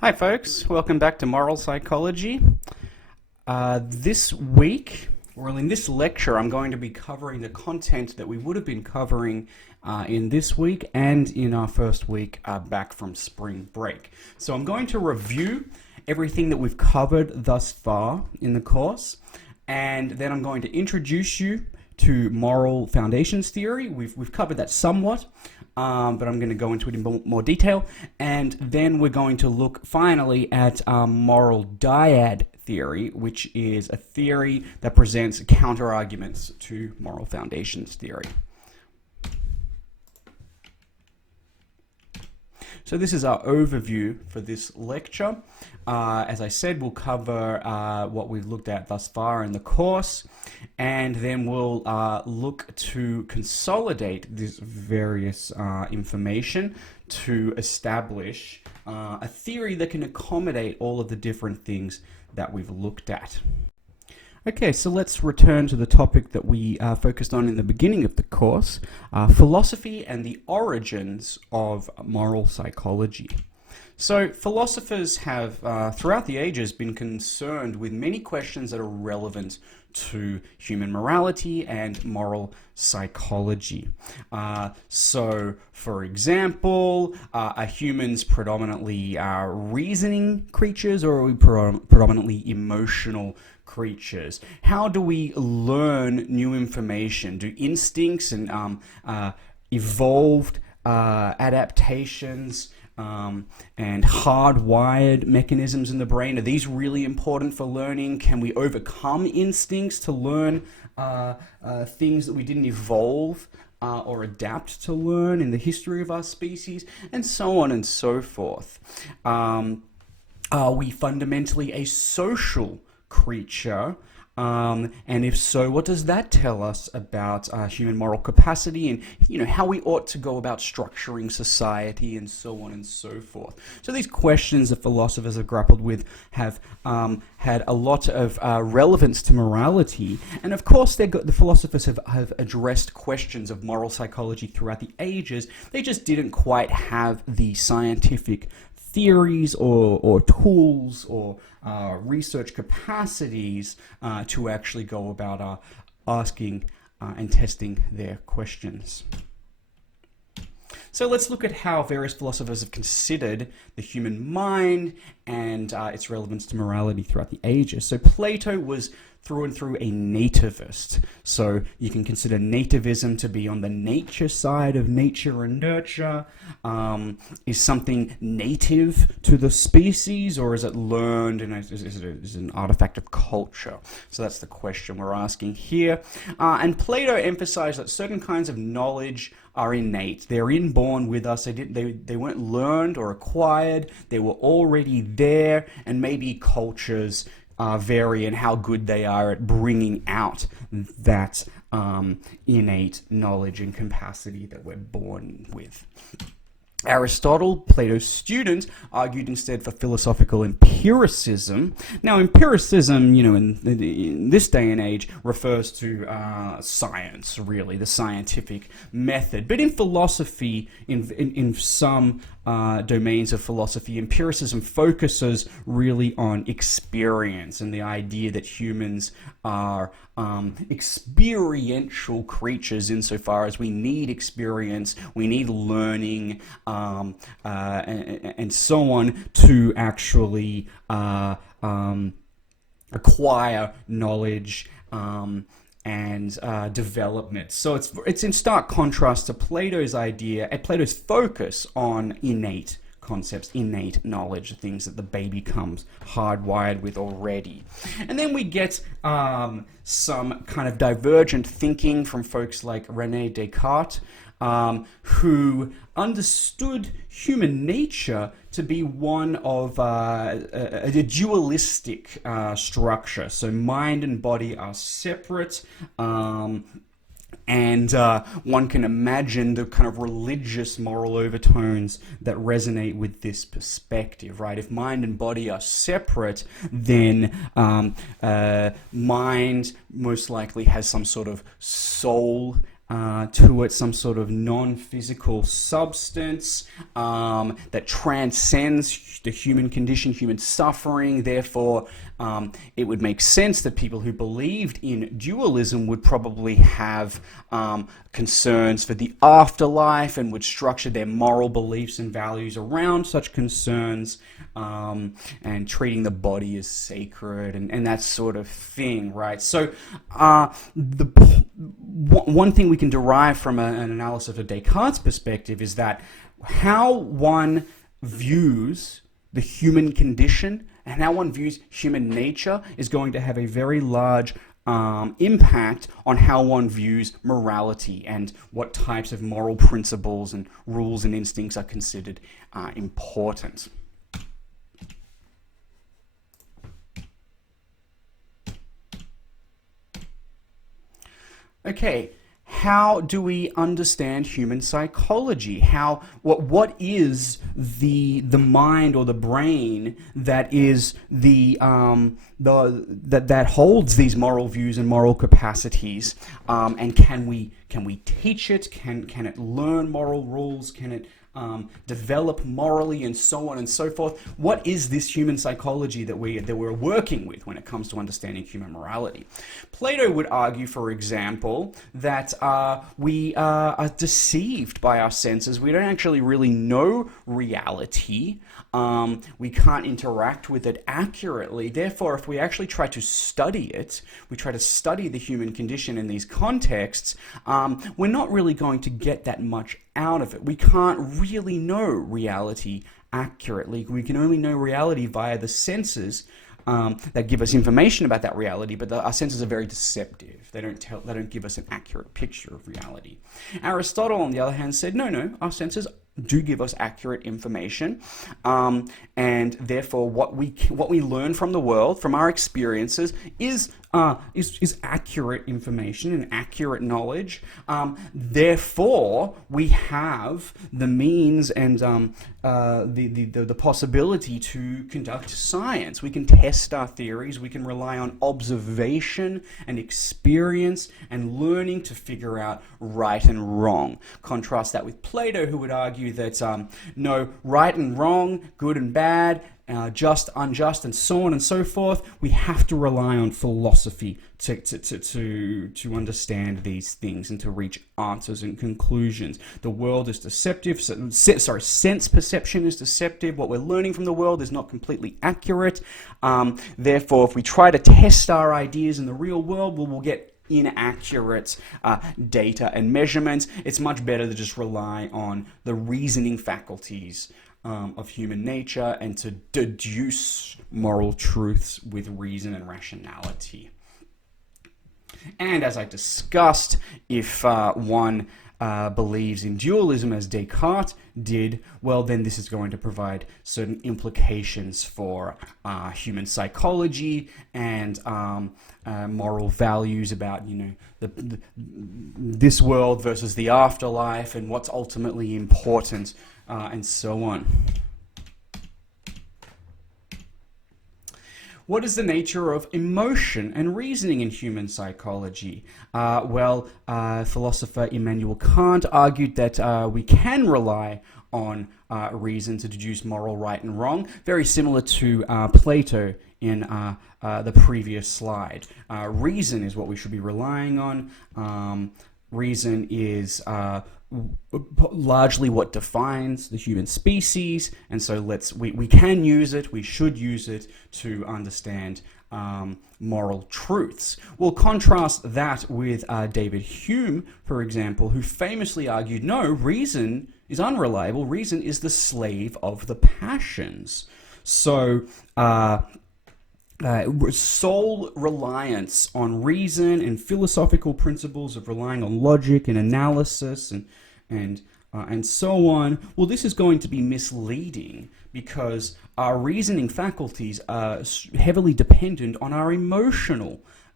Hi folks, welcome back to Moral Psychology. This week, or in this lecture, I'm going to be covering the content that we would have been covering in this week and in our first week back from spring break. So I'm going to review everything that we've covered thus far in the course, and then I'm going to introduce you to moral foundations theory. We've covered that somewhat. But I'm going to go into it in more detail, and then we're going to look finally at moral dyad theory, which is a theory that presents counter-arguments to moral foundations theory. So this is our overview for this lecture. As I said, we'll cover what we've looked at thus far in the course, and then we'll look to consolidate this various information to establish a theory that can accommodate all of the different things that we've looked at. Okay, so let's return to the topic that we focused on in the beginning of the course, philosophy and the origins of moral psychology. So philosophers have, throughout the ages, been concerned with many questions that are relevant to human morality and moral psychology. So, for example, are humans predominantly reasoning creatures, or are we predominantly emotional creatures? How do we learn new information? Do instincts and evolved adaptations and hardwired mechanisms in the brain, are these really important for learning? Can we overcome instincts to learn things that we didn't evolve or adapt to learn in the history of our species? And so on and so forth. Are we fundamentally a social creature? And if so, what does that tell us about human moral capacity and, how we ought to go about structuring society and so on and so forth? So these questions that philosophers have grappled with have had a lot of relevance to morality, and of course the philosophers have addressed questions of moral psychology throughout the ages. They just didn't quite have the scientific theories or tools or research capacities to actually go about asking and testing their questions. So let's look at how various philosophers have considered the human mind and its relevance to morality throughout the ages. So Plato was through and through a nativist. So you can consider nativism to be on the nature side of nature and nurture. Is something native to the species, or is it learned and is it an artifact of culture? So that's the question we're asking here. And Plato emphasized that certain kinds of knowledge are innate. They're inborn with us. They weren't learned or acquired. They were already there, and maybe cultures vary in how good they are at bringing out that innate knowledge and capacity that we're born with. Aristotle, Plato's student, argued instead for philosophical empiricism. Now, empiricism, in this day and age, refers to science, really, the scientific method. But in philosophy, in some domains of philosophy, empiricism focuses really on experience and the idea that humans are experiential creatures insofar as we need experience, we need learning, and so on to actually acquire knowledge and development. So it's in stark contrast to Plato's idea, Plato's focus on innate concepts, innate knowledge, things that the baby comes hardwired with already. And then we get some kind of divergent thinking from folks like René Descartes, who understood human nature to be one of a dualistic structure. So mind and body are separate, and one can imagine the kind of religious moral overtones that resonate with this perspective, right? If mind and body are separate, then mind most likely has some sort of soul to it some sort of non-physical substance that transcends the human condition, human suffering. Therefore, it would make sense that people who believed in dualism would probably have concerns for the afterlife and would structure their moral beliefs and values around such concerns, and treating the body as sacred and that sort of thing, right? So one thing we can derive from an analysis of Descartes' perspective is that how one views the human condition and how one views human nature is going to have a very large impact on how one views morality and what types of moral principles and rules and instincts are considered important. Okay, how do we understand human psychology? What is the mind or the brain that is that holds these moral views and moral capacities? And can we teach it? Can it learn moral rules? Can it develop morally, and so on and so forth? What is this human psychology that we're working with when it comes to understanding human morality? Plato would argue, for example, that we are deceived by our senses. We don't actually really know reality. We can't interact with it accurately. Therefore, if we actually try to study it, we try to study the human condition in these contexts, we're not really going to get that much out of it. We can't really know reality accurately. We can only know reality via the senses that give us information about that reality, but our senses are very deceptive. They don't give us an accurate picture of reality. Aristotle, on the other hand, said, no, our senses do give us accurate information, and therefore what we learn from the world, from our experiences, is accurate information and accurate knowledge. Therefore, we have the means and the possibility to conduct science. We can test our theories. We can rely on observation and experience and learning to figure out right and wrong. Contrast that with Plato, who would argue that no, right and wrong, good and bad, just, unjust, and so on and so forth. We have to rely on philosophy to understand these things and to reach answers and conclusions. The world is deceptive. Sense perception is deceptive. What we're learning from the world is not completely accurate. Therefore, if we try to test our ideas in the real world, we'll get inaccurate data and measurements. It's much better to just rely on the reasoning faculties of human nature and to deduce moral truths with reason and rationality. And as I discussed, if one believes in dualism as Descartes did, well, then this is going to provide certain implications for human psychology and moral values about, this world versus the afterlife and what's ultimately important, and so on. What is the nature of emotion and reasoning in human psychology? Philosopher Immanuel Kant argued that we can rely on reason to deduce moral right and wrong, very similar to Plato in the previous slide. Reason is what we should be relying on. Reason is largely what defines the human species, and so we can use it, we should use it to understand moral truths. We'll contrast that with David Hume, for example, who famously argued, no, reason is unreliable, reason is the slave of the passions. So sole reliance on reason and philosophical principles of relying on logic and analysis and so on, well, this is going to be misleading because our reasoning faculties are heavily dependent on our emotional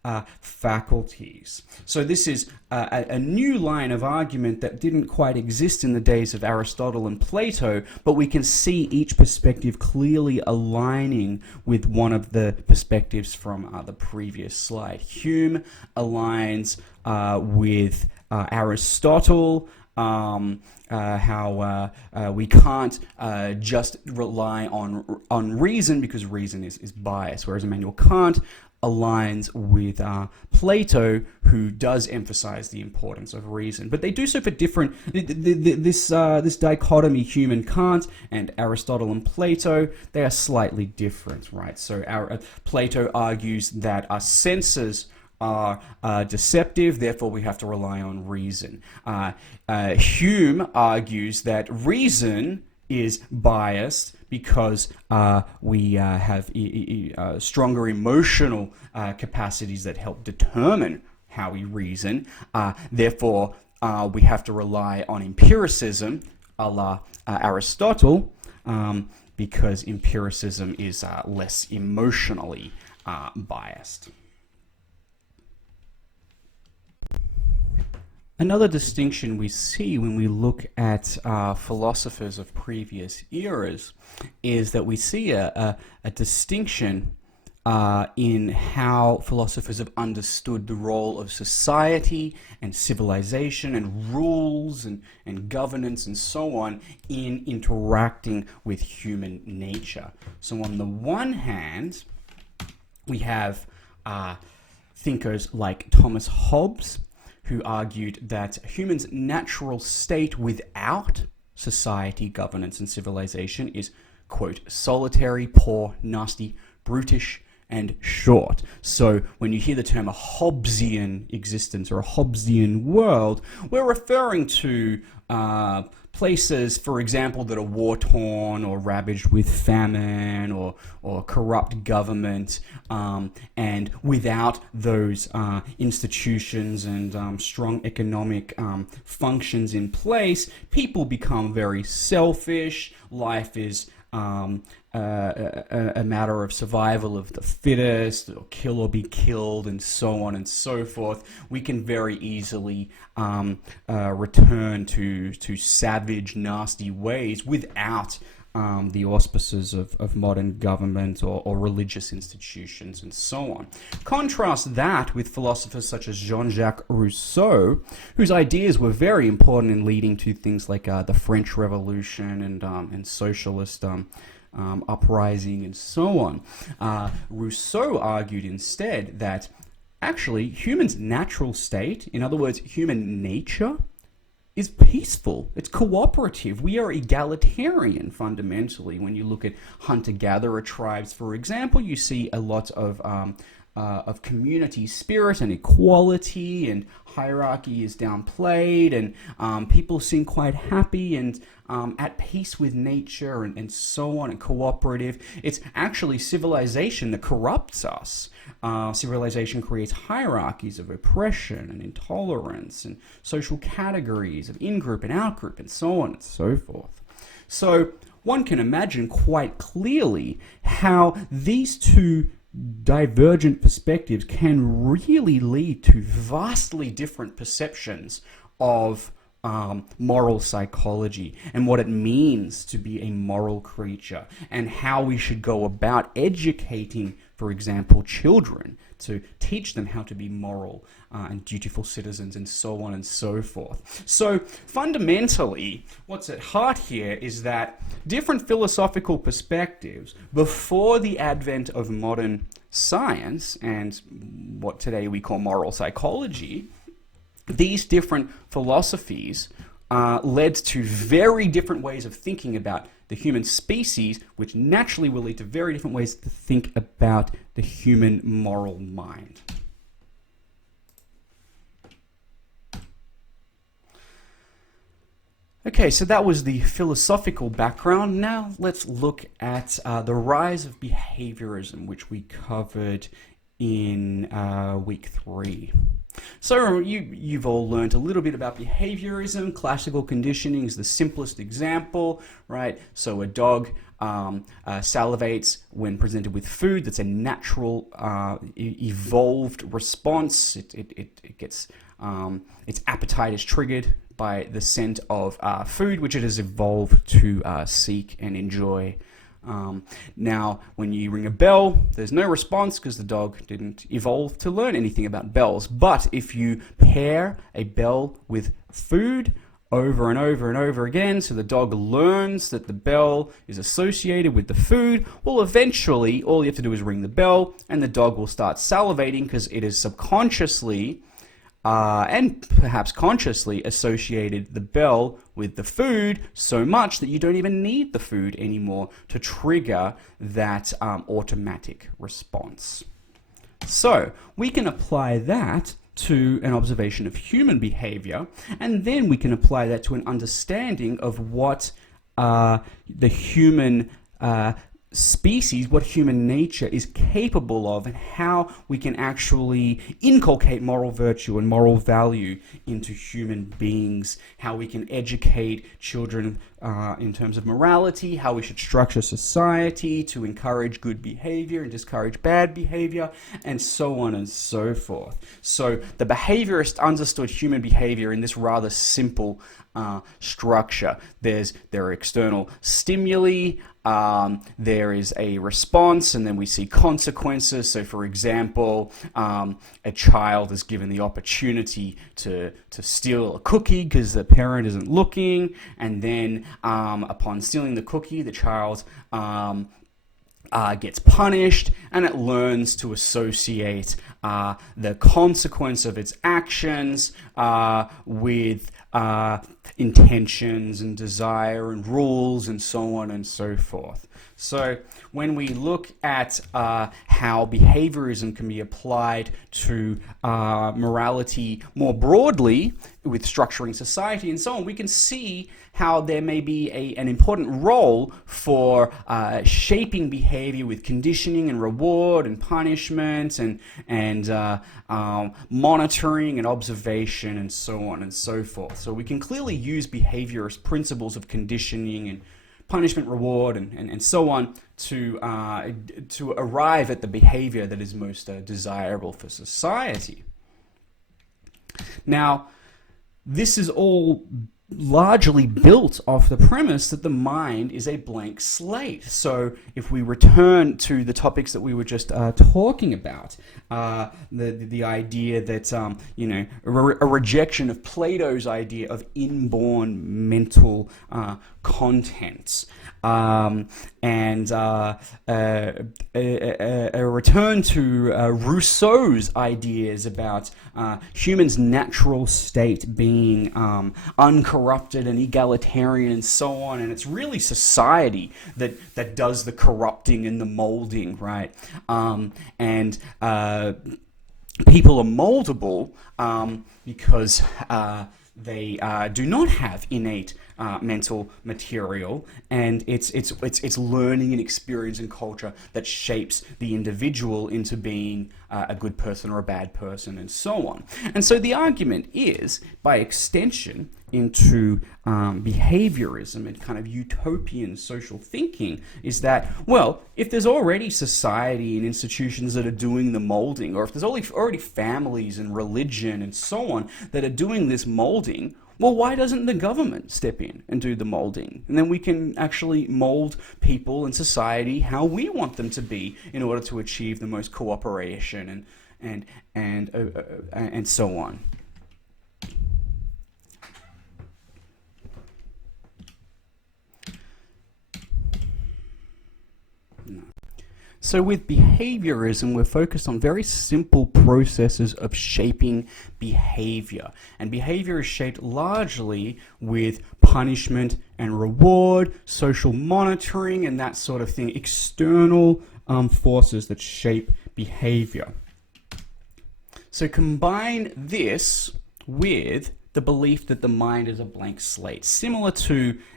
faculties. So this is a new line of argument that didn't quite exist in the days of Aristotle and Plato, but we can see each perspective clearly aligning with one of the perspectives from the previous slide. Hume aligns with Aristotle, how we can't just rely on reason because reason is biased, whereas Immanuel Kant aligns with Plato, who does emphasize the importance of reason. But they do so for different, this dichotomy, Hume and Kant, and Aristotle and Plato, they are slightly different, right? So Plato argues that our senses are deceptive, therefore we have to rely on reason. Hume argues that reason is biased because we have stronger emotional capacities that help determine how we reason. Therefore, we have to rely on empiricism, a la Aristotle, because empiricism is less emotionally biased. Another distinction we see when we look at philosophers of previous eras is that we see a distinction in how philosophers have understood the role of society and civilization and rules and governance and so on in interacting with human nature. So on the one hand, we have thinkers like Thomas Hobbes, who argued that humans' natural state without society, governance, and civilization is, quote, solitary, poor, nasty, brutish, and short. So when you hear the term a Hobbesian existence or a Hobbesian world, we're referring to places, for example, that are war-torn or ravaged with famine or corrupt government, and without those institutions and strong economic functions in place, people become very selfish. Life is a matter of survival of the fittest, or kill or be killed, and so on and so forth. We can very easily return to savage, nasty ways without the auspices of modern government or religious institutions and so on. Contrast that with philosophers such as Jean-Jacques Rousseau, whose ideas were very important in leading to things like the French Revolution and socialist uprising and so on. Rousseau argued instead that actually humans' natural state, in other words, human nature, is peaceful. It's cooperative. We are egalitarian fundamentally. When you look at hunter-gatherer tribes, for example, you see a lot of community spirit and equality, and hierarchy is downplayed, and people seem quite happy and at peace with nature and so on, and cooperative. It's actually civilization that corrupts us. Civilization creates hierarchies of oppression and intolerance and social categories of in-group and out-group and so on and so forth. So one can imagine quite clearly how these two divergent perspectives can really lead to vastly different perceptions of moral psychology and what it means to be a moral creature, and how we should go about educating, for example, children to teach them how to be moral and dutiful citizens and so on and so forth. So fundamentally, what's at heart here is that different philosophical perspectives before the advent of modern science and what today we call moral psychology, these different philosophies led to very different ways of thinking about the human species, which naturally will lead to very different ways to think about the human moral mind. Okay, so that was the philosophical background. Now let's look at the rise of behaviorism, which we covered in week 3. So you've all learned a little bit about behaviorism. Classical conditioning is the simplest example, right? So a dog salivates when presented with food. That's a natural, evolved response. It gets its appetite is triggered by the scent of food, which it has evolved to seek and enjoy. Now, when you ring a bell, there's no response because the dog didn't evolve to learn anything about bells. But if you pair a bell with food over and over and over again, so the dog learns that the bell is associated with the food, well, eventually, all you have to do is ring the bell, and the dog will start salivating because it is subconsciously and perhaps consciously associated the bell with the food so much that you don't even need the food anymore to trigger that automatic response. So we can apply that to an observation of human behavior, and then we can apply that to an understanding of what the human species, what human nature is capable of, and how we can actually inculcate moral virtue and moral value into human beings, how we can educate children in terms of morality, how we should structure society to encourage good behavior and discourage bad behavior, and so on and so forth. So the behaviorist understood human behavior in this rather simple structure. There are external stimuli, there is a response, and then we see consequences. So for example, a child is given the opportunity to steal a cookie because the parent isn't looking, and then upon stealing the cookie, the child gets punished, and it learns to associate the consequence of its actions with intentions and desire and rules and so on and so forth. So when we look at how behaviorism can be applied to morality more broadly with structuring society and so on, we can see how there may be an important role for shaping behavior with conditioning and reward and punishment and monitoring and observation and so on and so forth. So we can clearly use behaviorist principles of conditioning and punishment, reward, and so on to arrive at the behavior that is most desirable for society. Now, this is all largely built off the premise that the mind is a blank slate. So if we return to the topics that we were just talking about, the idea that a rejection of Plato's idea of inborn mental contents, and a return to Rousseau's ideas about humans' natural state being uncorrupted and egalitarian and so on, and it's really society that does the corrupting and the molding, right? And people are moldable because they do not have innate mental material, and it's learning and experience and culture that shapes the individual into being a good person or a bad person and so on. And so the argument is, by extension into behaviorism and kind of utopian social thinking, is that, well, if there's already society and institutions that are doing the molding, or if there's already families and religion and so on that are doing this molding, well, why doesn't the government step in and do the molding? And then we can actually mold people and society how we want them to be in order to achieve the most cooperation and so on. So with behaviorism, we're focused on very simple processes of shaping behavior. And behavior is shaped largely with punishment and reward, social monitoring, and that sort of thing, external forces that shape behavior. So combine this with the belief that the mind is a blank slate, similar to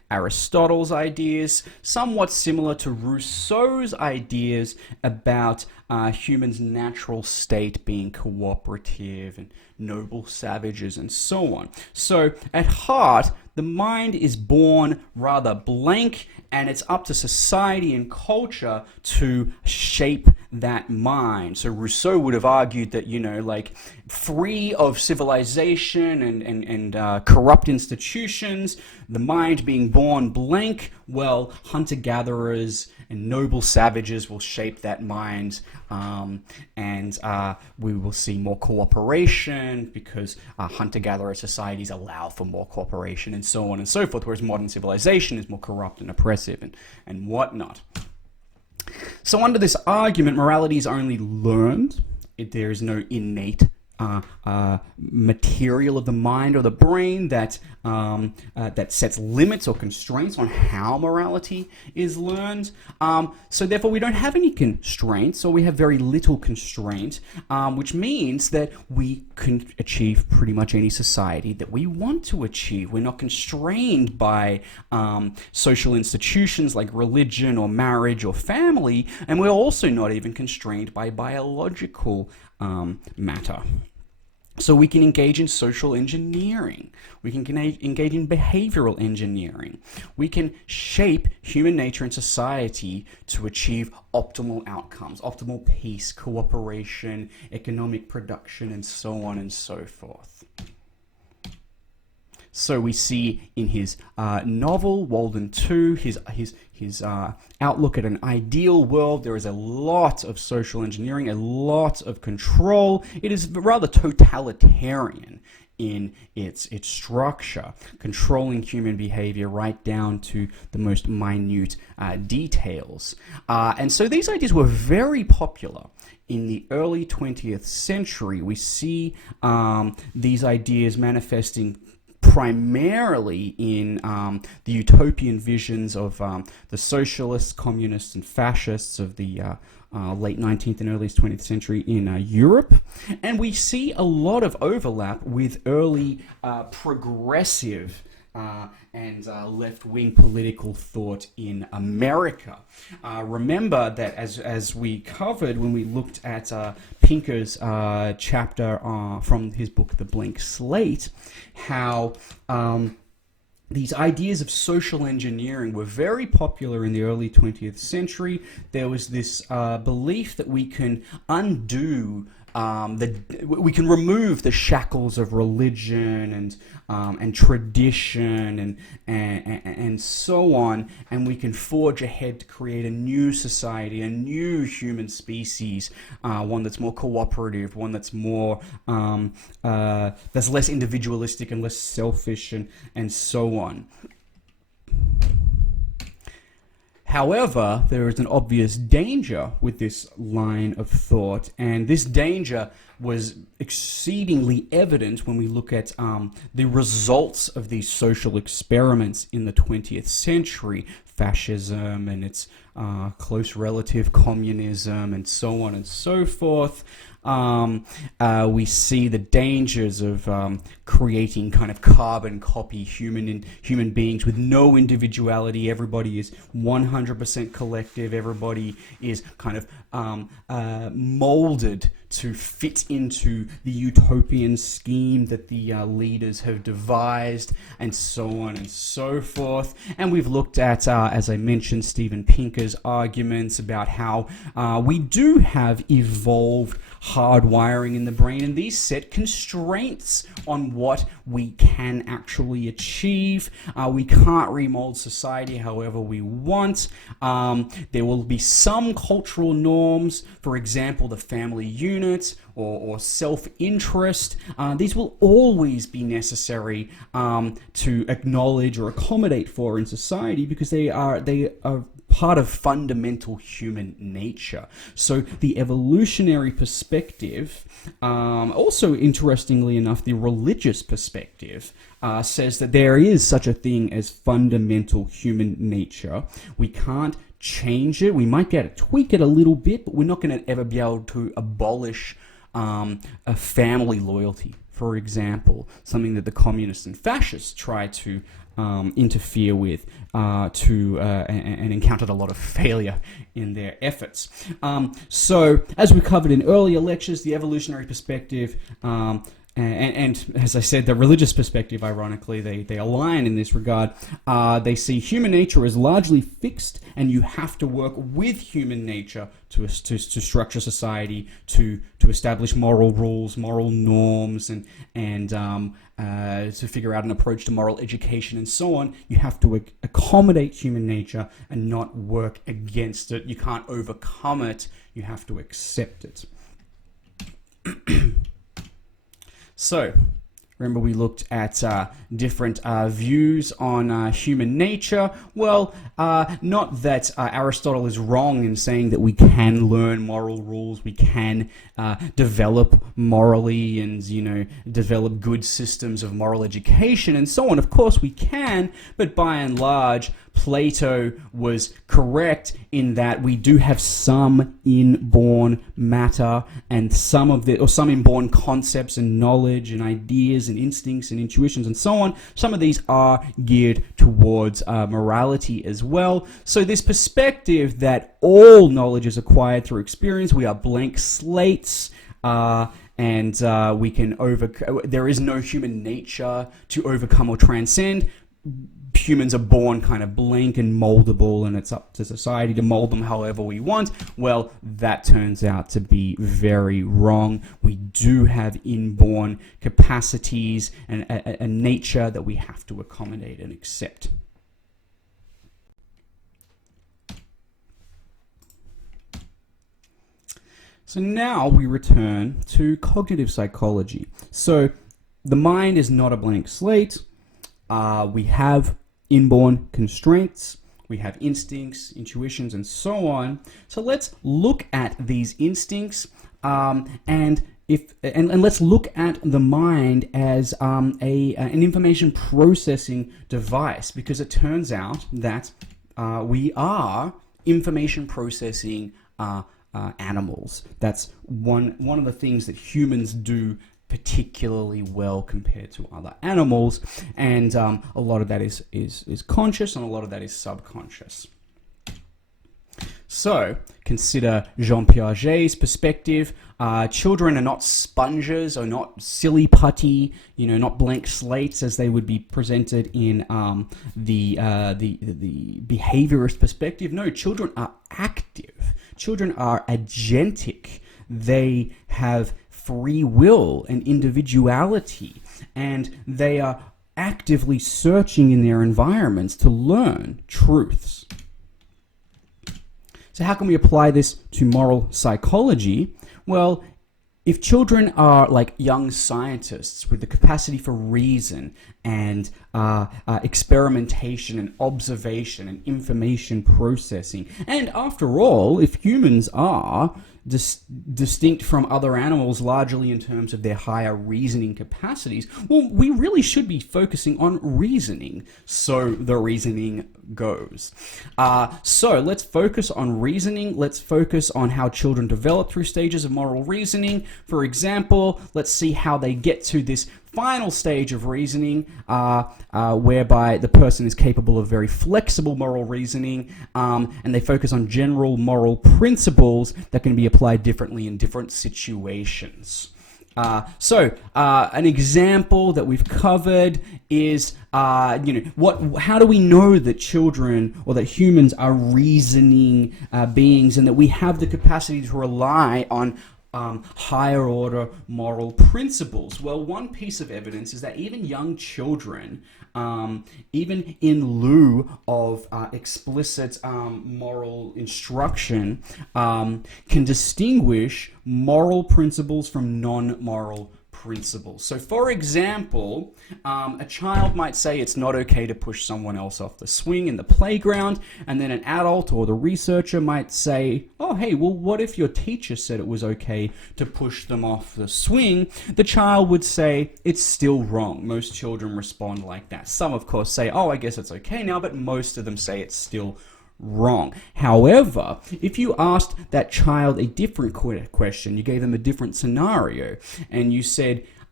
Aristotle's ideas, somewhat similar to Rousseau's ideas about humans' natural state being cooperative and noble savages and so on. So at heart, the mind is born rather blank, and it's up to society and culture to shape that mind. So Rousseau would have argued that, like free of civilization and corrupt institutions, the mind being born blank, well, hunter-gatherers and noble savages will shape that mind, and we will see more cooperation because hunter-gatherer societies allow for more cooperation and so on and so forth, whereas modern civilization is more corrupt and oppressive and whatnot. So under this argument, morality is only learned. There is no innate material of the mind or the brain that sets limits or constraints on how morality is learned. So therefore, we don't have any constraints, or we have very little constraint, which means that we can achieve pretty much any society that we want to achieve. We're not constrained by social institutions like religion or marriage or family, and we're also not even constrained by biological matter. So we can engage in social engineering. We can engage in behavioral engineering. We can shape human nature and society to achieve optimal outcomes, optimal peace, cooperation, economic production, and so on and so forth. So we see in his novel, Walden 2, his outlook at an ideal world. There is a lot of social engineering, a lot of control. It is rather totalitarian in its structure, controlling human behavior right down to the most minute details. And so these ideas were very popular in the early 20th century. We see these ideas manifesting primarily in the utopian visions of the socialists, communists, and fascists of the late 19th and early 20th century in Europe. And we see a lot of overlap with early progressive and left-wing political thought in America. Remember that as we covered when we looked at Pinker's chapter from his book The Blank Slate, how these ideas of social engineering were very popular in the early 20th century. There was this belief that we can undo we can remove the shackles of religion and tradition and so on, and we can forge ahead to create a new society, a new human species, one that's more cooperative, one that's more that's less individualistic and less selfish and so on. However, there is an obvious danger with this line of thought, and this danger was exceedingly evident when we look at the results of these social experiments in the 20th century, fascism and its close relative communism and so on and so forth. We see the dangers of creating kind of carbon copy human beings with no individuality. Everybody is 100% collective. Everybody is kind of molded to fit into the utopian scheme that the leaders have devised, and so on and so forth. And we've looked at, as I mentioned, Steven Pinker's arguments about how we do have evolved hardwiring in the brain, and these set constraints on what we can actually achieve. We can't remold society however we want. There will be some cultural norms, for example, the family unit or self-interest. These will always be necessary to acknowledge or accommodate for in society because they are part of fundamental human nature. So the evolutionary perspective, also interestingly enough, the religious perspective, says that there is such a thing as fundamental human nature. We can't change it. We might be able to tweak it a little bit, but we're not going to ever be able to abolish a family loyalty, for example, something that the communists and fascists try to interfere with and encountered a lot of failure in their efforts. So, as we covered in earlier lectures, the evolutionary perspective and as I said, the religious perspective, ironically, they align in this regard. They see human nature as largely fixed, and you have to work with human nature to structure society, to establish moral rules, moral norms, and to figure out an approach to moral education and so on. You have to accommodate human nature and not work against it. You can't overcome it. You have to accept it. So, remember we looked at different views on human nature. Well, not that Aristotle is wrong in saying that we can learn moral rules, we can develop morally and, develop good systems of moral education and so on. Of course we can, but by and large, Plato was correct in that we do have some inborn matter and some inborn concepts and knowledge and ideas and instincts and intuitions and so on. Some of these are geared towards morality as well. So this perspective that all knowledge is acquired through experience, we are blank slates, and we can there is no human nature to overcome or transcend. Humans are born kind of blank and moldable, and it's up to society to mold them however we want. Well, that turns out to be very wrong. We do have inborn capacities and a nature that we have to accommodate and accept. So now we return to cognitive psychology. So the mind is not a blank slate. We have inborn constraints, we have instincts, intuitions, and so on. So let's look at these instincts, and let's look at the mind as an information processing device, because it turns out that we are information processing animals. That's one of the things that humans do particularly well compared to other animals, and a lot of that is conscious and a lot of that is subconscious. So consider Jean Piaget's perspective. Children are not sponges or not silly putty, not blank slates as they would be presented in the behaviorist perspective. No, children are active. Children are agentic. They have free will and individuality, and they are actively searching in their environments to learn truths. So how can we apply this to moral psychology? Well, if children are like young scientists with the capacity for reason and experimentation and observation and information processing, and after all, if humans are distinct from other animals largely in terms of their higher reasoning capacities, well, we really should be focusing on reasoning. So the reasoning goes. So let's focus on reasoning. Let's focus on how children develop through stages of moral reasoning. For example, let's see how they get to this final stage of reasoning, whereby the person is capable of very flexible moral reasoning, and they focus on general moral principles that can be applied differently in different situations. So an example that we've covered is, how do we know that children or that humans are reasoning beings, and that we have the capacity to rely on higher order moral principles? Well, one piece of evidence is that even young children, even in lieu of explicit moral instruction, can distinguish moral principles from non-moral principles. So, for example, a child might say it's not okay to push someone else off the swing in the playground, and then an adult or the researcher might say, oh, hey, well, what if your teacher said it was okay to push them off the swing? The child would say, it's still wrong. Most children respond like that. Some, of course, say, oh, I guess it's okay now, but most of them say it's still wrong. However, if you asked that child a different question, you gave them a different scenario, and you said,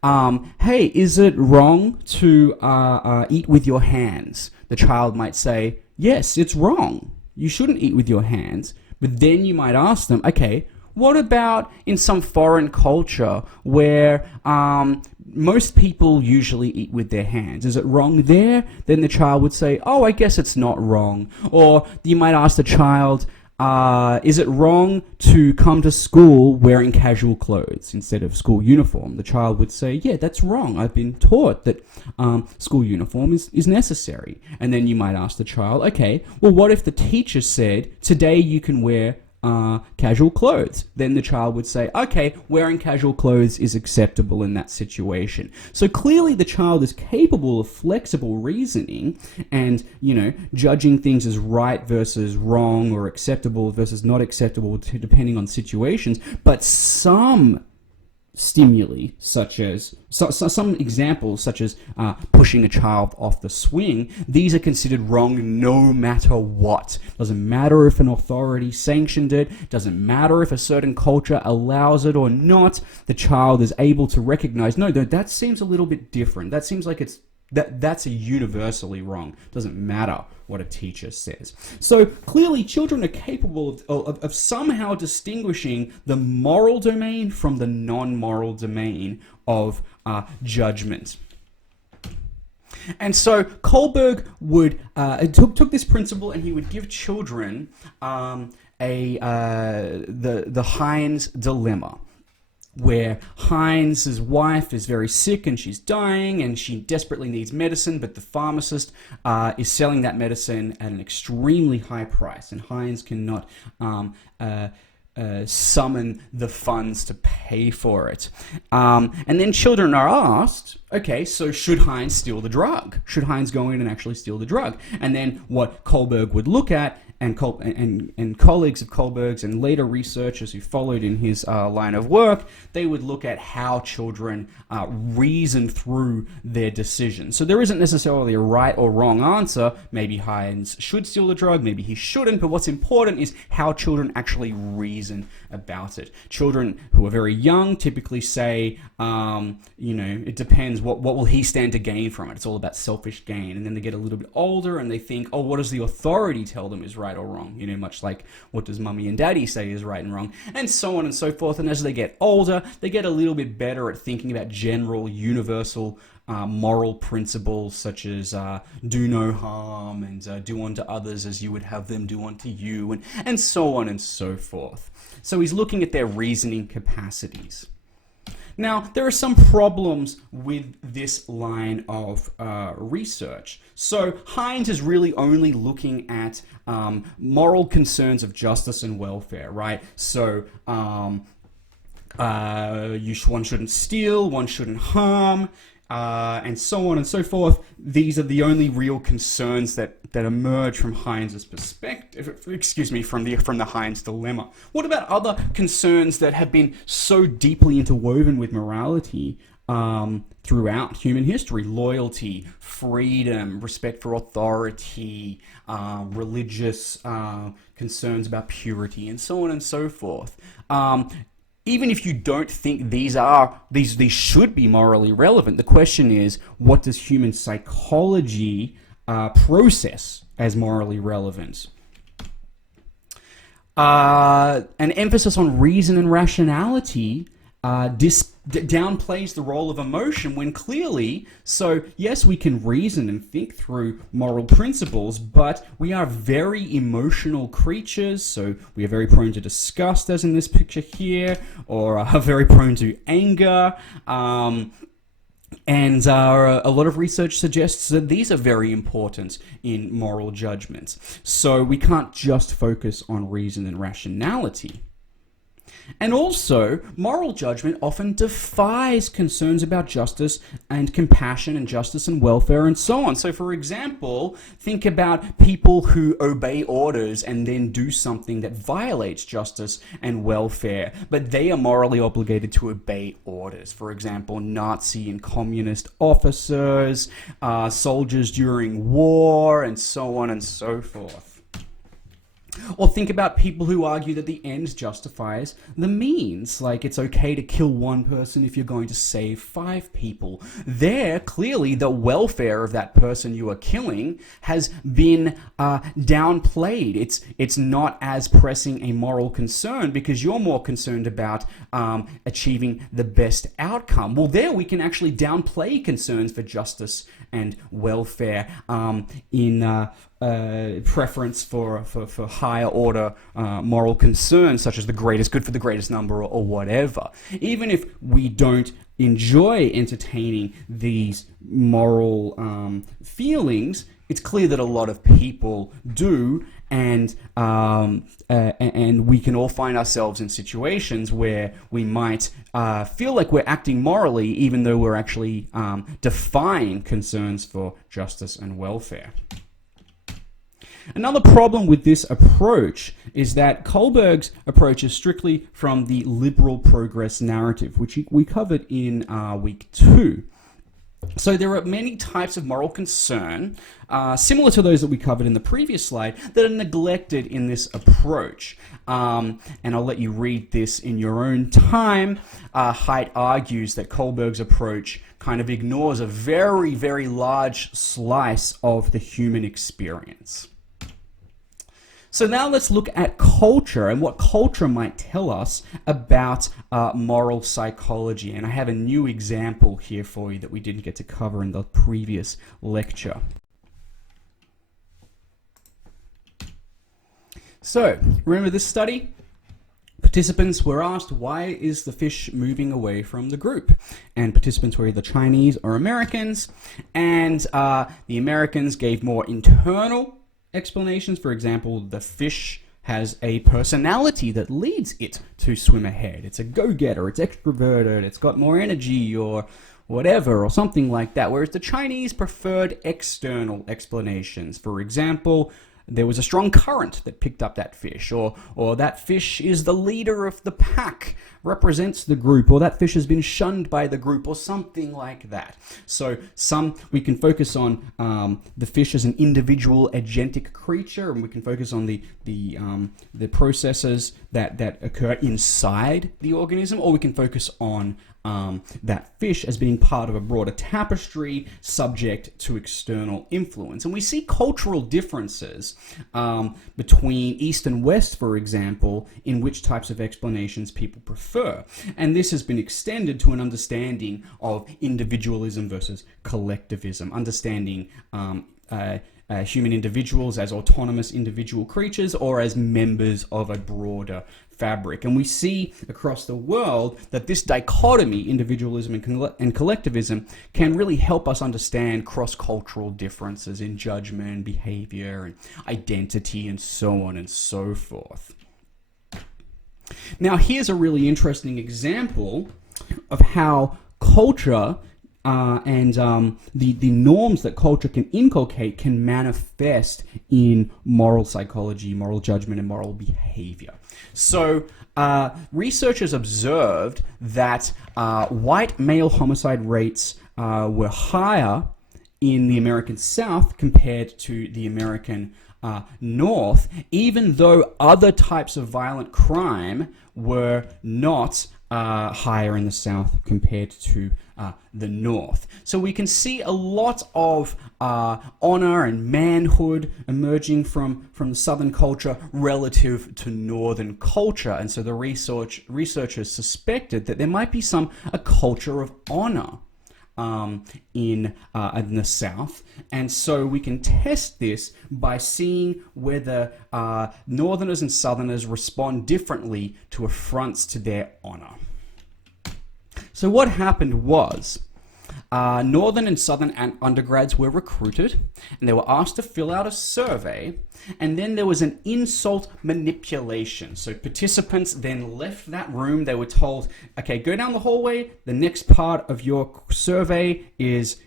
hey, is it wrong to eat with your hands? The child might say, yes, it's wrong. You shouldn't eat with your hands. But then you might ask them, okay, what about in some foreign culture where most people usually eat with their hands? Is it wrong there? Then the child would say, oh, I guess it's not wrong. Or you might ask the child, is it wrong to come to school wearing casual clothes instead of school uniform? The child would say, yeah, that's wrong. I've been taught that school uniform is necessary. And then you might ask the child, okay, well, what if the teacher said, today you can wear casual clothes? Then the child would say, okay, wearing casual clothes is acceptable in that situation. So clearly the child is capable of flexible reasoning and, judging things as right versus wrong or acceptable versus not acceptable depending on situations. But some stimuli, such as some examples, such as pushing a child off the swing, these are considered wrong no matter what. Doesn't matter if an authority sanctioned it, doesn't matter if a certain culture allows it or not, the child is able to recognize, no, that seems a little bit different. That seems like that's a universally wrong. Doesn't matter what a teacher says. So clearly children are capable of somehow distinguishing the moral domain from the non-moral domain of judgment. And so Kohlberg would took this principle and he would give children the Heinz dilemma, where Heinz's wife is very sick and she's dying and she desperately needs medicine, but the pharmacist is selling that medicine at an extremely high price, and Heinz cannot summon the funds to pay for it. And then children are asked, okay, so should Heinz steal the drug? Should Heinz go in and actually steal the drug? And then what Kohlberg would look at, and colleagues of Kohlberg's and later researchers who followed in his line of work, they would look at how children reason through their decisions. So there isn't necessarily a right or wrong answer. Maybe Heinz should steal the drug, maybe he shouldn't, but what's important is how children actually reason about it. Children who are very young typically say, it depends, what will he stand to gain from it? It's all about selfish gain. And then they get a little bit older and they think, oh, what does the authority tell them is right or wrong? Much like what does mummy and daddy say is right and wrong, and so on and so forth. And as they get older, they get a little bit better at thinking about general, universal moral principles such as do no harm and do unto others as you would have them do unto you, and so on and so forth. So he's looking at their reasoning capacities. Now, there are some problems with this line of research. So Heinz is really only looking at moral concerns of justice and welfare, right? So one shouldn't steal, one shouldn't harm, and so on and so forth. These are the only real concerns that emerge from Heinz's perspective, from the Heinz dilemma. What about other concerns that have been so deeply interwoven with morality throughout human history? Loyalty, freedom, respect for authority, religious concerns about purity, and so on and so forth. Even if you don't think these should be morally relevant, the question is, what does human psychology process as morally relevant? An emphasis on reason and rationality downplays the role of emotion when clearly, so yes, we can reason and think through moral principles, but we are very emotional creatures, so we are very prone to disgust, as in this picture here, or are very prone to anger, and a lot of research suggests that these are very important in moral judgments. So we can't just focus on reason and rationality. And also, moral judgment often defies concerns about justice and compassion and justice and welfare and so on. So, for example, think about people who obey orders and then do something that violates justice and welfare, but they are morally obligated to obey orders. For example, Nazi and communist officers, soldiers during war, and so on and so forth. Or think about people who argue that the end justifies the means. Like, it's okay to kill one person if you're going to save 5 people. There, clearly, the welfare of that person you are killing has been downplayed. It's not as pressing a moral concern because you're more concerned about achieving the best outcome. Well, there we can actually downplay concerns for justice and welfare in preference for higher order moral concerns, such as the greatest good for the greatest number or whatever. Even if we don't enjoy entertaining these moral feelings, it's clear that a lot of people do, and we can all find ourselves in situations where we might feel like we're acting morally, even though we're actually defying concerns for justice and welfare. Another problem with this approach is that Kohlberg's approach is strictly from the liberal progress narrative, which we covered in week 2. So there are many types of moral concern, similar to those that we covered in the previous slide, that are neglected in this approach. And I'll let you read this in your own time. Haidt argues that Kohlberg's approach kind of ignores a very, very large slice of the human experience. So now let's look at culture and what culture might tell us about moral psychology. And I have a new example here for you that we didn't get to cover in the previous lecture. So, remember this study? Participants were asked, why is the fish moving away from the group? And participants were either Chinese or Americans. And the Americans gave more internal explanations. For example, the fish has a personality that leads it to swim ahead. It's a go-getter, it's extroverted, it's got more energy or whatever, or something like that. Whereas the Chinese preferred external explanations. For example, there was a strong current that picked up that fish, or that fish is the leader of the pack, represents the group, or that fish has been shunned by the group, or something like that. So we can focus on the fish as an individual agentic creature, and we can focus on the processes that occur inside the organism, or we can focus on that fish as being part of a broader tapestry subject to external influence. And we see cultural differences between East and West, for example, in which types of explanations people prefer. And this has been extended to an understanding of individualism versus collectivism, understanding human individuals as autonomous individual creatures or as members of a broader fabric. And we see across the world that this dichotomy, individualism and collectivism, can really help us understand cross-cultural differences in judgment, behavior, and identity, and so on and so forth. Now, here's a really interesting example of how culture and the norms that culture can inculcate can manifest in moral psychology, moral judgment, and moral behavior. So researchers observed that white male homicide rates were higher in the American South compared to the American North, even though other types of violent crime were not higher in the South compared to the North. So we can see a lot of honor and manhood emerging from the Southern culture relative to Northern culture. And so the researchers suspected that there might be a culture of honor in the South. And so we can test this by seeing whether Northerners and Southerners respond differently to affronts to their honor. So what happened was, Northern and Southern undergrads were recruited, and they were asked to fill out a survey, and then there was an insult manipulation. So participants then left that room. They were told, okay, go down the hallway. The next part of your survey is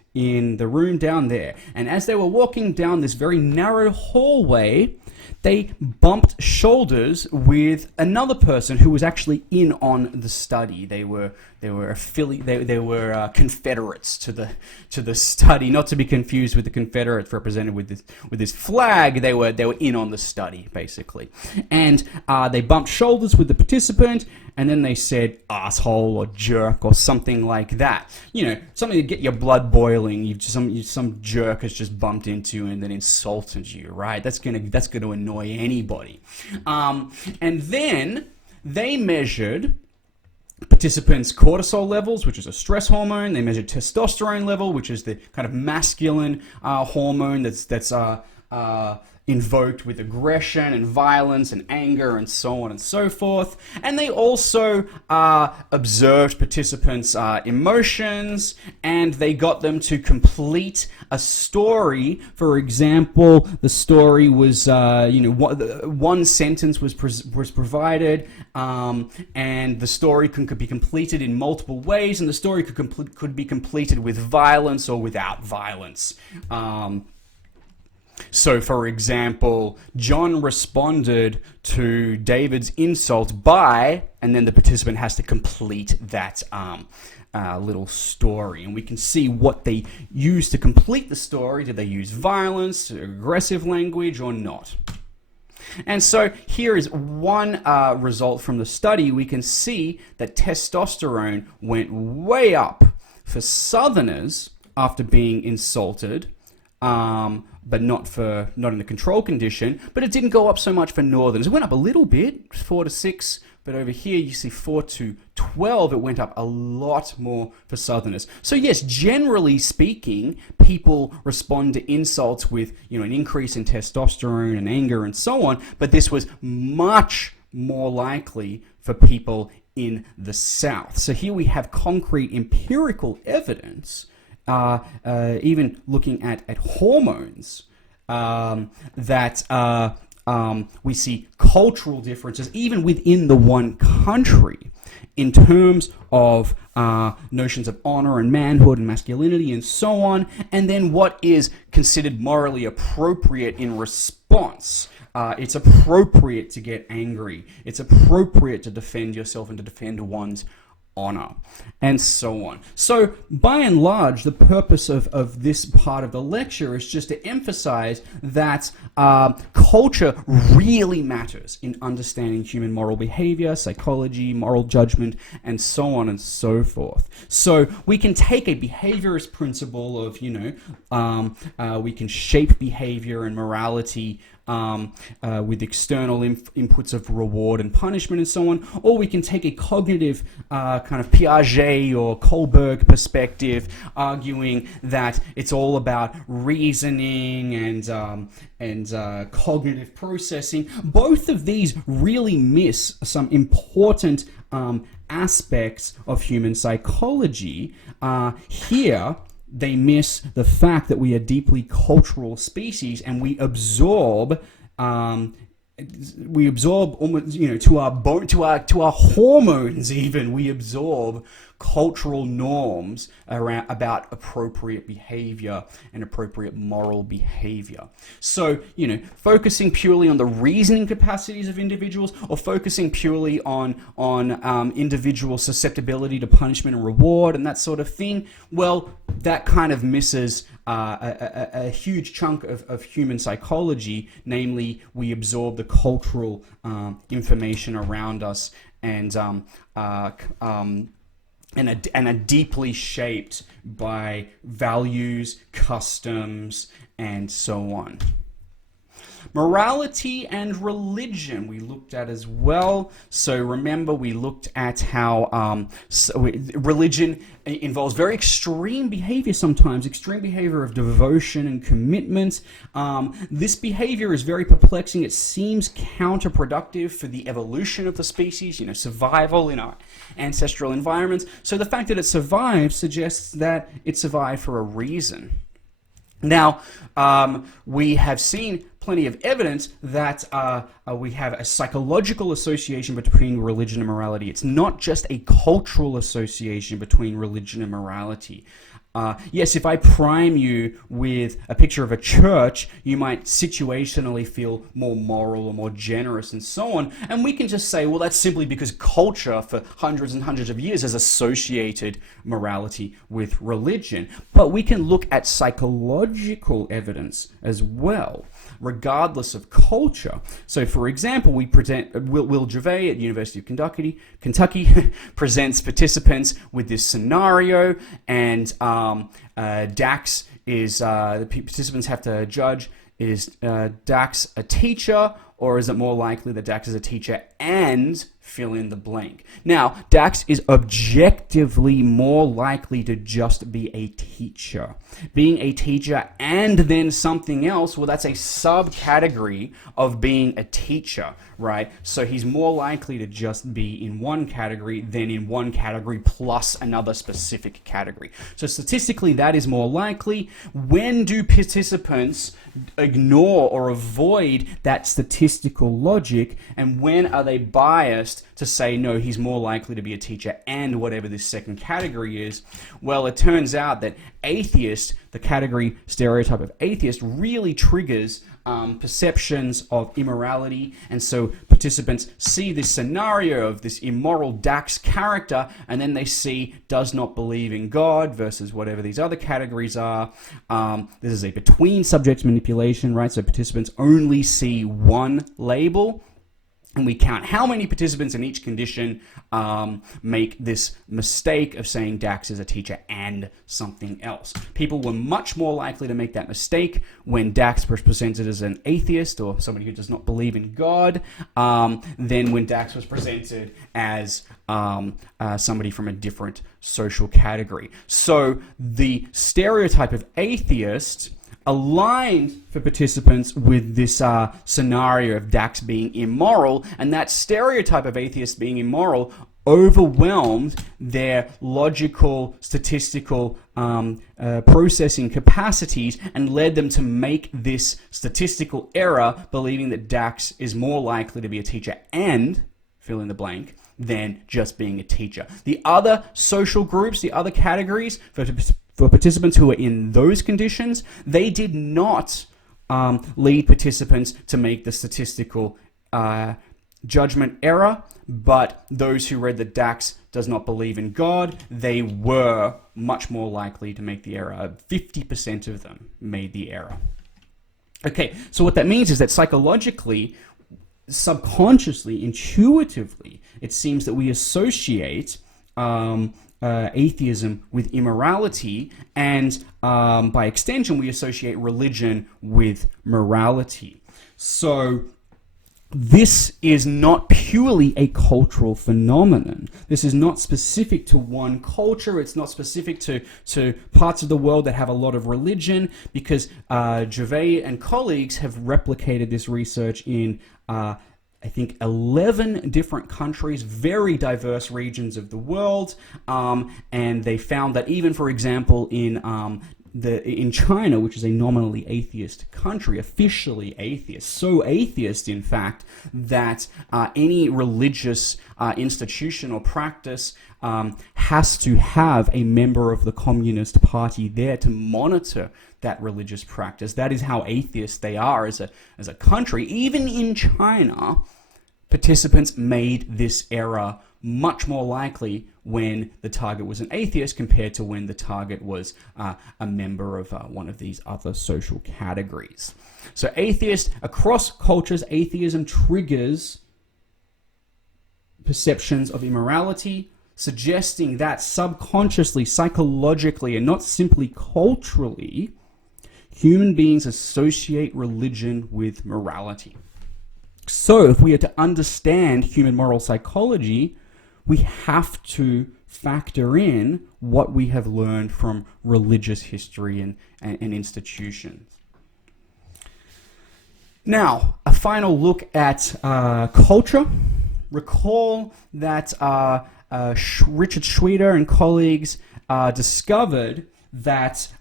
in the room down there. And as they were walking down this very narrow hallway, they bumped shoulders with another person who was actually in on the study. They were Confederates to the study, not to be confused with the Confederates represented with this flag. They were in on the study basically, and they bumped shoulders with the participant, and then they said asshole or jerk or something like that. You know, something to get your blood boiling. Some jerk has just bumped into you and then insulted you, right? That's gonna annoy anybody. And then they measured participants' cortisol levels, which is a stress hormone. They measured testosterone level, which is the kind of masculine hormone that's invoked with aggression and violence and anger and so on and so forth. And they also observed participants' emotions, and they got them to complete a story. For example, the story was, one sentence was provided, and the story could be completed in multiple ways, and the story could be completed with violence or without violence. So, for example, John responded to David's insult by, and then the participant has to complete that little story. And we can see what they used to complete the story. Did they use violence, aggressive language, or not? And so here is one result from the study. We can see that testosterone went way up for Southerners after being insulted, but not in the control condition, but it didn't go up so much for Northerners. It went up a little bit, 4 to 6, but over here you see 4 to 12, it went up a lot more for Southerners. So yes, generally speaking, people respond to insults with, an increase in testosterone and anger and so on, but this was much more likely for people in the South. So here we have concrete empirical evidence, even looking at hormones, that we see cultural differences even within the one country in terms of notions of honor and manhood and masculinity and so on, and then what is considered morally appropriate in response. It's appropriate to get angry. It's appropriate to defend yourself and to defend one's honor, and so on. So, by and large, the purpose of this part of the lecture is just to emphasize that culture really matters in understanding human moral behavior, psychology, moral judgment, and so on and so forth. So, we can take a behaviorist principle of, we can shape behavior and morality with external inputs of reward and punishment and so on, or we can take a cognitive kind of Piaget or Kohlberg perspective, arguing that it's all about reasoning and cognitive processing. Both of these really miss some important aspects of human psychology. Here, they miss the fact that we are deeply cultural species, and we absorb almost, to our hormones even, we absorb cultural norms about appropriate behavior and appropriate moral behavior. So, focusing purely on the reasoning capacities of individuals, or focusing purely on individual susceptibility to punishment and reward and that sort of thing, well, that kind of misses a huge chunk of human psychology. Namely, we absorb the cultural information around us and are deeply shaped by values, customs, and so on. Morality and religion we looked at as well. So remember, we looked at how religion involves very extreme behavior sometimes, extreme behavior of devotion and commitment. This behavior is very perplexing. It seems counterproductive for the evolution of the species, survival in our ancestral environments. So the fact that it survived suggests that it survived for a reason. Now, we have seen plenty of evidence that we have a psychological association between religion and morality. It's not just a cultural association between religion and morality. Yes, if I prime you with a picture of a church, you might situationally feel more moral or more generous and so on. And we can just say, well, that's simply because culture for hundreds and hundreds of years has associated morality with religion. But we can look at psychological evidence as well, regardless of culture. So, for example, we present Will Gervais at University of Kentucky presents participants with this scenario, and Dax is the participants have to judge: is Dax a teacher, or is it more likely that Dax is a teacher and fill in the blank? Now, Dax is objectively more likely to just be a teacher. Being a teacher and then something else, well, that's a subcategory of being a teacher, right? So he's more likely to just be in one category than in one category plus another specific category. So statistically, that is more likely. When do participants ignore or avoid that statistical logic, and when are they biased to say, no, he's more likely to be a teacher and whatever this second category is? Well, it turns out that atheist, the category stereotype of atheist, really triggers perceptions of immorality. And so participants see this scenario of this immoral Dax character, and then they see does not believe in God versus whatever these other categories are. This is a between subject manipulation, right? So participants only see one label, and we count how many participants in each condition make this mistake of saying Dax is a teacher and something else. People were much more likely to make that mistake when Dax was presented as an atheist or somebody who does not believe in God than when Dax was presented as somebody from a different social category. So the stereotype of atheist aligned for participants with this scenario of Dax being immoral, and that stereotype of atheist being immoral overwhelmed their logical, statistical processing capacities and led them to make this statistical error, believing that Dax is more likely to be a teacher and fill in the blank than just being a teacher. The other social groups, the other categories for participants who are in those conditions, they did not lead participants to make the statistical judgment error, but those who read that Dax does not believe in God, they were much more likely to make the error. 50% of them made the error. Okay, so what that means is that psychologically, subconsciously, intuitively, it seems that we associate atheism with immorality, and by extension, we associate religion with morality. So this is not purely a cultural phenomenon. This is not specific to one culture. It's not specific to parts of the world that have a lot of religion, because Gervais and colleagues have replicated this research in I think 11 different countries, very diverse regions of the world, and they found that even, for example, in China, which is a nominally atheist country, officially atheist, so atheist, in fact, that any religious institution or practice has to have a member of the Communist Party there to monitor that religious practice. That is how atheist they are as a country. Even in China, participants made this error much more likely when the target was an atheist compared to when the target was a member of one of these other social categories. So atheist, across cultures, atheism triggers perceptions of immorality, suggesting that subconsciously, psychologically, and not simply culturally, human beings associate religion with morality. So if we are to understand human moral psychology, we have to factor in what we have learned from religious history and institutions. Now, a final look at culture. Recall that Richard Schweder and colleagues discovered that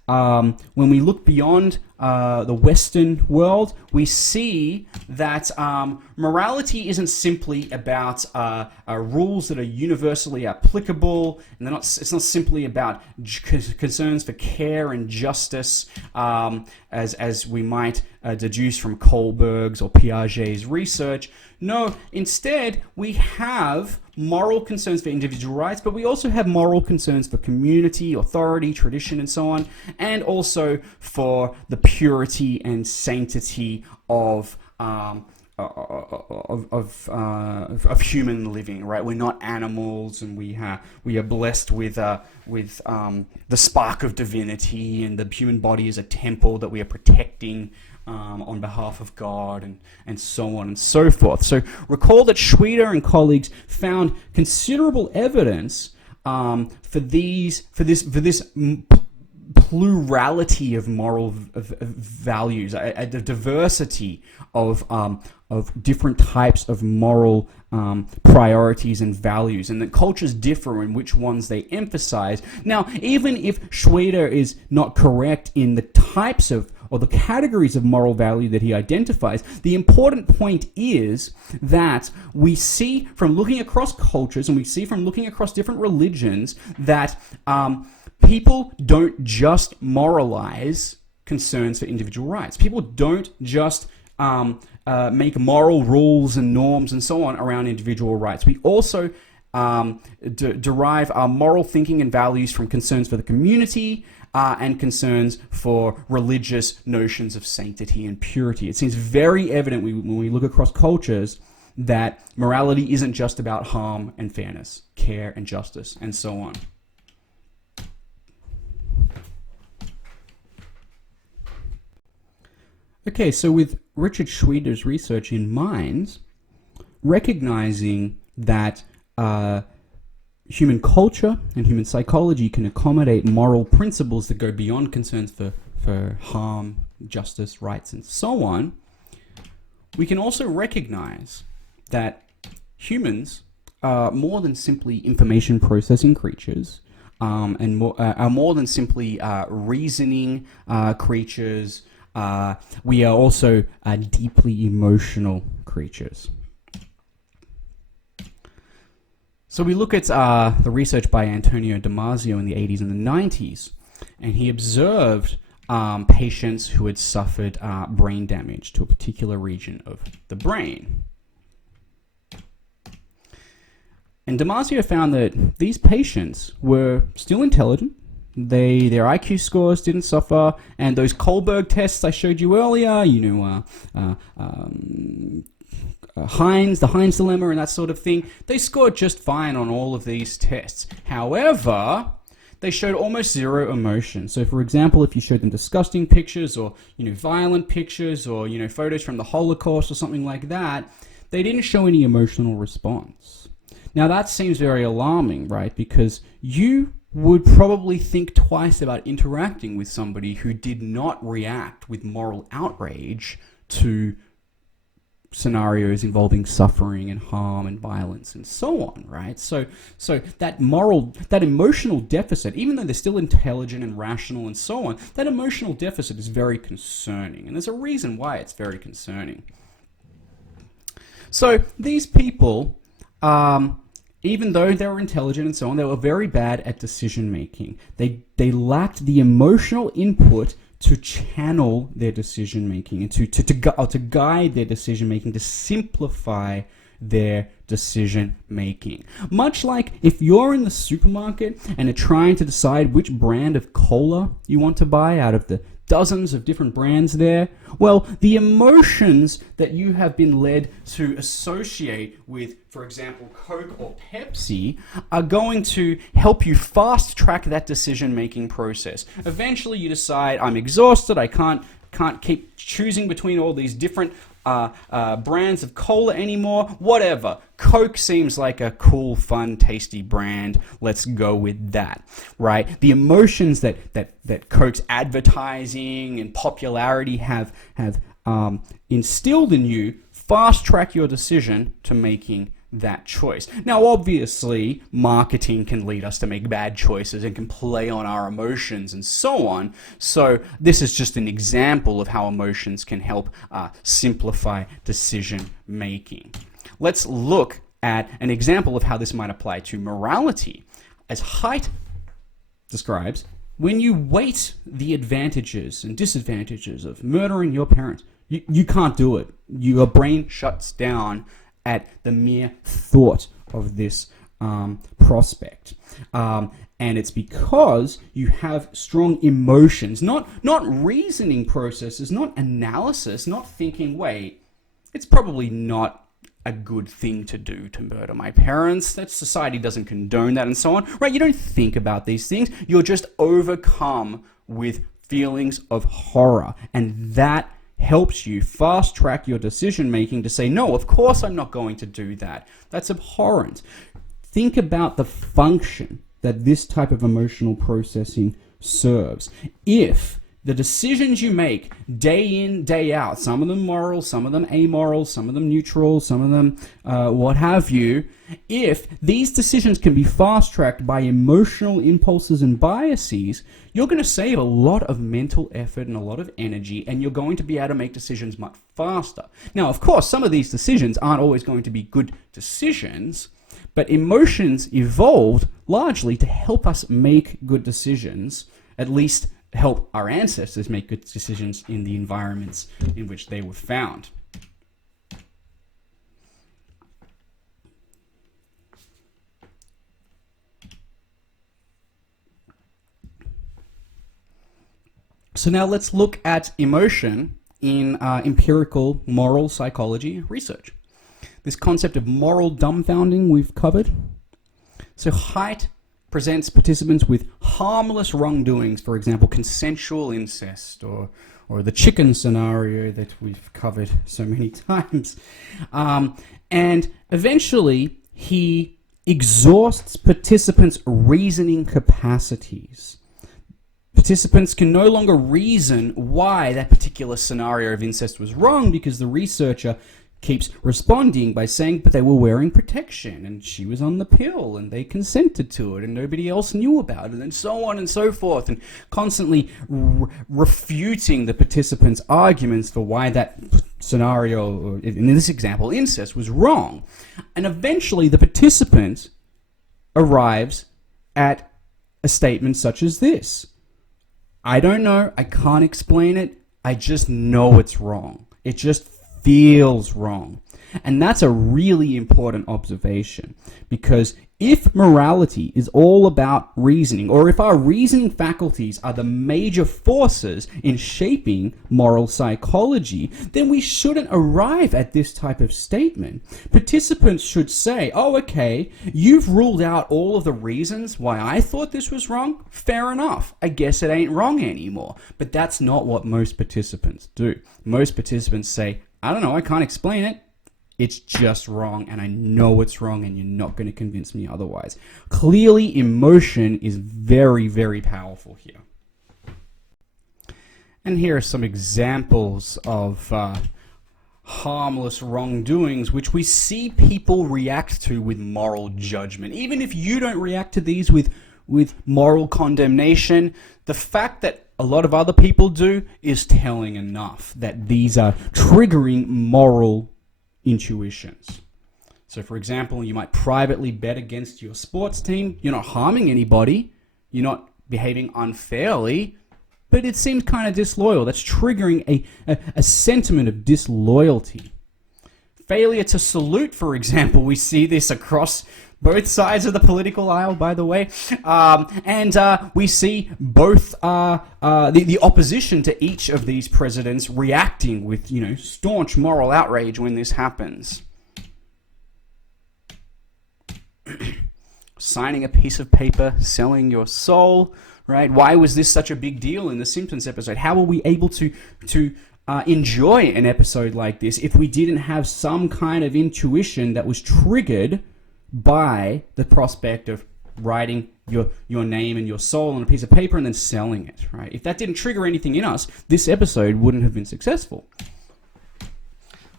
when we look beyond the Western world, we see that morality isn't simply about rules that are universally applicable, and it's not simply about concerns for care and justice, as we might deduce from Kohlberg's or Piaget's research. No, instead, we have moral concerns for individual rights, but we also have moral concerns for community, authority, tradition, and so on, and also for the purity and sanctity of human living. Right? We're not animals, and we are blessed with the spark of divinity, and the human body is a temple that we are protecting on behalf of God, and so on and so forth. So recall that Schweder and colleagues found considerable evidence for this plurality of moral values, a diversity of different types of moral priorities and values, and that cultures differ in which ones they emphasize. Now, even if Schweder is not correct in the types of or the categories of moral value that he identifies, the important point is that we see from looking across cultures, and we see from looking across different religions, that people don't just moralize concerns for individual rights. People don't just make moral rules and norms and so on around individual rights. We also derive our moral thinking and values from concerns for the community, and concerns for religious notions of sanctity and purity. It seems very evident when we look across cultures that morality isn't just about harm and fairness, care and justice, and so on. Okay, so with Richard Schweder's research in mind, recognizing that human culture and human psychology can accommodate moral principles that go beyond concerns for harm, justice, rights, and so on, we can also recognize that humans are more than simply information processing creatures, and are more than simply reasoning creatures. We are also deeply emotional creatures. So we look at the research by Antonio Damasio in the 80s and the 90s, and he observed patients who had suffered brain damage to a particular region of the brain. And Damasio found that these patients were still intelligent. Their IQ scores didn't suffer, and those Kohlberg tests I showed you earlier, the Heinz dilemma and that sort of thing, they scored just fine on all of these tests. However, they showed almost zero emotion. So, for example, if you showed them disgusting pictures, or violent pictures, or photos from the Holocaust or something like that, they didn't show any emotional response. Now, that seems very alarming, right? Because you would probably think twice about interacting with somebody who did not react with moral outrage to scenarios involving suffering and harm and violence and so on, right? So that emotional deficit, even though they're still intelligent and rational and so on, that emotional deficit is very concerning, and there's a reason why it's very concerning. So these people, even though they were intelligent and so on, they were very bad at decision making. They lacked the emotional input to channel their decision making and to guide their decision making, to simplify their decision making. Much like if you're in the supermarket and are trying to decide which brand of cola you want to buy out of the dozens of different brands there, well, the emotions that you have been led to associate with, for example, Coke or Pepsi, are going to help you fast track that decision-making process. Eventually you decide, I'm exhausted, I can't keep choosing between all these different brands of cola anymore. Whatever. Coke seems like a cool, fun, tasty brand. Let's go with that, right? The emotions that Coke's advertising and popularity have instilled in you fast track your decision to making that choice. Now, obviously, marketing can lead us to make bad choices and can play on our emotions and so on. So this is just an example of how emotions can help simplify decision making. Let's look at an example of how this might apply to morality. As Haidt describes, when you weight the advantages and disadvantages of murdering your parents, you can't do it. Your brain shuts down at the mere thought of this prospect. And it's because you have strong emotions, not reasoning processes, not analysis, not thinking, wait, it's probably not a good thing to do to murder my parents. That society doesn't condone that and so on. Right? You don't think about these things. You're just overcome with feelings of horror. And that helps you fast track your decision making to say, no, of course I'm not going to do that. That's abhorrent. Think about the function that this type of emotional processing serves. If the decisions you make day in, day out, some of them moral, some of them amoral, some of them neutral, some of them what have you, if these decisions can be fast-tracked by emotional impulses and biases, you're going to save a lot of mental effort and a lot of energy, and you're going to be able to make decisions much faster. Now, of course, some of these decisions aren't always going to be good decisions, but emotions evolved largely to help us make good decisions, at least help our ancestors make good decisions in the environments in which they were found. So now let's look at emotion in empirical moral psychology research. This concept of moral dumbfounding we've covered. So Haidt presents participants with harmless wrongdoings, for example, consensual incest or the chicken scenario that we've covered so many times. And eventually he exhausts participants' reasoning capacities. Participants can no longer reason why that particular scenario of incest was wrong because the researcher keeps responding by saying, but they were wearing protection and she was on the pill and they consented to it and nobody else knew about it and so on and so forth, and constantly refuting the participants' arguments for why that scenario, or in this example, incest, was wrong. And eventually the participant arrives at a statement such as this: I don't know, I can't explain it, I just know it's wrong. It just feels wrong. And that's a really important observation, because if morality is all about reasoning, or if our reasoning faculties are the major forces in shaping moral psychology, then we shouldn't arrive at this type of statement. Participants should say, oh, okay, you've ruled out all of the reasons why I thought this was wrong. Fair enough. I guess it ain't wrong anymore. But that's not what most participants do. Most participants say, I don't know, I can't explain it. It's just wrong, and I know it's wrong, and you're not going to convince me otherwise. Clearly, emotion is very, very powerful here. And here are some examples of harmless wrongdoings which we see people react to with moral judgment. Even if you don't react to these with moral condemnation, the fact that a lot of other people do is telling enough that these are triggering moral intuitions. So, for example, you might privately bet against your sports team. You're not harming anybody. You're not behaving unfairly, but it seems kind of disloyal. That's triggering a sentiment of disloyalty. Failure to salute, for example, we see this across both sides of the political aisle, by the way, and we see both the opposition to each of these presidents reacting with, staunch moral outrage when this happens. Signing a piece of paper, selling your soul, right? Why was this such a big deal in the Simpsons episode? How were we able to enjoy an episode like this if we didn't have some kind of intuition that was triggered by the prospect of writing your name and your soul on a piece of paper and then selling it, right? If that didn't trigger anything in us, this episode wouldn't have been successful. Of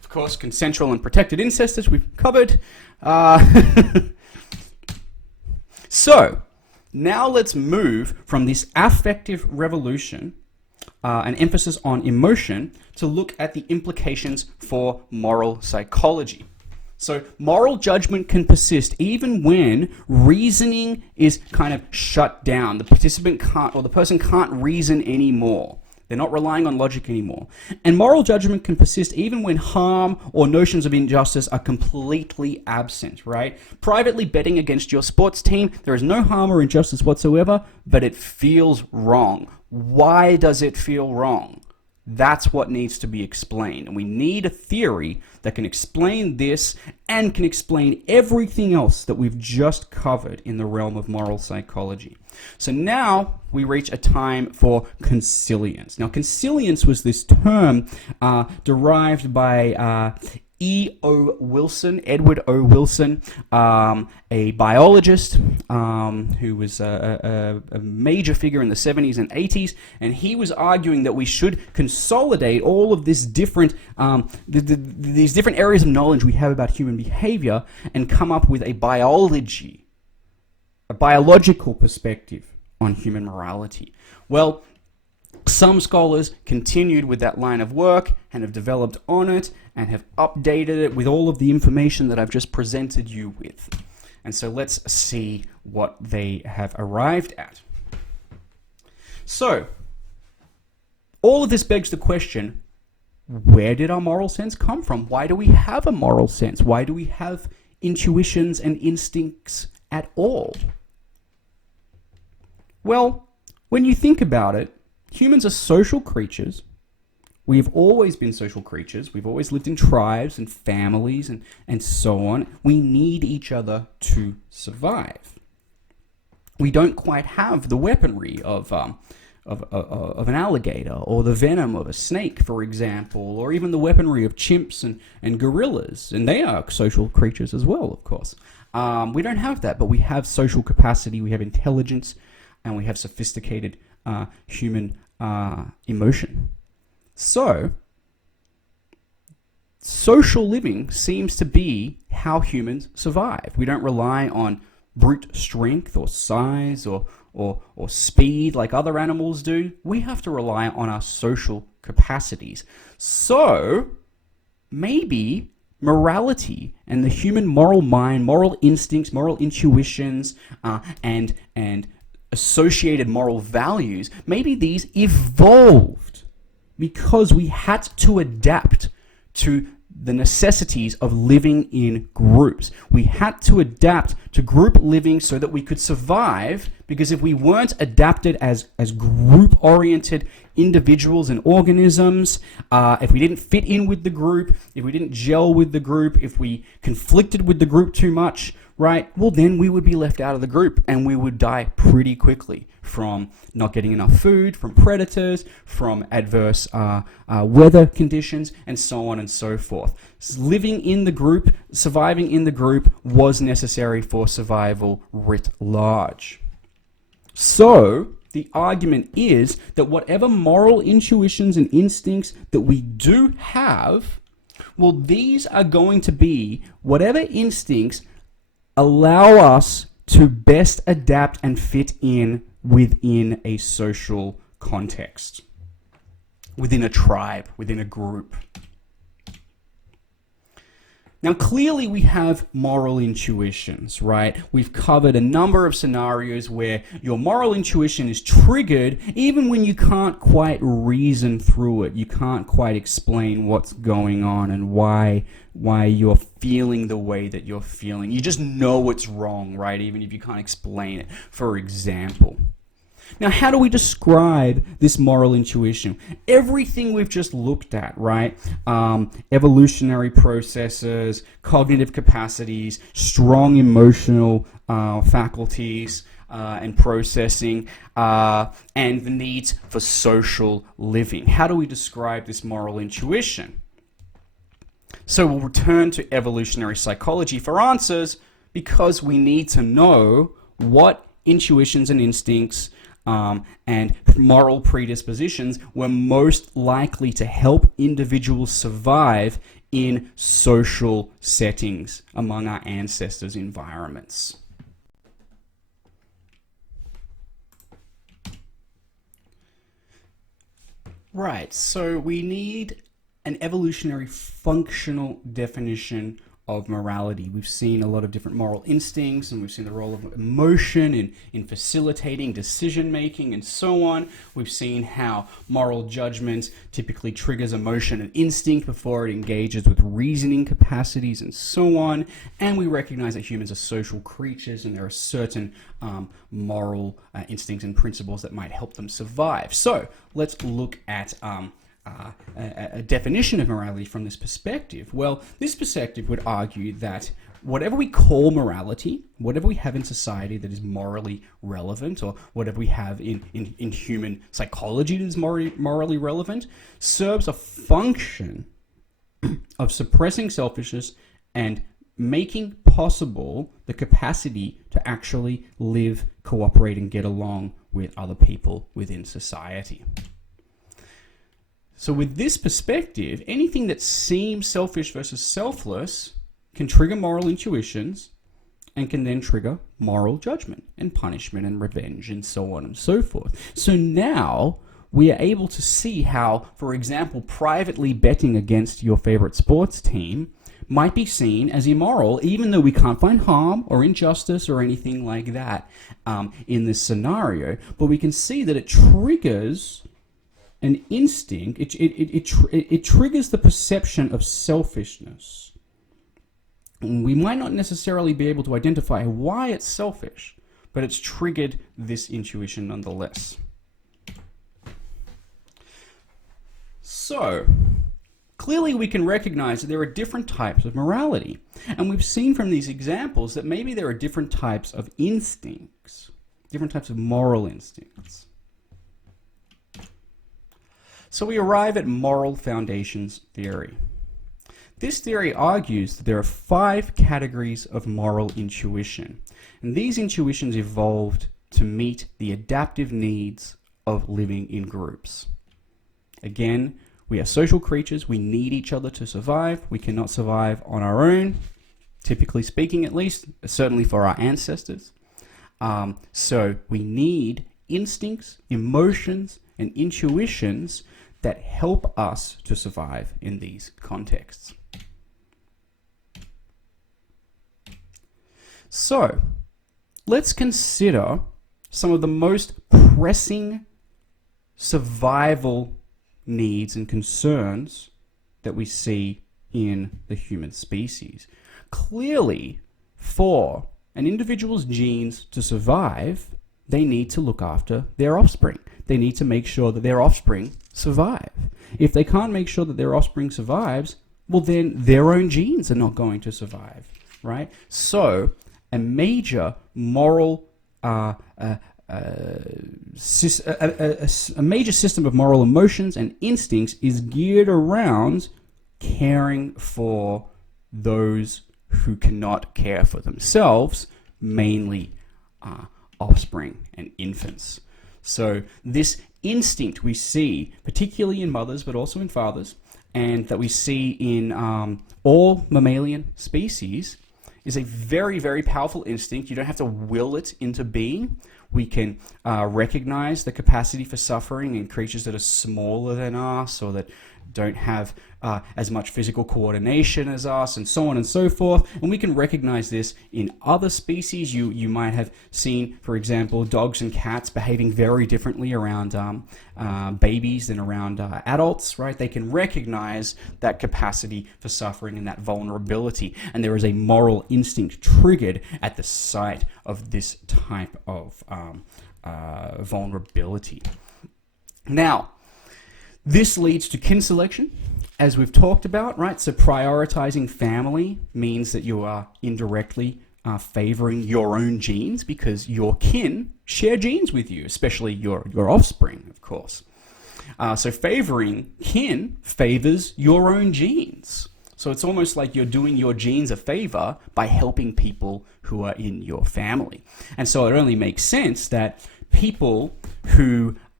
course, consensual and protected incest, as we've covered. So, now let's move from this affective revolution, an emphasis on emotion, to look at the implications for moral psychology. So moral judgment can persist even when reasoning is kind of shut down. The participant can't, or the person can't reason anymore. They're not relying on logic anymore. And moral judgment can persist even when harm or notions of injustice are completely absent, right? Privately betting against your sports team, there is no harm or injustice whatsoever, but it feels wrong. Why does it feel wrong? That's what needs to be explained. And we need a theory that can explain this and can explain everything else that we've just covered in the realm of moral psychology. So now we reach a time for consilience. Now, consilience was this term derived by Edward O. Wilson, a biologist who was a major figure in the 70s and 80s, and he was arguing that we should consolidate all of this different, these different areas of knowledge we have about human behavior and come up with a biological perspective on human morality. Well, some scholars continued with that line of work and have developed on it and have updated it with all of the information that I've just presented you with. And so let's see what they have arrived at. So, all of this begs the question, where did our moral sense come from? Why do we have a moral sense? Why do we have intuitions and instincts at all? Well, when you think about it, humans are social creatures. We've always been social creatures. We've always lived in tribes and families and so on. We need each other to survive. We don't quite have the weaponry of an alligator or the venom of a snake, for example, or even the weaponry of chimps and gorillas. And they are social creatures as well, of course. We don't have that, but we have social capacity, we have intelligence, and we have sophisticated human emotion. So, social living seems to be how humans survive. We don't rely on brute strength or size or speed like other animals do. We have to rely on our social capacities. So, maybe morality and the human moral mind, moral instincts, moral intuitions, and associated moral values, maybe these evolved because we had to adapt to the necessities of living in groups. We had to adapt to group living so that we could survive, because if we weren't adapted as group-oriented individuals and organisms, if we didn't fit in with the group, if we didn't gel with the group, if we conflicted with the group too much, right, well then we would be left out of the group and we would die pretty quickly from not getting enough food, from predators, from adverse weather conditions, and so on and so forth. Living in the group, surviving in the group was necessary for survival writ large. So, the argument is that whatever moral intuitions and instincts that we do have, well, these are going to be whatever instincts allow us to best adapt and fit in within a social context, within a tribe, within a group. Now, clearly we have moral intuitions, right? We've covered a number of scenarios where your moral intuition is triggered even when you can't quite reason through it. You can't quite explain what's going on and why you're feeling the way that you're feeling. You just know it's wrong, right? Even if you can't explain it, for example. Now, how do we describe this moral intuition? Everything we've just looked at, right? Evolutionary processes, cognitive capacities, strong emotional faculties and processing, and the needs for social living. How do we describe this moral intuition? So we'll return to evolutionary psychology for answers, because we need to know what intuitions and instincts and moral predispositions were most likely to help individuals survive in social settings among our ancestors' environments. Right, so we need an evolutionary functional definition of morality. We've seen a lot of different moral instincts, and we've seen the role of emotion in facilitating decision making and so on. We've seen how moral judgment typically triggers emotion and instinct before it engages with reasoning capacities and so on. And we recognize that humans are social creatures, and there are certain moral instincts and principles that might help them survive. So let's look at a definition of morality from this perspective. Well, this perspective would argue that whatever we call morality, whatever we have in society that is morally relevant, or whatever we have in human psychology that is morally relevant, serves a function of suppressing selfishness and making possible the capacity to actually live, cooperate, and get along with other people within society. So with this perspective, anything that seems selfish versus selfless can trigger moral intuitions and can then trigger moral judgment and punishment and revenge and so on and so forth. So now we are able to see how, for example, privately betting against your favorite sports team might be seen as immoral, even though we can't find harm or injustice or anything like that in this scenario. But we can see that it triggers an instinct, it triggers the perception of selfishness. We might not necessarily be able to identify why it's selfish, but it's triggered this intuition nonetheless. So, clearly we can recognize that there are different types of morality. And we've seen from these examples that maybe there are different types of instincts, different types of moral instincts. So we arrive at moral foundations theory. This theory argues that there are 5 categories of moral intuition, and these intuitions evolved to meet the adaptive needs of living in groups. Again, we are social creatures. We need each other to survive. We cannot survive on our own, typically speaking at least, certainly for our ancestors. So we need instincts, emotions, and intuitions that help us to survive in these contexts. So, let's consider some of the most pressing survival needs and concerns that we see in the human species. Clearly, for an individual's genes to survive, they need to look after their offspring. They need to make sure that their offspring survive. If they can't make sure that their offspring survives, well then their own genes are not going to survive, right? So a major moral, a major system of moral emotions and instincts is geared around caring for those who cannot care for themselves, mainly offspring and infants. So this instinct we see, particularly in mothers, but also in fathers, and that we see in all mammalian species, is a very, very powerful instinct. You don't have to will it into being. We can recognize the capacity for suffering in creatures that are smaller than us, or that don't have as much physical coordination as us, and so on and so forth. And we can recognize this in other species. You might have seen, for example, dogs and cats behaving very differently around babies than around adults, right? They can recognize that capacity for suffering and that vulnerability. And there is a moral instinct triggered at the sight of this type of vulnerability. Now, this leads to kin selection, as we've talked about, right? So prioritizing family means that you are indirectly favoring your own genes, because your kin share genes with you, especially your offspring, of course. So favoring kin favors your own genes. So it's almost like you're doing your genes a favor by helping people who are in your family. And so it only makes sense that people who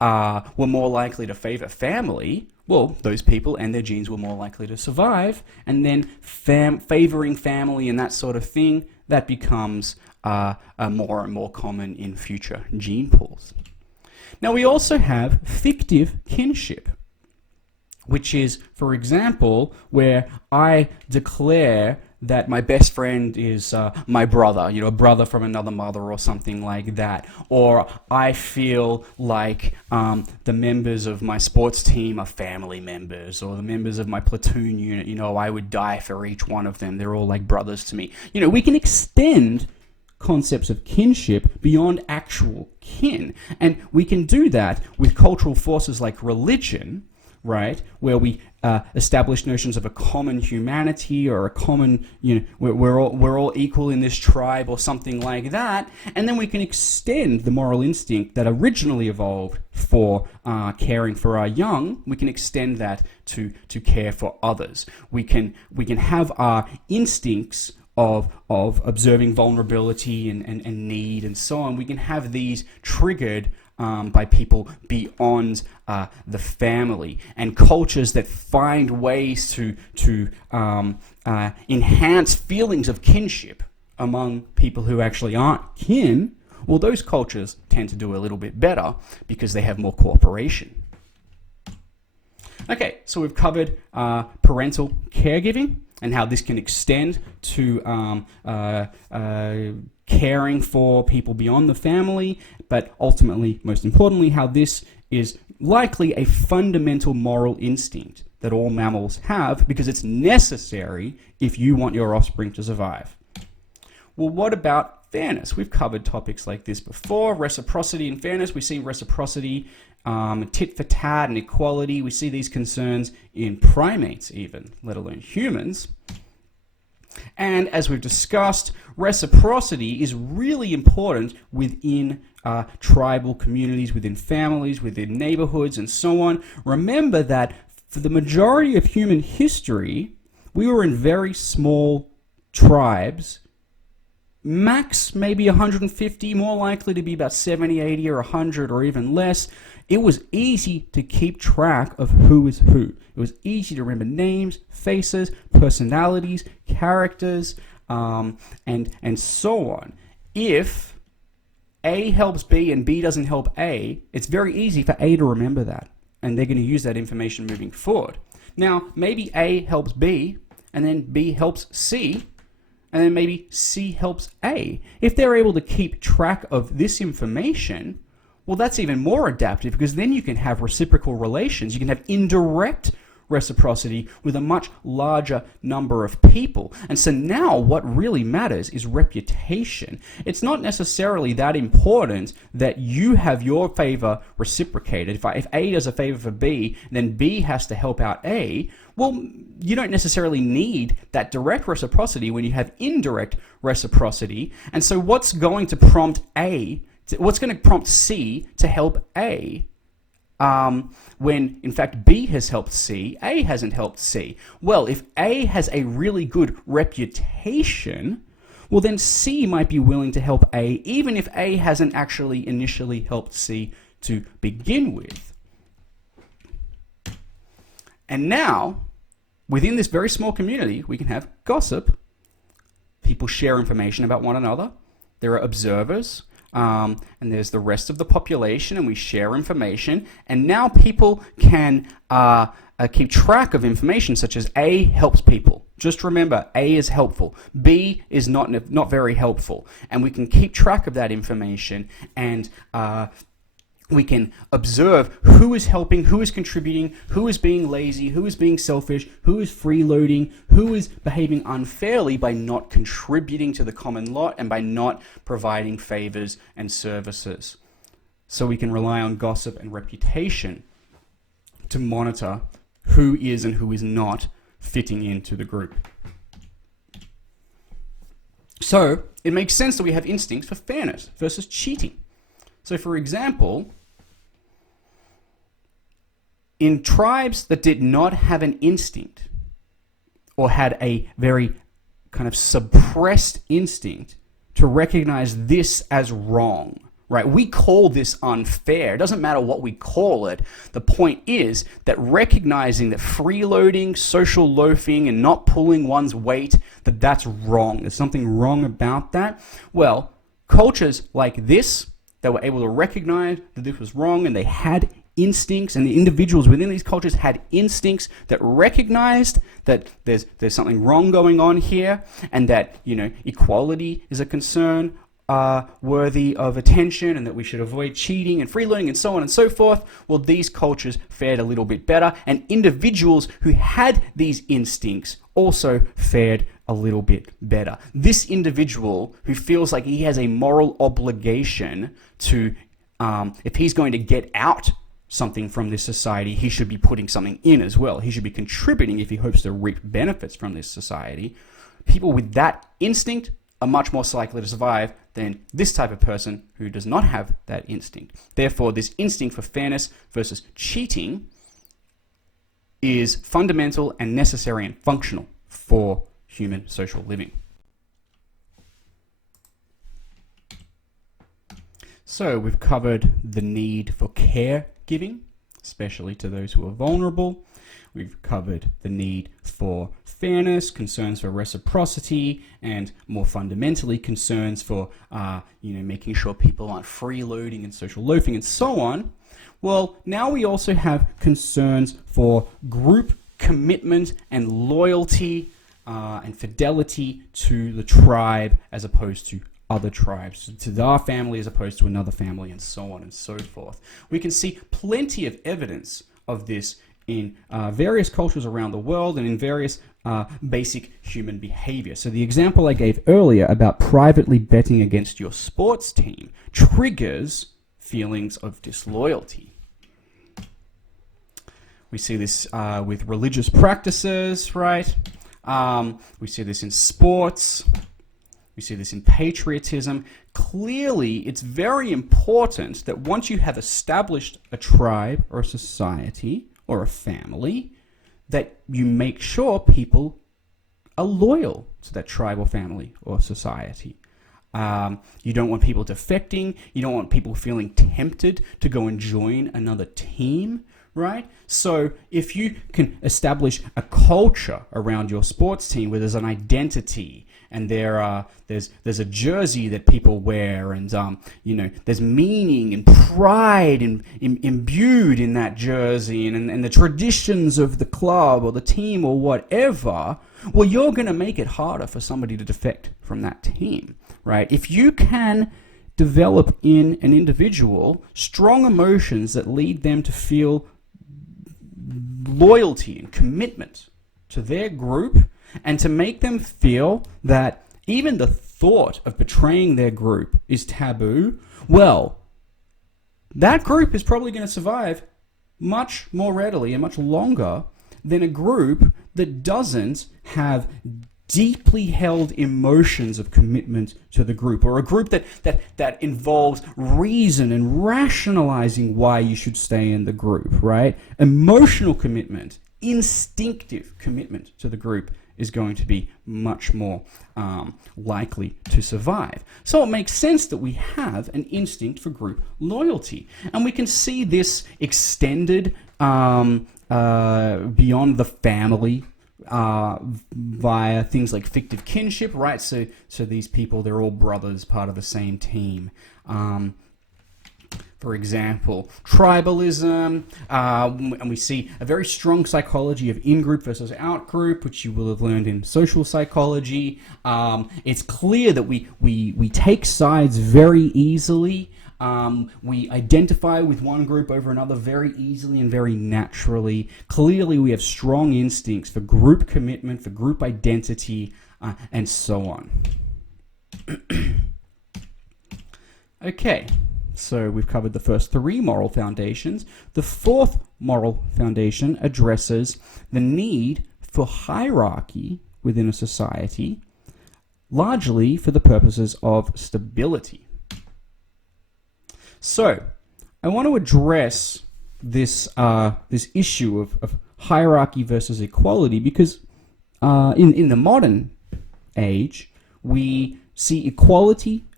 were more likely to favor family, well, those people and their genes were more likely to survive. And then favoring family and that sort of thing, that becomes more and more common in future gene pools. Now, we also have fictive kinship, which is, for example, where I declare that my best friend is my brother, a brother from another mother or something like that. Or I feel like the members of my sports team are family members, or the members of my platoon unit, I would die for each one of them. They're all like brothers to me. We can extend concepts of kinship beyond actual kin. And we can do that with cultural forces like religion, right, where we establish notions of a common humanity or a common, we're all equal in this tribe or something like that, and then we can extend the moral instinct that originally evolved for caring for our young. We can extend that to care for others. We can have our instincts of observing vulnerability and need and so on. We can have these triggered by people beyond the family, and cultures that find ways to enhance feelings of kinship among people who actually aren't kin. Well, those cultures tend to do a little bit better because they have more cooperation. Okay, so we've covered parental caregiving and how this can extend to caring for people beyond the family, but ultimately, most importantly, how this is likely a fundamental moral instinct that all mammals have because it's necessary if you want your offspring to survive. Well, what about fairness? We've covered topics like this before. Reciprocity and fairness. We see reciprocity, tit for tat, and equality. We see these concerns in primates even, let alone humans. And as we've discussed, reciprocity is really important within tribal communities, within families, within neighborhoods, and so on. Remember that for the majority of human history, we were in very small tribes, max maybe 150, more likely to be about 70, 80, or 100, or even less. It was easy to keep track of who is who. It was easy to remember names, faces, personalities, characters, and so on. If A helps B and B doesn't help A, it's very easy for A to remember that, and they're going to use that information moving forward. Now, maybe A helps B, and then B helps C, and then maybe C helps A. If they're able to keep track of this information, well, that's even more adaptive, because then you can have reciprocal relations. You can have indirect reciprocity with a much larger number of people. And so now what really matters is reputation. It's not necessarily that important that you have your favor reciprocated. If A does a favor for B, then B has to help out A. Well, you don't necessarily need that direct reciprocity when you have indirect reciprocity. And so what's going to prompt C to help A? When in fact B has helped C, A hasn't helped C. Well, if A has a really good reputation, well then C might be willing to help A, even if A hasn't actually initially helped C to begin with. And now, within this very small community, we can have gossip. People share information about one another. There are observers. And there's the rest of the population, and we share information. And now people can keep track of information, such as A helps people. Just remember, A is helpful. B is not very helpful. And we can keep track of that information, and we can observe who is helping, who is contributing, who is being lazy, who is being selfish, who is freeloading, who is behaving unfairly by not contributing to the common lot and by not providing favors and services. So we can rely on gossip and reputation to monitor who is and who is not fitting into the group. So it makes sense that we have instincts for fairness versus cheating. So for example, in tribes that did not have an instinct, or had a very kind of suppressed instinct to recognize this as wrong, right? We call this unfair. It doesn't matter what we call it. The point is that recognizing that freeloading, social loafing, and not pulling one's weight, that's wrong. There's something wrong about that. Well, cultures like this, that were able to recognize that this was wrong, and they had instincts, and the individuals within these cultures had instincts that recognized that there's something wrong going on here, and that, you know, equality is a concern worthy of attention, and that we should avoid cheating and freeloading and so on and so forth. Well, these cultures fared a little bit better, and individuals who had these instincts also fared a little bit better. This individual who feels like he has a moral obligation to, if he's going to get out something from this society, he should be putting something in as well. He should be contributing if he hopes to reap benefits from this society. People with that instinct are much more likely to survive than this type of person who does not have that instinct. Therefore, this instinct for fairness versus cheating is fundamental and necessary and functional for human social living. So we've covered the need for caregiving, especially to those who are vulnerable. We've covered the need for fairness, concerns for reciprocity, and more fundamentally, concerns for making sure people aren't freeloading and social loafing and so on. Well, now we also have concerns for group commitment and loyalty and fidelity to the tribe as opposed to other tribes, to our family as opposed to another family, and so on and so forth. We can see plenty of evidence of this in various cultures around the world and in various basic human behavior. So the example I gave earlier about privately betting against your sports team triggers feelings of disloyalty. We see this with religious practices, right? We see this in sports. We see this in patriotism. Clearly, it's very important that once you have established a tribe or a society or a family, that you make sure people are loyal to that tribe or family or society. You don't want people defecting. You don't want people feeling tempted to go and join another team, right? So if you can establish a culture around your sports team where there's an identity, and there's a jersey that people wear, and there's meaning and pride imbued in that jersey, and the traditions of the club or the team or whatever, well, you're going to make it harder for somebody to defect from that team, right? If you can develop in an individual strong emotions that lead them to feel loyalty and commitment to their group, and to make them feel that even the thought of betraying their group is taboo, well, that group is probably going to survive much more readily and much longer than a group that doesn't have deeply held emotions of commitment to the group, or a group that involves reason and rationalizing why you should stay in the group, right? Emotional commitment, instinctive commitment to the group is going to be much more likely to survive. So it makes sense that we have an instinct for group loyalty. And we can see this extended beyond the family via things like fictive kinship, right? So these people, they're all brothers, part of the same team. For example, tribalism, and we see a very strong psychology of in-group versus out-group, which you will have learned in social psychology. It's clear that we take sides very easily. We identify with one group over another very easily and very naturally. Clearly, we have strong instincts for group commitment, for group identity, and so on. Okay. So we've covered the first three moral foundations. The fourth moral foundation addresses the need for hierarchy within a society, largely for the purposes of stability. So I want to address this issue of hierarchy versus equality because in the modern age, we see equality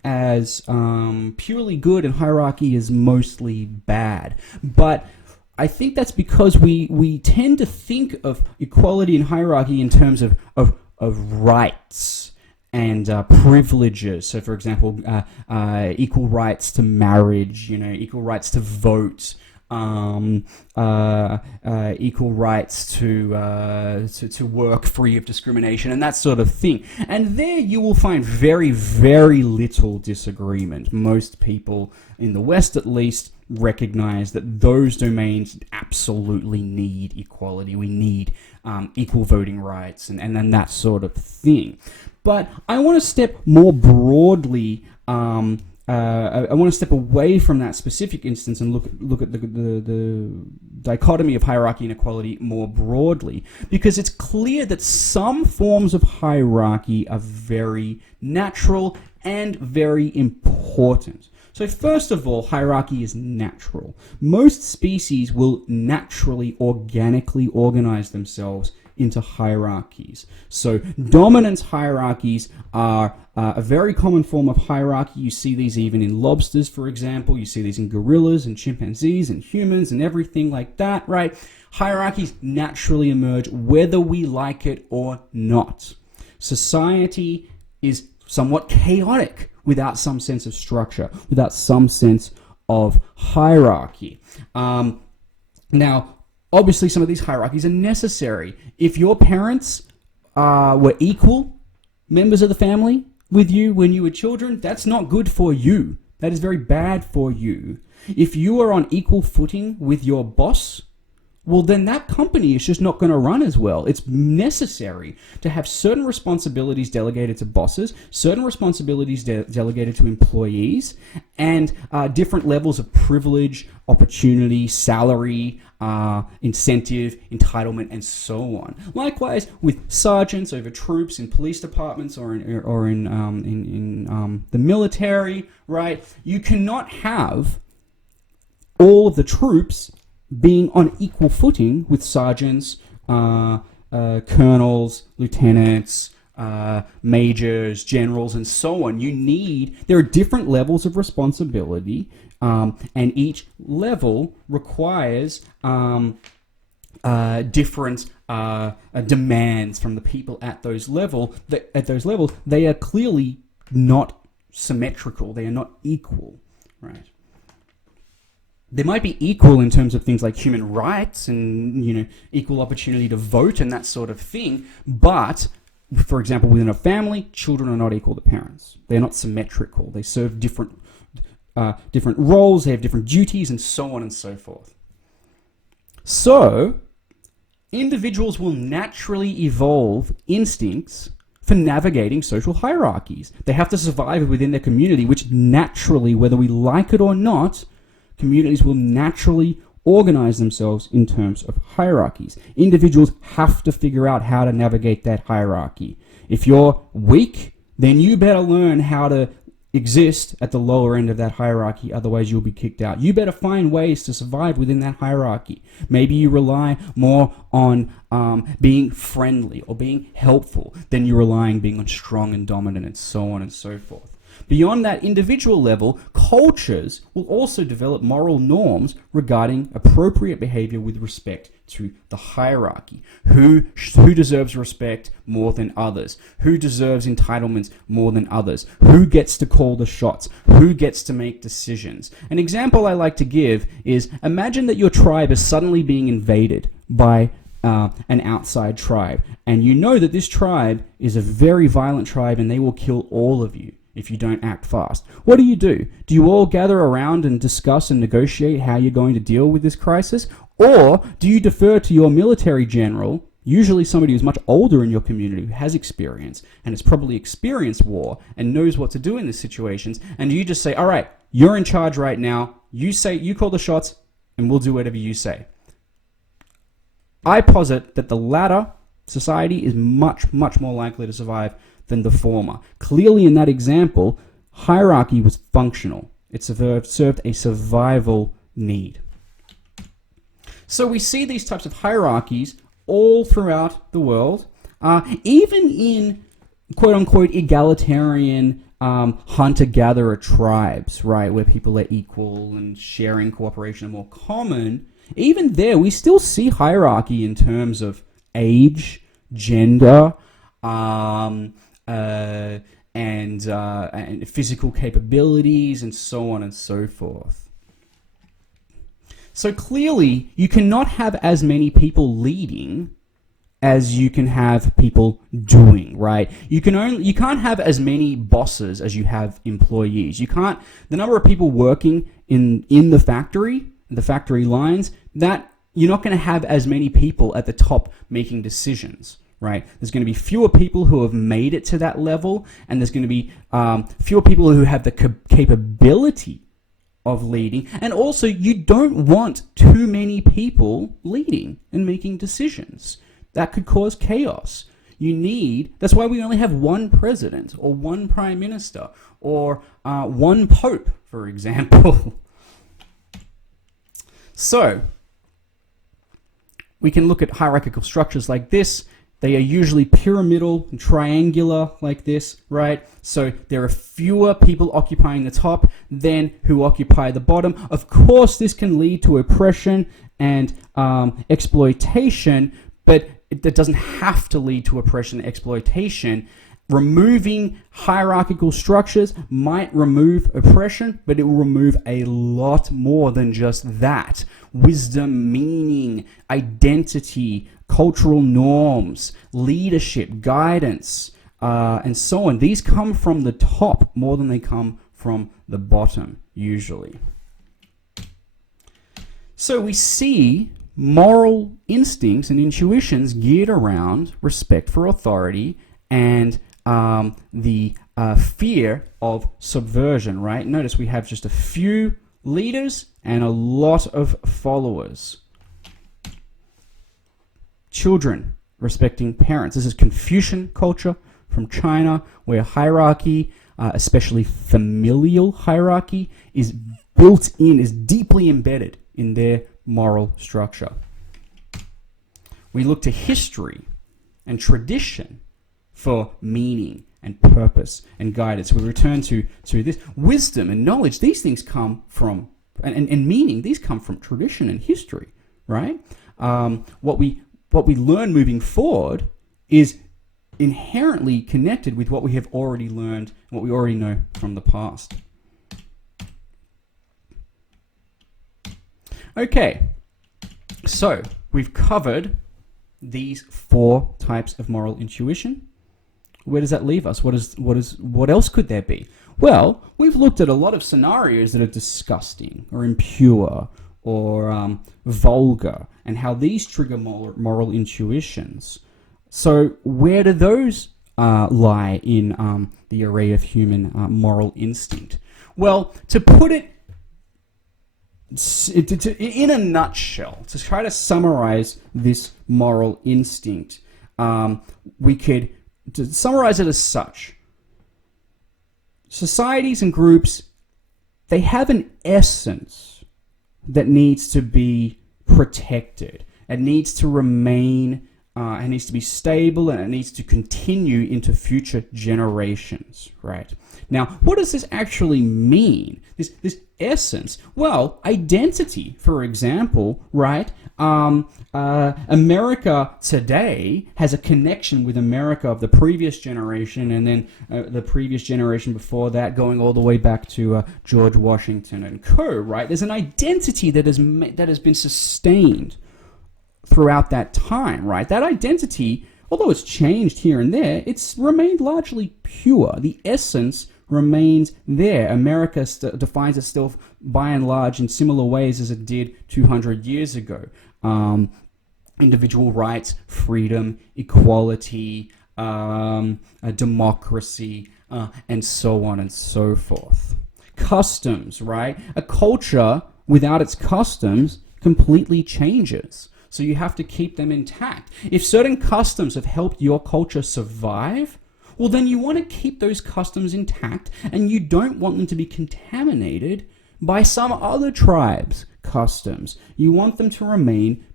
as purely good and hierarchy is mostly bad. But I think that's because we tend to think of equality and hierarchy in terms of rights and privileges. So, for example, equal rights to marriage, equal rights to vote, equal rights to work free of discrimination, and that sort of thing. And there you will find very, very little disagreement. Most people in the West, at least, recognize that those domains absolutely need equality. We need equal voting rights and then that sort of thing. But I want to step more broadly. I want to step away from that specific instance and look at the dichotomy of hierarchy and equality more broadly, because it's clear that some forms of hierarchy are very natural and very important. So first of all, hierarchy is natural. Most species will naturally, organically organize themselves into hierarchies. So dominance hierarchies are a very common form of hierarchy. You see these even in lobsters, for example. You see these in gorillas and chimpanzees and humans and everything like that, right? Hierarchies naturally emerge whether we like it or not. Society is somewhat chaotic without some sense of structure, without some sense of hierarchy. Now, obviously, some of these hierarchies are necessary. If your parents were equal members of the family with you when you were children, that's not good for you. That is very bad for you. If you are on equal footing with your boss, well, then that company is just not going to run as well. It's necessary to have certain responsibilities delegated to bosses, certain responsibilities delegated to employees, and different levels of privilege, opportunity, salary, incentive, entitlement, and so on. Likewise, with sergeants over troops in police departments or in the military, right? You cannot have all of the troops being on equal footing with sergeants, colonels, lieutenants, majors, generals, and so on. There are different levels of responsibility, and each level requires different demands from the people at those levels. They are clearly not symmetrical. They are not equal, right? They might be equal in terms of things like human rights and, equal opportunity to vote and that sort of thing. But, for example, within a family, children are not equal to parents. They're not symmetrical. They serve different roles. They have different duties, and so on and so forth. So, individuals will naturally evolve instincts for navigating social hierarchies. They have to survive within their community, which naturally, whether we like it or not, communities will naturally organize themselves in terms of hierarchies. Individuals have to figure out how to navigate that hierarchy. If you're weak, then you better learn how to exist at the lower end of that hierarchy, otherwise you'll be kicked out. You better find ways to survive within that hierarchy. Maybe you rely more on being friendly or being helpful than you're relying being on strong and dominant, and so on and so forth. Beyond that individual level, cultures will also develop moral norms regarding appropriate behavior with respect to the hierarchy. Who deserves respect more than others? Who deserves entitlements more than others? Who gets to call the shots? Who gets to make decisions? An example I like to give is, imagine that your tribe is suddenly being invaded by an outside tribe, and you know that this tribe is a very violent tribe and they will kill all of you if you don't act fast. What do? Do you all gather around and discuss and negotiate how you're going to deal with this crisis? Or do you defer to your military general, usually somebody who's much older in your community, who has experience and has probably experienced war and knows what to do in these situations, and you just say, all right, you're in charge right now, you call the shots, and we'll do whatever you say? I posit that the latter society is much, much more likely to survive than the former. Clearly, in that example, hierarchy was functional. It served a survival need. So we see these types of hierarchies all throughout the world, even in quote-unquote egalitarian hunter-gatherer tribes, right, where people are equal and sharing cooperation are more common, even there we still see hierarchy in terms of age, gender, and physical capabilities, and so on and so forth. So clearly, you cannot have as many people leading as you can have people doing, right? You can't have as many bosses as you have employees. The number of people working in the factory lines, that you're not going to have as many people at the top making decisions, right? There's going to be fewer people who have made it to that level, and there's going to be fewer people who have the capability of leading. And also, you don't want too many people leading and making decisions. That could cause chaos. That's why we only have one president or one prime minister or one pope, for example. So, we can look at hierarchical structures like this. They are usually pyramidal and triangular like this, right? So there are fewer people occupying the top than who occupy the bottom. Of course, this can lead to oppression and exploitation, but that doesn't have to lead to oppression and exploitation. Removing hierarchical structures might remove oppression, but it will remove a lot more than just that. Wisdom, meaning, identity, cultural norms, leadership, guidance, and so on. These come from the top more than they come from the bottom, usually. So we see moral instincts and intuitions geared around respect for authority and the fear of subversion, right? Notice we have just a few leaders and a lot of followers. Children respecting parents. This is Confucian culture from China, where hierarchy, especially familial hierarchy, is built in, is deeply embedded in their moral structure. We look to history and tradition for meaning and purpose and guidance. We return to this. Wisdom and knowledge, these things come from, and meaning, these come from tradition and history, right? What we learn moving forward is inherently connected with what we have already learned, what we already know from the past. Okay, so we've covered these 4 types of moral intuition. Where does that leave us? What else could there be? Well, we've looked at a lot of scenarios that are disgusting or impure or vulgar, and how these trigger moral intuitions. So where do those lie in the array of human moral instinct? Well, to put it in a nutshell, to try to summarize this moral instinct, we could summarize it as such. Societies and groups, they have an essence that needs to be protected. It needs to remain, it needs to be stable, and it needs to continue into future generations, right? Now, what does this actually mean? This essence? Well, identity, for example, right? America today has a connection with America of the previous generation, and then the previous generation before that, going all the way back to George Washington and co. Right? There's an identity that has been sustained throughout that time. Right? That identity, although it's changed here and there, it's remained largely pure. The essence remains there. America defines itself by and large in similar ways as it did 200 years ago. Individual rights, freedom, equality, democracy, and so on and so forth. Customs, right? A culture without its customs completely changes. So you have to keep them intact. If certain customs have helped your culture survive, well, then you want to keep those customs intact, and you don't want them to be contaminated by some other tribe's customs. You want them to remain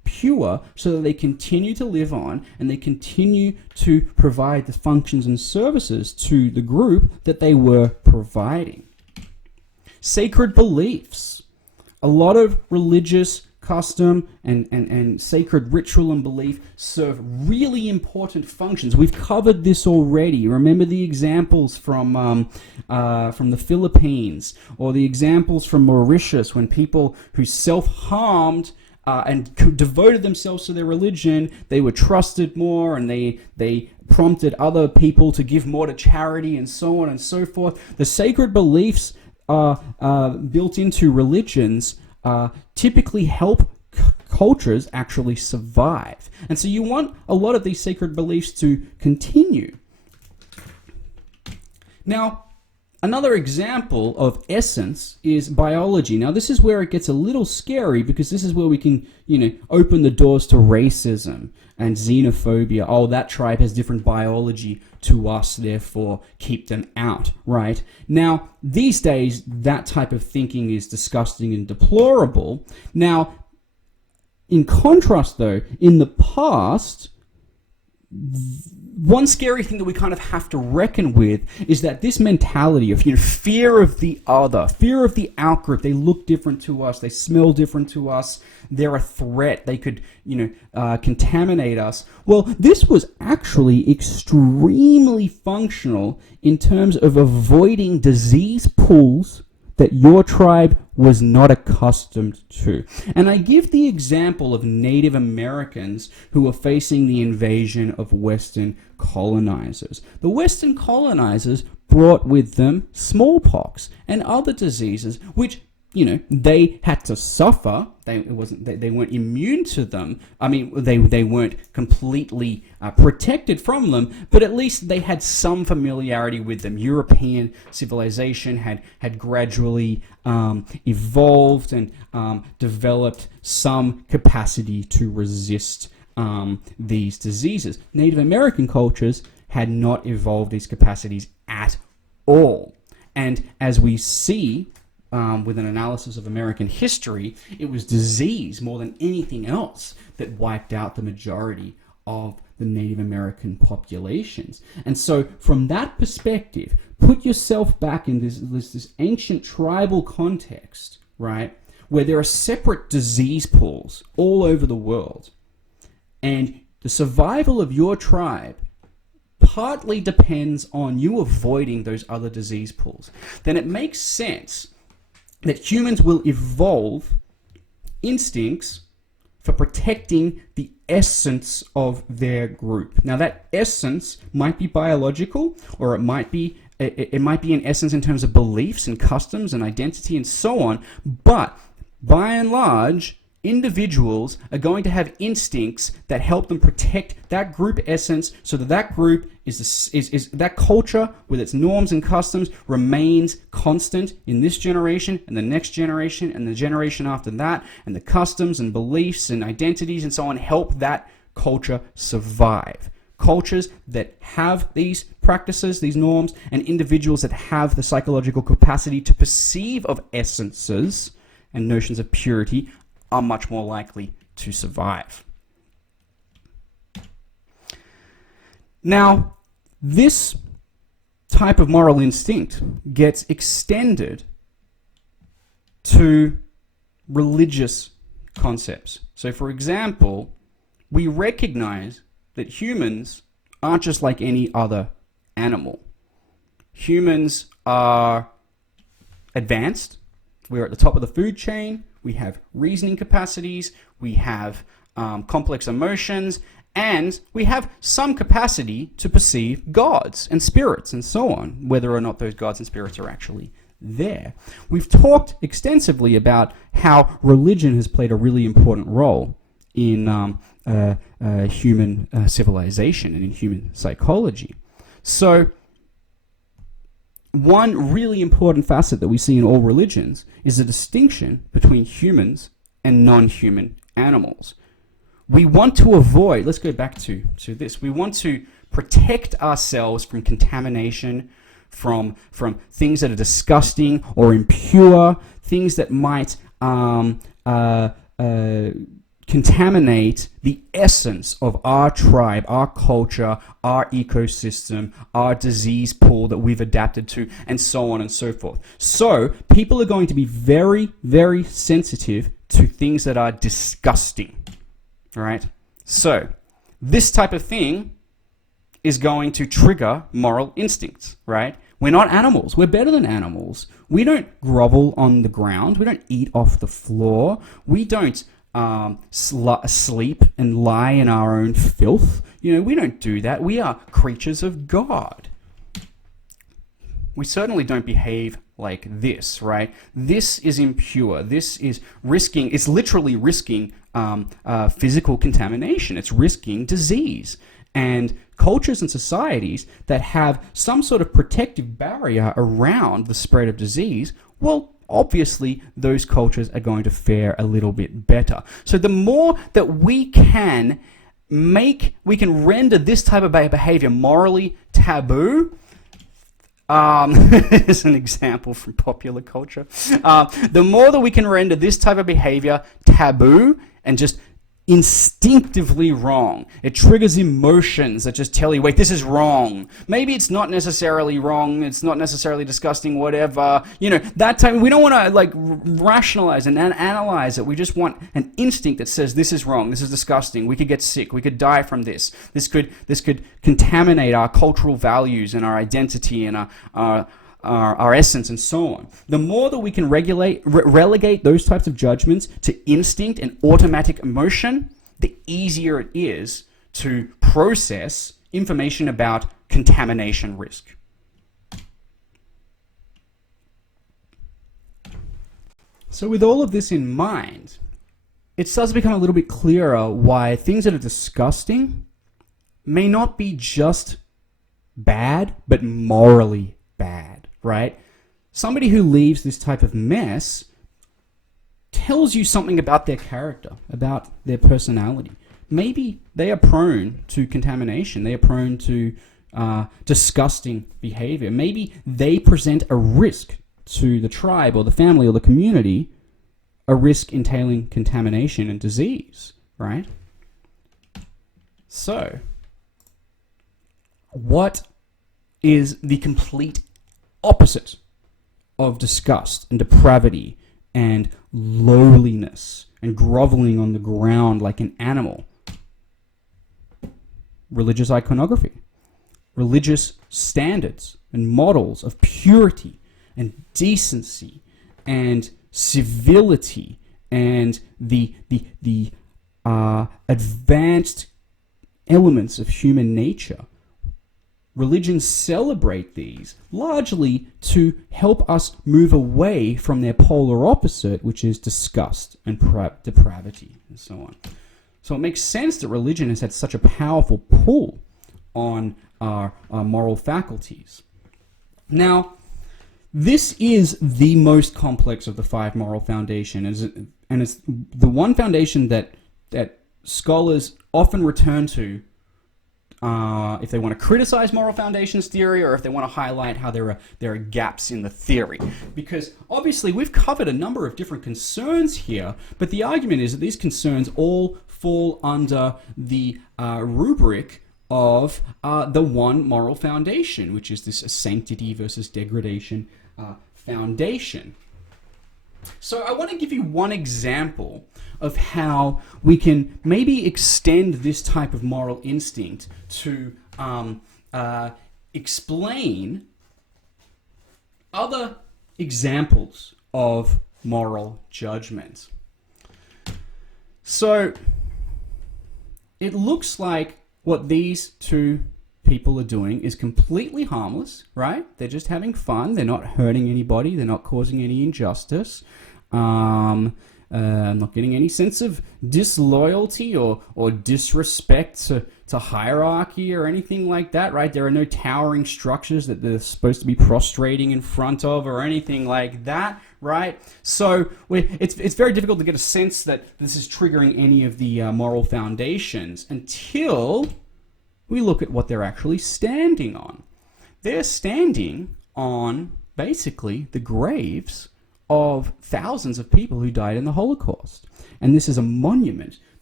pure so that they continue to live on and they continue to provide the functions and services to the group that they were providing. Sacred beliefs. A lot of religious custom and sacred ritual and belief serve really important functions. We've covered this already. Remember the examples from the Philippines, or the examples from Mauritius, when people who self-harmed and devoted themselves to their religion, they were trusted more, and they prompted other people to give more to charity, and so on and so forth. The sacred beliefs built into religions typically help cultures actually survive. And so you want a lot of these sacred beliefs to continue. Now, another example of essence is biology. Now, this is where it gets a little scary, because this is where we can, open the doors to racism and xenophobia. Oh, that tribe has different biology to us, therefore keep them out, right? Now, these days, that type of thinking is disgusting and deplorable. Now, in contrast, though, in the past, one scary thing that we kind of have to reckon with is that this mentality of fear of the other, fear of the outgroup. They look different to us, they smell different to us, they're a threat, they could contaminate us. Well, this was actually extremely functional in terms of avoiding disease pools that your tribe was not accustomed to. And I give the example of Native Americans who were facing the invasion of Western colonizers. The Western colonizers brought with them smallpox and other diseases, which they had to suffer. They weren't immune to them. I mean, they weren't completely protected from them, but at least they had some familiarity with them. European civilization had gradually evolved and developed some capacity to resist these diseases. Native American cultures had not evolved these capacities at all. And as we see, with an analysis of American history, it was disease more than anything else that wiped out the majority of the Native American populations. And so from that perspective, put yourself back in this ancient tribal context, right, where there are separate disease pools all over the world, and the survival of your tribe partly depends on you avoiding those other disease pools. Then it makes sense that humans will evolve instincts for protecting the essence of their group. Now, that essence might be biological, or it might be an essence in terms of beliefs and customs and identity and so on, but by and large, individuals are going to have instincts that help them protect that group essence, so that group is that culture with its norms and customs remains constant in this generation and the next generation and the generation after that, and the customs and beliefs and identities and so on help that culture survive. Cultures that have these practices, these norms, and individuals that have the psychological capacity to perceive of essences and notions of purity are much more likely to survive. Now, this type of moral instinct gets extended to religious concepts. So, for example, we recognize that humans aren't just like any other animal. Humans are advanced. We're at the top of the food chain. We have reasoning capacities, we have complex emotions, and we have some capacity to perceive gods and spirits and so on, whether or not those gods and spirits are actually there. We've talked extensively about how religion has played a really important role in human civilization and in human psychology. So, one really important facet that we see in all religions is the distinction between humans and non-human animals. We want to avoid, let's go back to this, we want to protect ourselves from contamination, from things that are disgusting or impure, things that might contaminate the essence of our tribe, our culture, our ecosystem, our disease pool that we've adapted to, and so on and so forth. So people are going to be very, very sensitive to things that are disgusting, all right? So this type of thing is going to trigger moral instincts, right? We're not animals. We're better than animals. We don't grovel on the ground. We don't eat off the floor. We don't sleep and lie in our own filth. We don't do that. We are creatures of God. We certainly don't behave like this, right? This is impure. This is risking, it's literally risking physical contamination. It's risking disease. And cultures and societies that have some sort of protective barrier around the spread of disease, well, obviously those cultures are going to fare a little bit better. So the more that we can render this type of behavior morally taboo. As an example from popular culture, the more that we can render this type of behavior taboo and just instinctively wrong. It triggers emotions that just tell you, wait, this is wrong. Maybe it's not necessarily wrong. It's not necessarily disgusting, whatever. That time, we don't want to rationalize and analyze it. We just want an instinct that says, this is wrong. This is disgusting. We could get sick. We could die from this. This could contaminate our cultural values and our identity and our essence and so on. The more that we can relegate those types of judgments to instinct and automatic emotion, the easier it is to process information about contamination risk. So with all of this in mind, it starts to become a little bit clearer why things that are disgusting may not be just bad, but morally bad. Right? Somebody who leaves this type of mess tells you something about their character, about their personality. Maybe they are prone to contamination. They are prone to disgusting behavior. Maybe they present a risk to the tribe or the family or the community, a risk entailing contamination and disease, right? So, what is the complete opposite of disgust and depravity and lowliness and groveling on the ground like an animal? Religious iconography, religious standards and models of purity and decency and civility and the advanced elements of human nature. Religions celebrate these largely to help us move away from their polar opposite, which is disgust and depravity and so on. So it makes sense that religion has had such a powerful pull on our moral faculties. Now, this is the most complex of the five moral foundations, and it's the one foundation that scholars often return to if they want to criticize moral foundations theory, or if they want to highlight how there are gaps in the theory. Because obviously we've covered a number of different concerns here, but the argument is that these concerns all fall under the rubric of the one moral foundation, which is this sanctity versus degradation foundation. So I want to give you one example of how we can maybe extend this type of moral instinct to explain other examples of moral judgment. So it looks like what these two people are doing is completely harmless, right? They're just having fun. They're not hurting anybody. They're not causing any injustice. Not getting any sense of disloyalty or disrespect to hierarchy or anything like that, right? There are no towering structures that they're supposed to be prostrating in front of or anything like that, right? So it's very difficult to get a sense that this is triggering any of the moral foundations until we look at what they're actually standing on. They're standing on basically the graves of thousands of people who died in the Holocaust. And this is a monument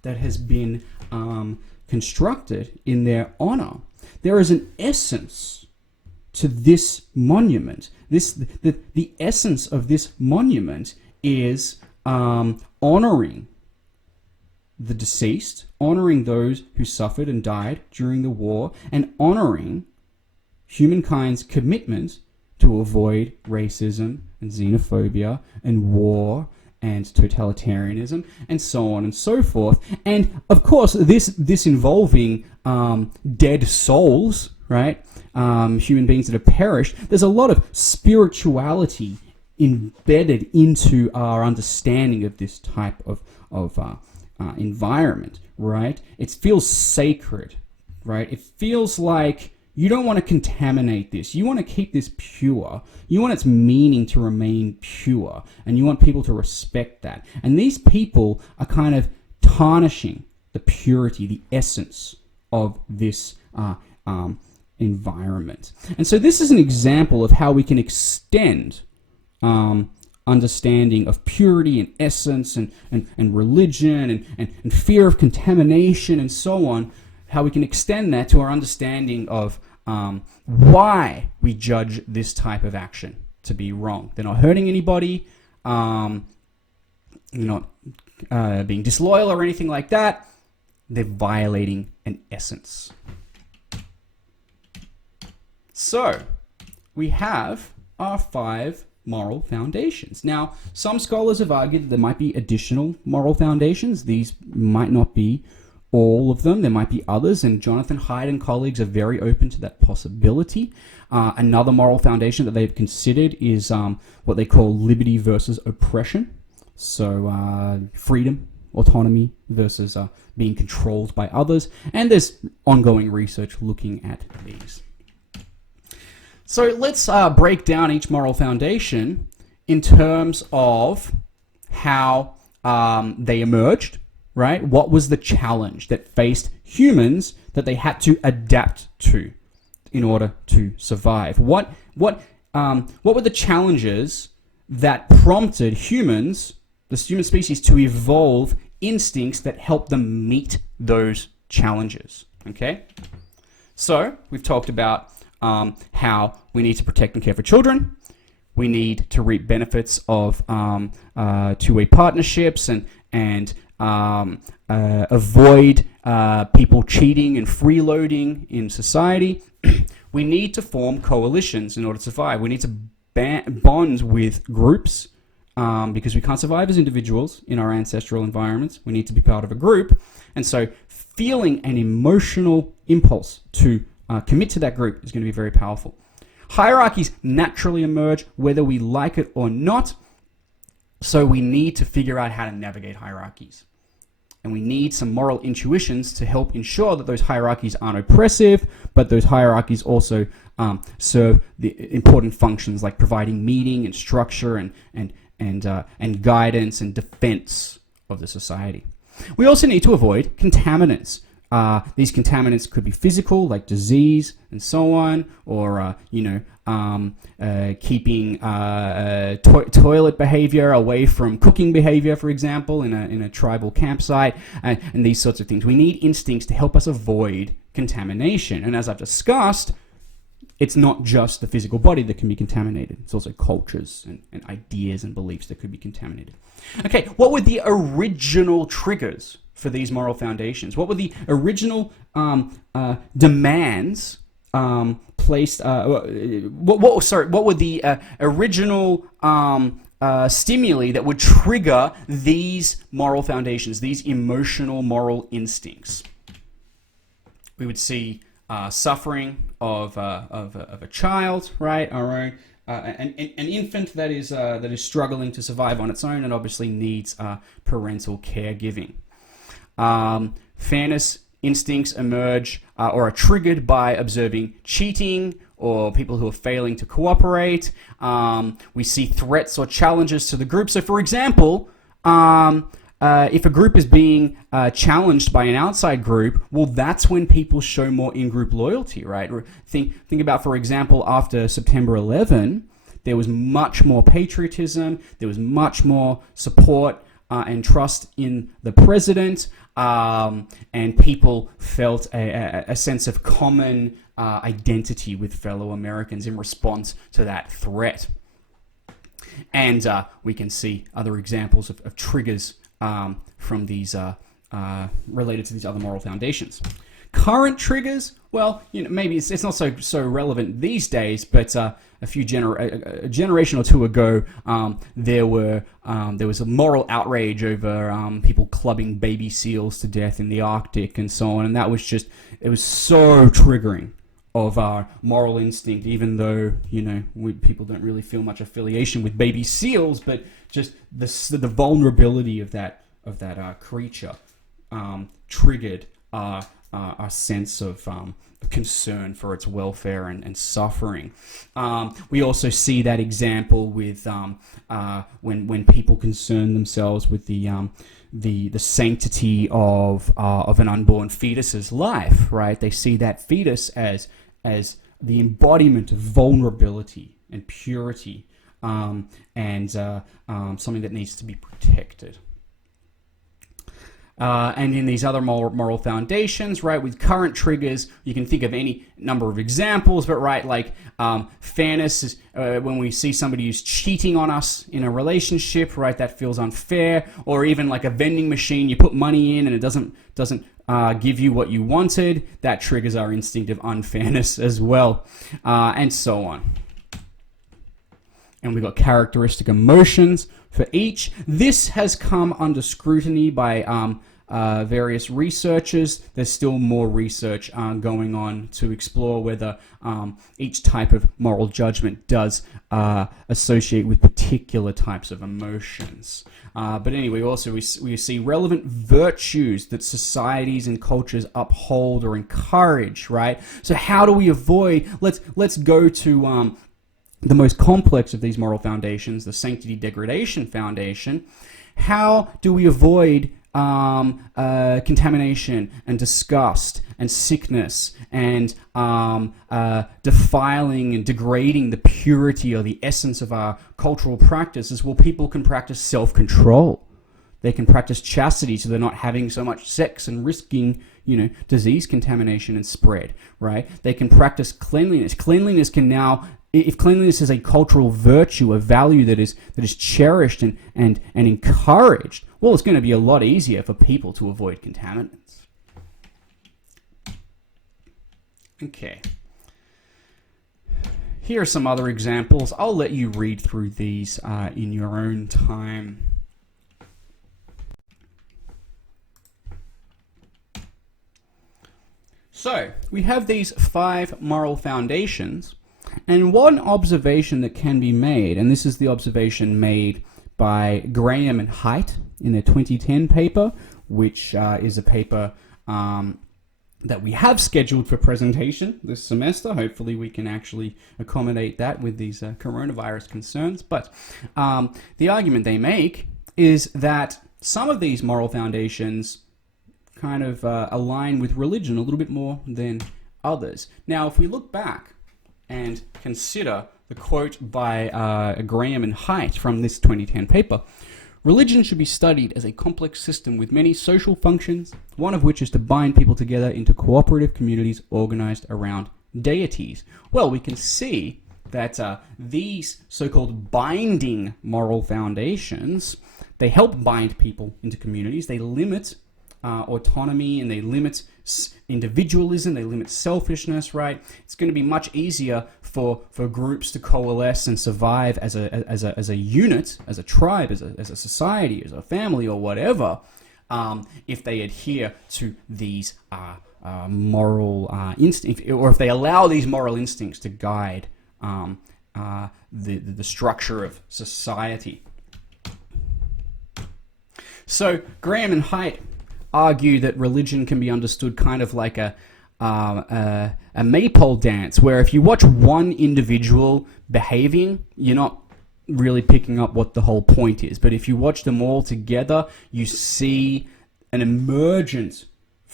that has been constructed in their honor. There is an essence to this monument. The essence of this monument is honoring the deceased, honoring those who suffered and died during the war, and honoring humankind's commitment to avoid racism and xenophobia and war and totalitarianism and so on and so forth. And of course, this involving dead souls, right? Human beings that have perished. There's a lot of spirituality embedded into our understanding of this type of environment, right? It feels sacred, right? It feels like you don't want to contaminate this. You want to keep this pure. You want its meaning to remain pure, and you want people to respect that. And these people are kind of tarnishing the purity, the essence of this environment. And so this is an example of how we can extend understanding of purity and essence and religion and fear of contamination and so on, how we can extend that to our understanding of why we judge this type of action to be wrong. They're not hurting anybody, they're not being disloyal or anything like that. They're violating an essence. So, we have our 5 moral foundations. Now, some scholars have argued that there might be additional moral foundations. These might not be all of them. There might be others, and Jonathan Haidt and colleagues are very open to that possibility. Another moral foundation that they've considered is what they call liberty versus oppression. So, freedom, autonomy versus being controlled by others. And there's ongoing research looking at these. So let's break down each moral foundation in terms of how they emerged, right? What was the challenge that faced humans that they had to adapt to in order to survive? What were the challenges that prompted humans, the human species, to evolve instincts that helped them meet those challenges? Okay? So we've talked about how we need to protect and care for children. We need to reap benefits of two-way partnerships and avoid people cheating and freeloading in society. We need to form coalitions in order to survive. We need to bond with groups because we can't survive as individuals in our ancestral environments. We need to be part of a group. And so feeling an emotional impulse to commit to that group is going to be very powerful. Hierarchies naturally emerge whether we like it or not. So we need to figure out how to navigate hierarchies. And we need some moral intuitions to help ensure that those hierarchies aren't oppressive, but those hierarchies also serve the important functions like providing meaning and structure and guidance and defense of the society. We also need to avoid contaminants. These contaminants could be physical, like disease and so on, or keeping toilet behavior away from cooking behavior, for example, in a tribal campsite, and these sorts of things. We need instincts to help us avoid contamination. And as I've discussed, it's not just the physical body that can be contaminated. It's also cultures and ideas and beliefs that could be contaminated. Okay, what were the original triggers for these moral foundations? What were the original demands placed? What were the original stimuli that would trigger these moral foundations, these emotional moral instincts? We would see suffering of a child, right? Our own. An infant that is struggling to survive on its own and obviously needs parental caregiving. Fairness instincts emerge or are triggered by observing cheating or people who are failing to cooperate. We see threats or challenges to the group. So, for example, if a group is being challenged by an outside group, well, that's when people show more in-group loyalty, right? Think about, for example, after September 11, there was much more patriotism, there was much more support and trust in the president, and people felt a sense of common identity with fellow Americans in response to that threat. And we can see other examples of triggers from these related to these other moral foundations. Current triggers, well, maybe it's not so relevant these days, but a generation or two ago, there was a moral outrage over people clubbing baby seals to death in the Arctic and so on, and that was it was so triggering of our moral instinct, even though people don't really feel much affiliation with baby seals, but just the vulnerability of that creature triggered our sense of concern for its welfare and suffering. We also see that example with when people concern themselves with the sanctity of an unborn fetus's life, right? They see that fetus as the embodiment of vulnerability and purity, and something that needs to be protected. And in these other moral foundations, right, with current triggers, you can think of any number of examples, but right, like fairness is when we see somebody who's cheating on us in a relationship, right, that feels unfair, or even like a vending machine, you put money in and it doesn't give you what you wanted, that triggers our instinct of unfairness as well, and so on. And we've got characteristic emotions for each. This has come under scrutiny by various researchers. There's still more research going on to explore whether each type of moral judgment does associate with particular types of emotions. But anyway, also we see relevant virtues that societies and cultures uphold or encourage, right? So how do we avoid, let's go to the most complex of these moral foundations, the sanctity degradation foundation. How do we avoid contamination and disgust and sickness and defiling and degrading the purity or the essence of our cultural practices? Well, people can practice self-control. They can practice chastity, so they're not having so much sex and risking, disease contamination and spread, right? They can practice cleanliness. Cleanliness can now, if cleanliness is a cultural virtue, a value that is cherished and encouraged, well, it's going to be a lot easier for people to avoid contaminants. Okay. Here are some other examples. I'll let you read through these in your own time. So, we have these 5 moral foundations, and one observation that can be made, and this is the observation made by Graham and Haidt in their 2010 paper, which is a paper that we have scheduled for presentation this semester. Hopefully we can actually accommodate that with these coronavirus concerns. But the argument they make is that some of these moral foundations kind of align with religion a little bit more than others. Now, if we look back and consider the quote by Graham and Haidt from this 2010 paper, religion should be studied as a complex system with many social functions, one of which is to bind people together into cooperative communities organized around deities. Well, we can see that these so-called binding moral foundations, they help bind people into communities. They limit autonomy, and they limit individualism, they limit selfishness, right? It's going to be much easier for groups to coalesce and survive as a unit, as a tribe, as a society, as a family, or whatever, if they adhere to these moral instincts, or if they allow these moral instincts to guide the structure of society. So Graham and Haidt argue that religion can be understood kind of like a maypole dance, where if you watch one individual behaving, you're not really picking up what the whole point is. But if you watch them all together, you see an emergent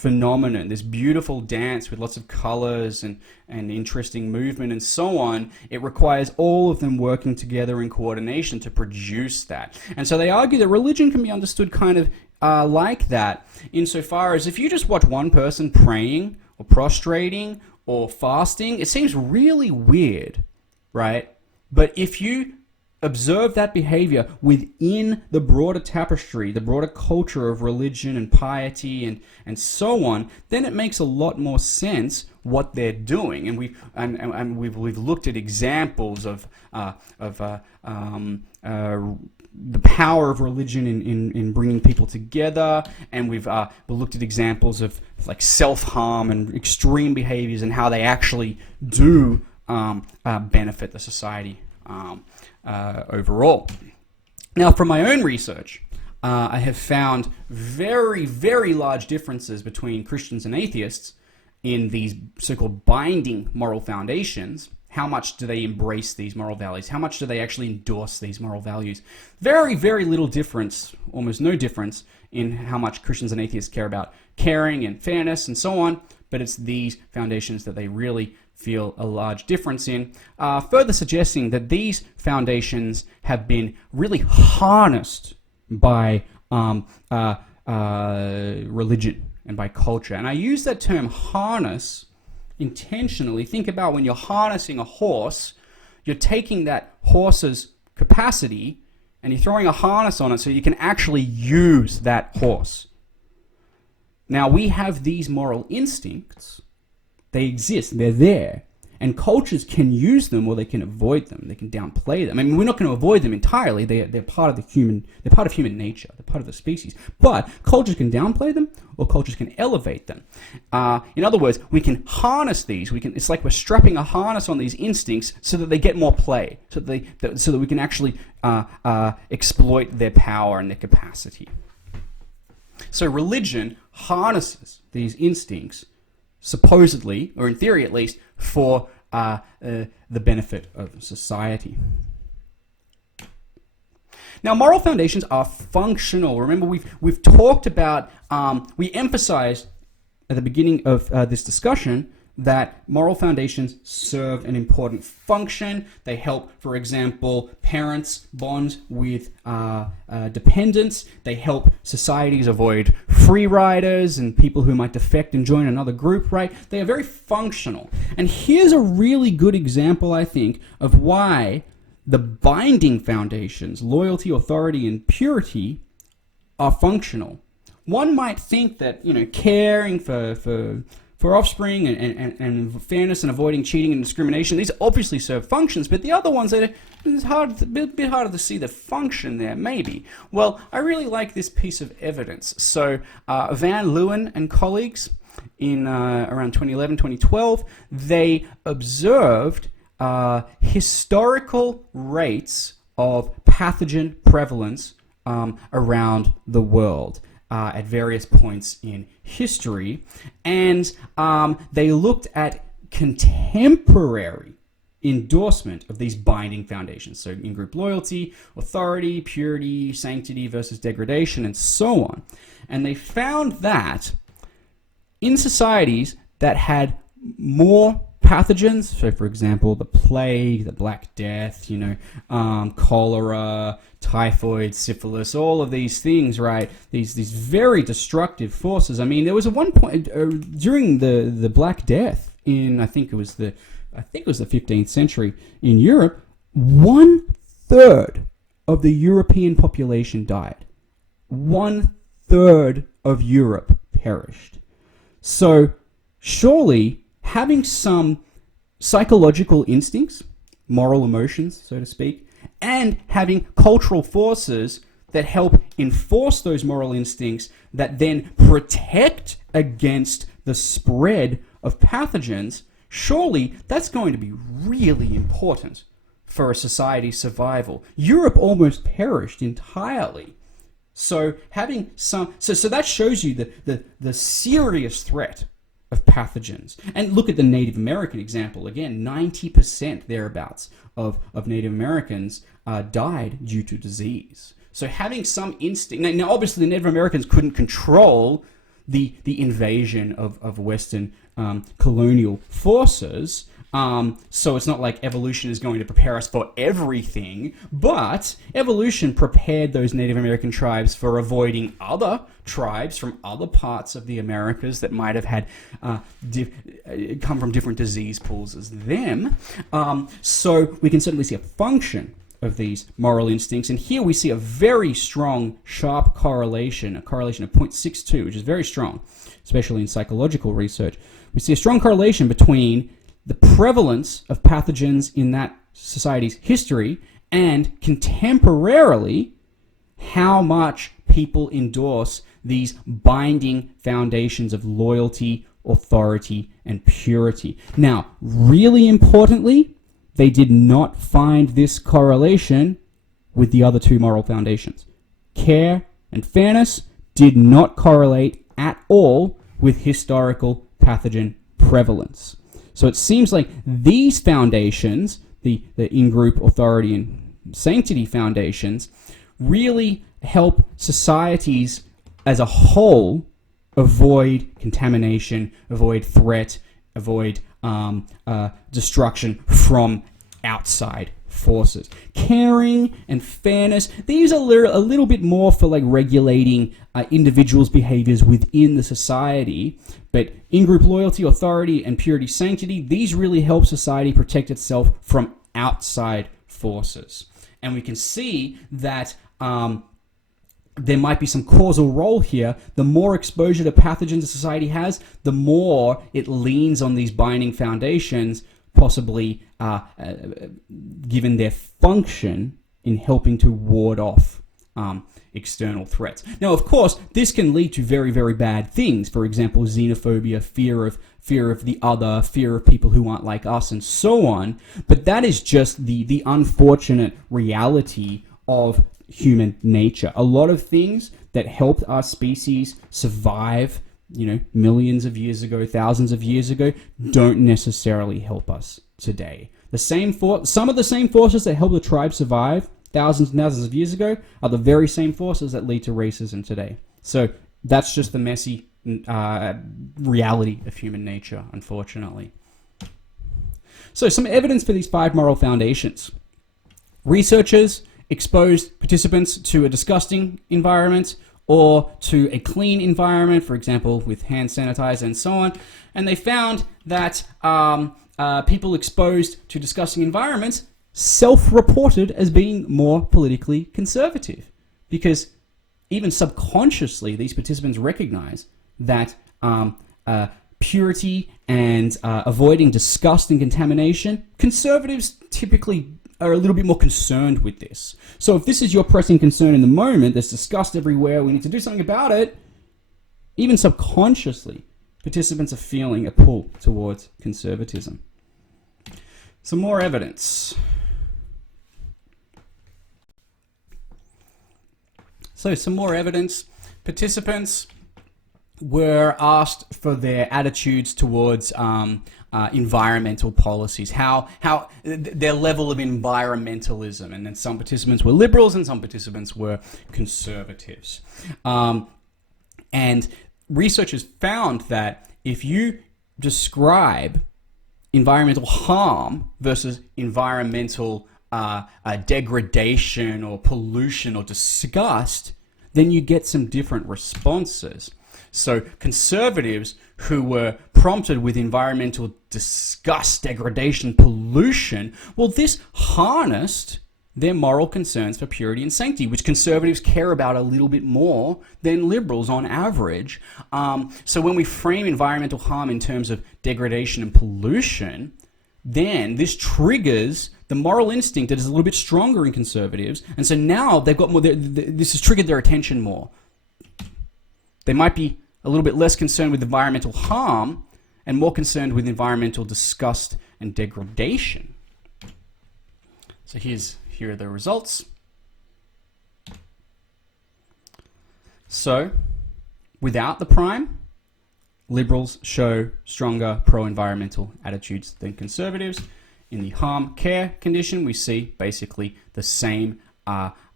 phenomenon, this beautiful dance with lots of colors and interesting movement and so on, it requires all of them working together in coordination to produce that. And so they argue that religion can be understood kind of like that, insofar as if you just watch one person praying or prostrating or fasting, it seems really weird, right? But if you observe that behavior within the broader tapestry, the broader culture of religion and piety and so on, then it makes a lot more sense what they're doing. And we've looked at examples of the power of religion in bringing people together, and we've looked at examples of like self-harm and extreme behaviors and how they actually do benefit the society overall. Now, from my own research, I have found very, very large differences between Christians and atheists in these so-called binding moral foundations. How much do they embrace these moral values? How much do they actually endorse these moral values? Very, very little difference, almost no difference, in how much Christians and atheists care about caring and fairness and so on, but it's these foundations that they really feel a large difference in, further suggesting that these foundations have been really harnessed by religion and by culture. And I use that term harness intentionally. Think about when you're harnessing a horse, you're taking that horse's capacity and you're throwing a harness on it so you can actually use that horse. Now, we have these moral instincts. They exist, they're there, and cultures can use them or they can avoid them, they can downplay them. I mean, we're not going to avoid them entirely, they're part of human nature, they're part of the species, but cultures can downplay them or cultures can elevate them. In other words, we can harness these, it's like we're strapping a harness on these instincts so that they get more play, so that we can actually exploit their power and their capacity. So religion harnesses these instincts, supposedly, or in theory at least, for the benefit of society. Now, moral foundations are functional. Remember, we've talked about, we emphasized at the beginning of this discussion that moral foundations serve an important function. They help, for example, parents bond with dependents. They help societies avoid free riders and people who might defect and join another group, right? They are very functional. And here's a really good example, I think, of why the binding foundations, loyalty, authority, and purity, are functional. One might think that, caring for offspring and fairness and avoiding cheating and discrimination, these obviously serve functions, but the other ones, it's a bit harder to see the function there, maybe. Well, I really like this piece of evidence. So Van Leeuwen and colleagues in around 2011, 2012, they observed historical rates of pathogen prevalence around the world at various points in history, and they looked at contemporary endorsement of these binding foundations, so in-group loyalty, authority, purity, sanctity versus degradation, and so on. And they found that in societies that had more pathogens, so for example, the plague, the Black Death, cholera, typhoid, syphilis, all of these things, right? These very destructive forces. I mean, there was one point during the Black Death in I think it was the 15th century in Europe. 1/3 of the European population died. 1/3 of Europe perished. So surely having some psychological instincts, moral emotions, so to speak, and having cultural forces that help enforce those moral instincts that then protect against the spread of pathogens, surely that's going to be really important for a society's survival. Europe almost perished entirely. So having so that shows you the serious threat of pathogens. And look at the Native American example again. 90% thereabouts of Native Americans died due to disease. So having some instinct. Now obviously the Native Americans couldn't control the invasion of Western colonial forces. So it's not like evolution is going to prepare us for everything, but evolution prepared those Native American tribes for avoiding other tribes from other parts of the Americas that might have had come from different disease pools as them. So we can certainly see a function of these moral instincts, and here we see a very strong, sharp correlation, a correlation of 0.62, which is very strong, especially in psychological research. We see a strong correlation between the prevalence of pathogens in that society's history and contemporarily how much people endorse these binding foundations of loyalty, authority, and purity. Now, really importantly, they did not find this correlation with the other two moral foundations. Care and fairness did not correlate at all with historical pathogen prevalence. So it seems like these foundations, the in-group authority and sanctity foundations, really help societies as a whole avoid contamination, avoid threat, avoid destruction from outside forces. Caring and fairness, these are a little bit more for like regulating individuals' behaviors within the society, but in-group loyalty, authority, and purity, sanctity, these really help society protect itself from outside forces. And we can see that there might be some causal role here. The more exposure to pathogens a society has, the more it leans on these binding foundations, possibly given their function in helping to ward off external threats. Now, of course, this can lead to very, very bad things. For example, xenophobia, fear of the other, fear of people who aren't like us, and so on. But that is just the unfortunate reality of human nature. A lot of things that helped our species survive, millions of years ago, thousands of years ago, don't necessarily help us today. Some of the same forces that helped the tribe survive thousands and thousands of years ago are the very same forces that lead to racism today. So that's just the messy reality of human nature, unfortunately. So some evidence for these 5 moral foundations. Researchers exposed participants to a disgusting environment or to a clean environment, for example, with hand sanitizer and so on, and they found that people exposed to disgusting environments self-reported as being more politically conservative, because even subconsciously these participants recognize that purity and avoiding disgust and contamination, conservatives typically are a little bit more concerned with this. So if this is your pressing concern in the moment, there's disgust everywhere, we need to do something about it, even subconsciously, participants are feeling a pull towards conservatism. Some more evidence. So some more evidence. Participants were asked for their attitudes towards environmental policies, how their level of environmentalism, and then some participants were liberals and some participants were conservatives. And researchers found that if you describe environmental harm versus environmental degradation or pollution or disgust, then you get some different responses. So conservatives who were prompted with environmental disgust, degradation, pollution, well, this harnessed their moral concerns for purity and sanctity, which conservatives care about a little bit more than liberals on average. So when we frame environmental harm in terms of degradation and pollution, then this triggers the moral instinct that is a little bit stronger in conservatives, and so now they've got more. This has triggered their attention more. They might be a little bit less concerned with environmental harm and more concerned with environmental disgust and degradation. So here are the results. So, without the prime, liberals show stronger pro-environmental attitudes than conservatives. In the harm care condition, we see basically the same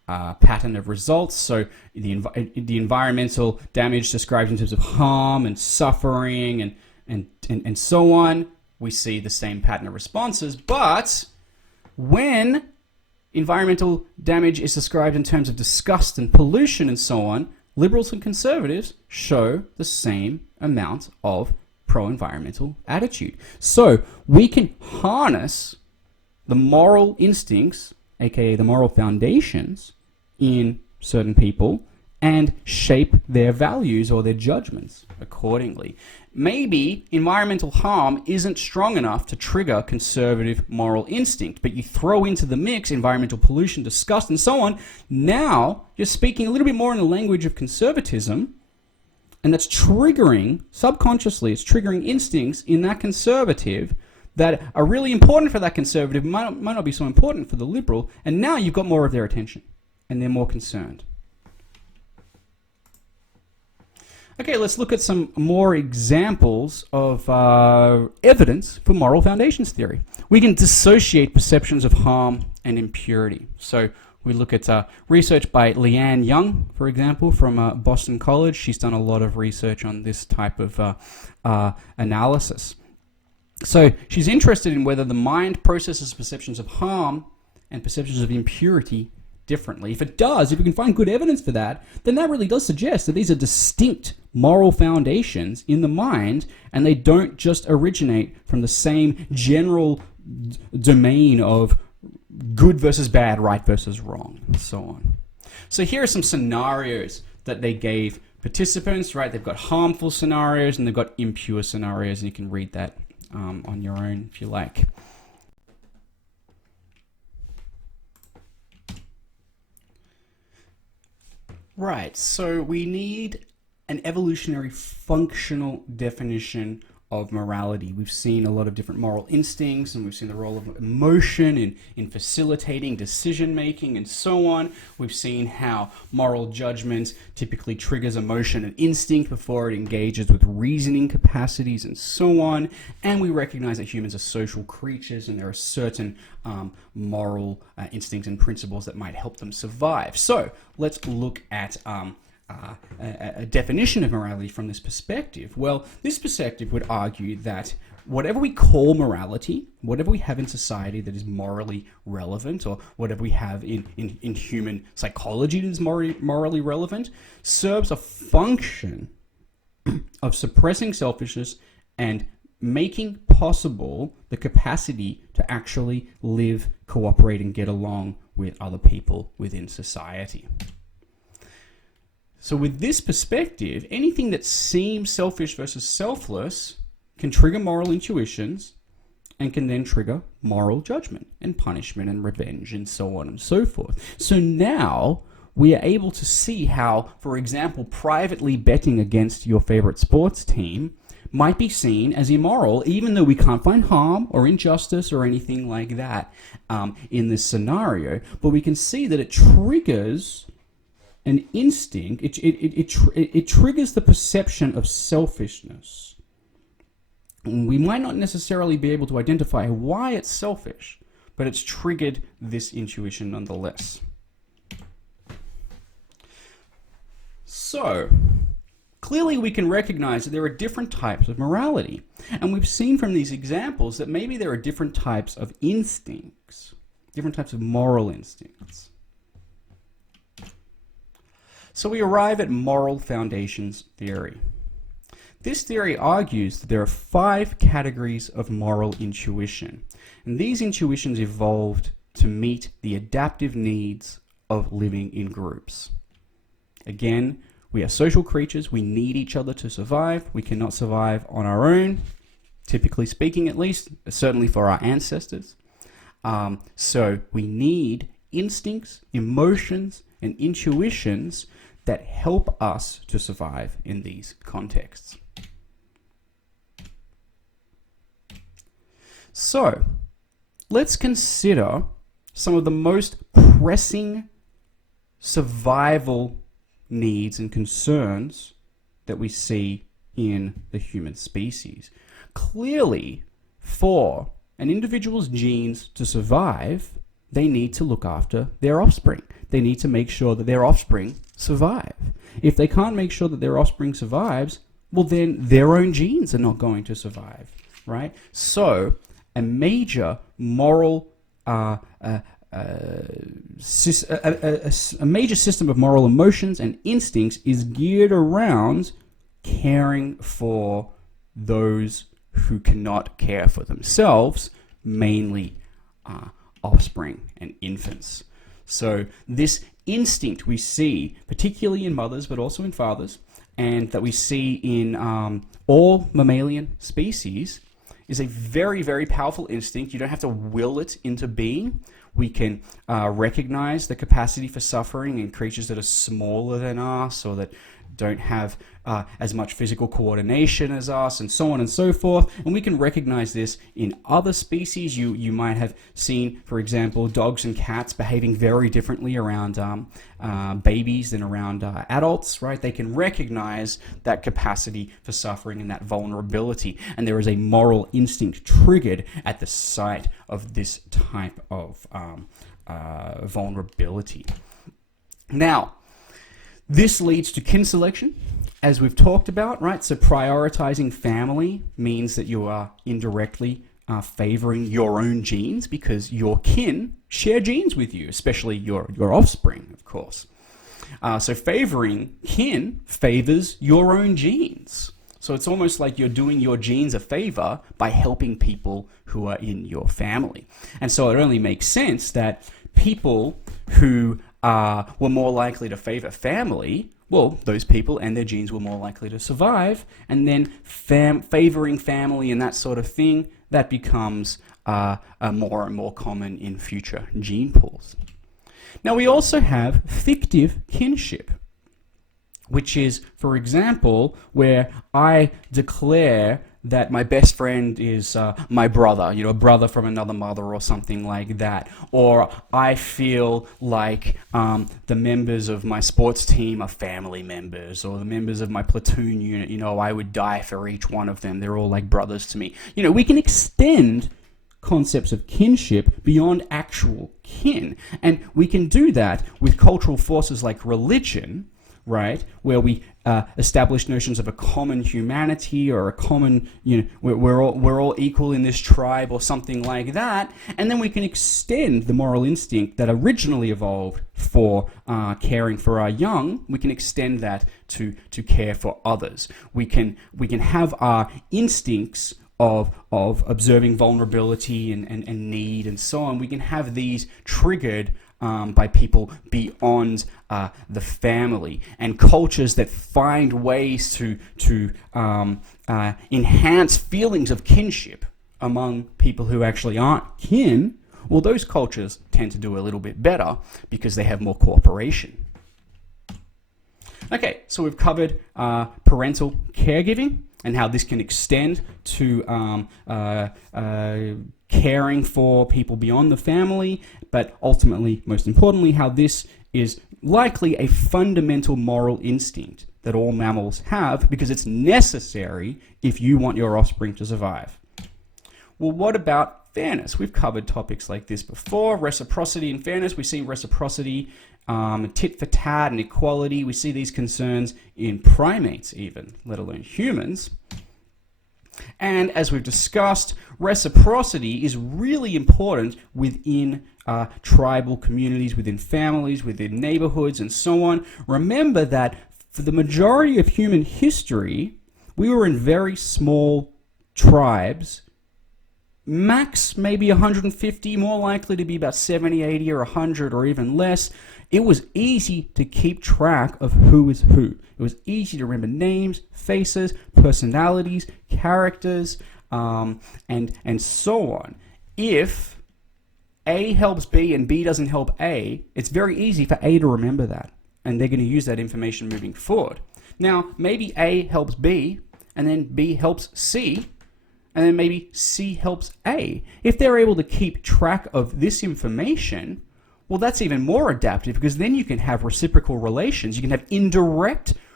pattern of results. So the environmental damage described in terms of harm and suffering and so on, we see the same pattern of responses. But when environmental damage is described in terms of disgust and pollution and so on, liberals and conservatives show the same amount of pro-environmental attitude. So we can harness the moral instincts, aka the moral foundations, in certain people and shape their values or their judgments accordingly. Maybe environmental harm isn't strong enough to trigger conservative moral instinct, but you throw into the mix environmental pollution, disgust, and so on. Now you're speaking a little bit more in the language of conservatism, and that's triggering, subconsciously, it's triggering instincts in that conservative that are really important for that conservative, might not be so important for the liberal, and now you've got more of their attention, and they're more concerned. Okay, let's look at some more examples of evidence for moral foundations theory. We can dissociate perceptions of harm and impurity. So we look at research by Leanne Young, for example, from Boston College. She's done a lot of research on this type of analysis. So she's interested in whether the mind processes perceptions of harm and perceptions of impurity differently. If it does, if we can find good evidence for that, then that really does suggest that these are distinct moral foundations in the mind, and they don't just originate from the same general domain of good versus bad, right versus wrong, and so on. So here are some scenarios that they gave participants, right? They've got harmful scenarios and they've got impure scenarios, and you can read that on your own if you like. Right, so we need an evolutionary functional definition of morality. We've seen a lot of different moral instincts, and we've seen the role of emotion in facilitating decision-making and so on. We've seen how moral judgment typically triggers emotion and instinct before it engages with reasoning capacities and so on. And we recognize that humans are social creatures, and there are certain moral instincts and principles that might help them survive. So let's look at a definition of morality from this perspective. Well, this perspective would argue that whatever we call morality, whatever we have in society that is morally relevant, or whatever we have in human psychology that is morally relevant, serves a function of suppressing selfishness and making possible the capacity to actually live, cooperate, and get along with other people within society. So with this perspective, anything that seems selfish versus selfless can trigger moral intuitions and can then trigger moral judgment and punishment and revenge and so on and so forth. So now we are able to see how, for example, privately betting against your favorite sports team might be seen as immoral, even though we can't find harm or injustice or anything like that in this scenario. But we can see that it triggers an instinct, it triggers the perception of selfishness. And we might not necessarily be able to identify why it's selfish, but it's triggered this intuition nonetheless. So, clearly we can recognize that there are different types of morality. And we've seen from these examples that maybe there are different types of instincts, different types of moral instincts. So we arrive at moral foundations theory. This theory argues that there are 5 categories of moral intuition, and these intuitions evolved to meet the adaptive needs of living in groups. Again, we are social creatures. We need each other to survive. We cannot survive on our own, typically speaking at least, certainly for our ancestors. So we need instincts, emotions, and intuitions that help us to survive in these contexts. So, let's consider some of the most pressing survival needs and concerns that we see in the human species. Clearly, for an individual's genes to survive, they need to look after their offspring. They need to make sure that their offspring survive. If they can't make sure that their offspring survives, well, then their own genes are not going to survive, right? So a major moral a major system of moral emotions and instincts is geared around caring for those who cannot care for themselves, mainly offspring and infants. So this instinct we see, particularly in mothers, but also in fathers, and that we see in all mammalian species, is a very, very powerful instinct. You don't have to will it into being. We can recognize the capacity for suffering in creatures that are smaller than us or that don't have as much physical coordination as us, and so on and so forth. And we can recognize this in other species. You might have seen, for example, dogs and cats behaving very differently around babies than around adults, right? They can recognize that capacity for suffering and that vulnerability. And there is a moral instinct triggered at the sight of this type of vulnerability. Now, this leads to kin selection, as we've talked about, right? So prioritizing family means that you are indirectly favoring your own genes because your kin share genes with you, especially your offspring, of course. So favoring kin favors your own genes. So it's almost like you're doing your genes a favor by helping people who are in your family. And so it only makes sense that people who were more likely to favor family, well, those people and their genes were more likely to survive, and then favoring family and that sort of thing, that becomes more and more common in future gene pools. Now, we also have fictive kinship, which is, for example, where I declare that my best friend is my brother, a brother from another mother or something like that. Or I feel like the members of my sports team are family members, or the members of my platoon unit, I would die for each one of them. They're all like brothers to me. We can extend concepts of kinship beyond actual kin. And we can do that with cultural forces like religion, right, where we establish notions of a common humanity or a common, we're all equal in this tribe or something like that, and then we can extend the moral instinct that originally evolved for caring for our young. We can extend that to care for others. We can have our instincts of observing vulnerability and need and so on. We can have these triggered by people beyond the family, and cultures that find ways to enhance feelings of kinship among people who actually aren't kin. Well, those cultures tend to do a little bit better because they have more cooperation. Okay, so we've covered parental caregiving and how this can extend to caring for people beyond the family, but ultimately, most importantly, how this is likely a fundamental moral instinct that all mammals have because it's necessary if you want your offspring to survive. Well, what about fairness? We've covered topics like this before. Reciprocity and fairness. We see reciprocity, tit for tat, and equality. We see these concerns in primates even, let alone humans. And as we've discussed, reciprocity is really important within tribal communities, within families, within neighborhoods, and so on. Remember that for the majority of human history, we were in very small tribes, max maybe 150, more likely to be about 70, 80, or 100, or even less. It was easy to keep track of who is who. It was easy to remember names, faces, personalities, characters, and so on. If A helps B and B doesn't help A, it's very easy for A to remember that, and they're going to use that information moving forward. Now, maybe A helps B, and then B helps C, and then maybe C helps A. If they're able to keep track of this information, well, that's even more adaptive because then you can have reciprocal relations. You can have indirect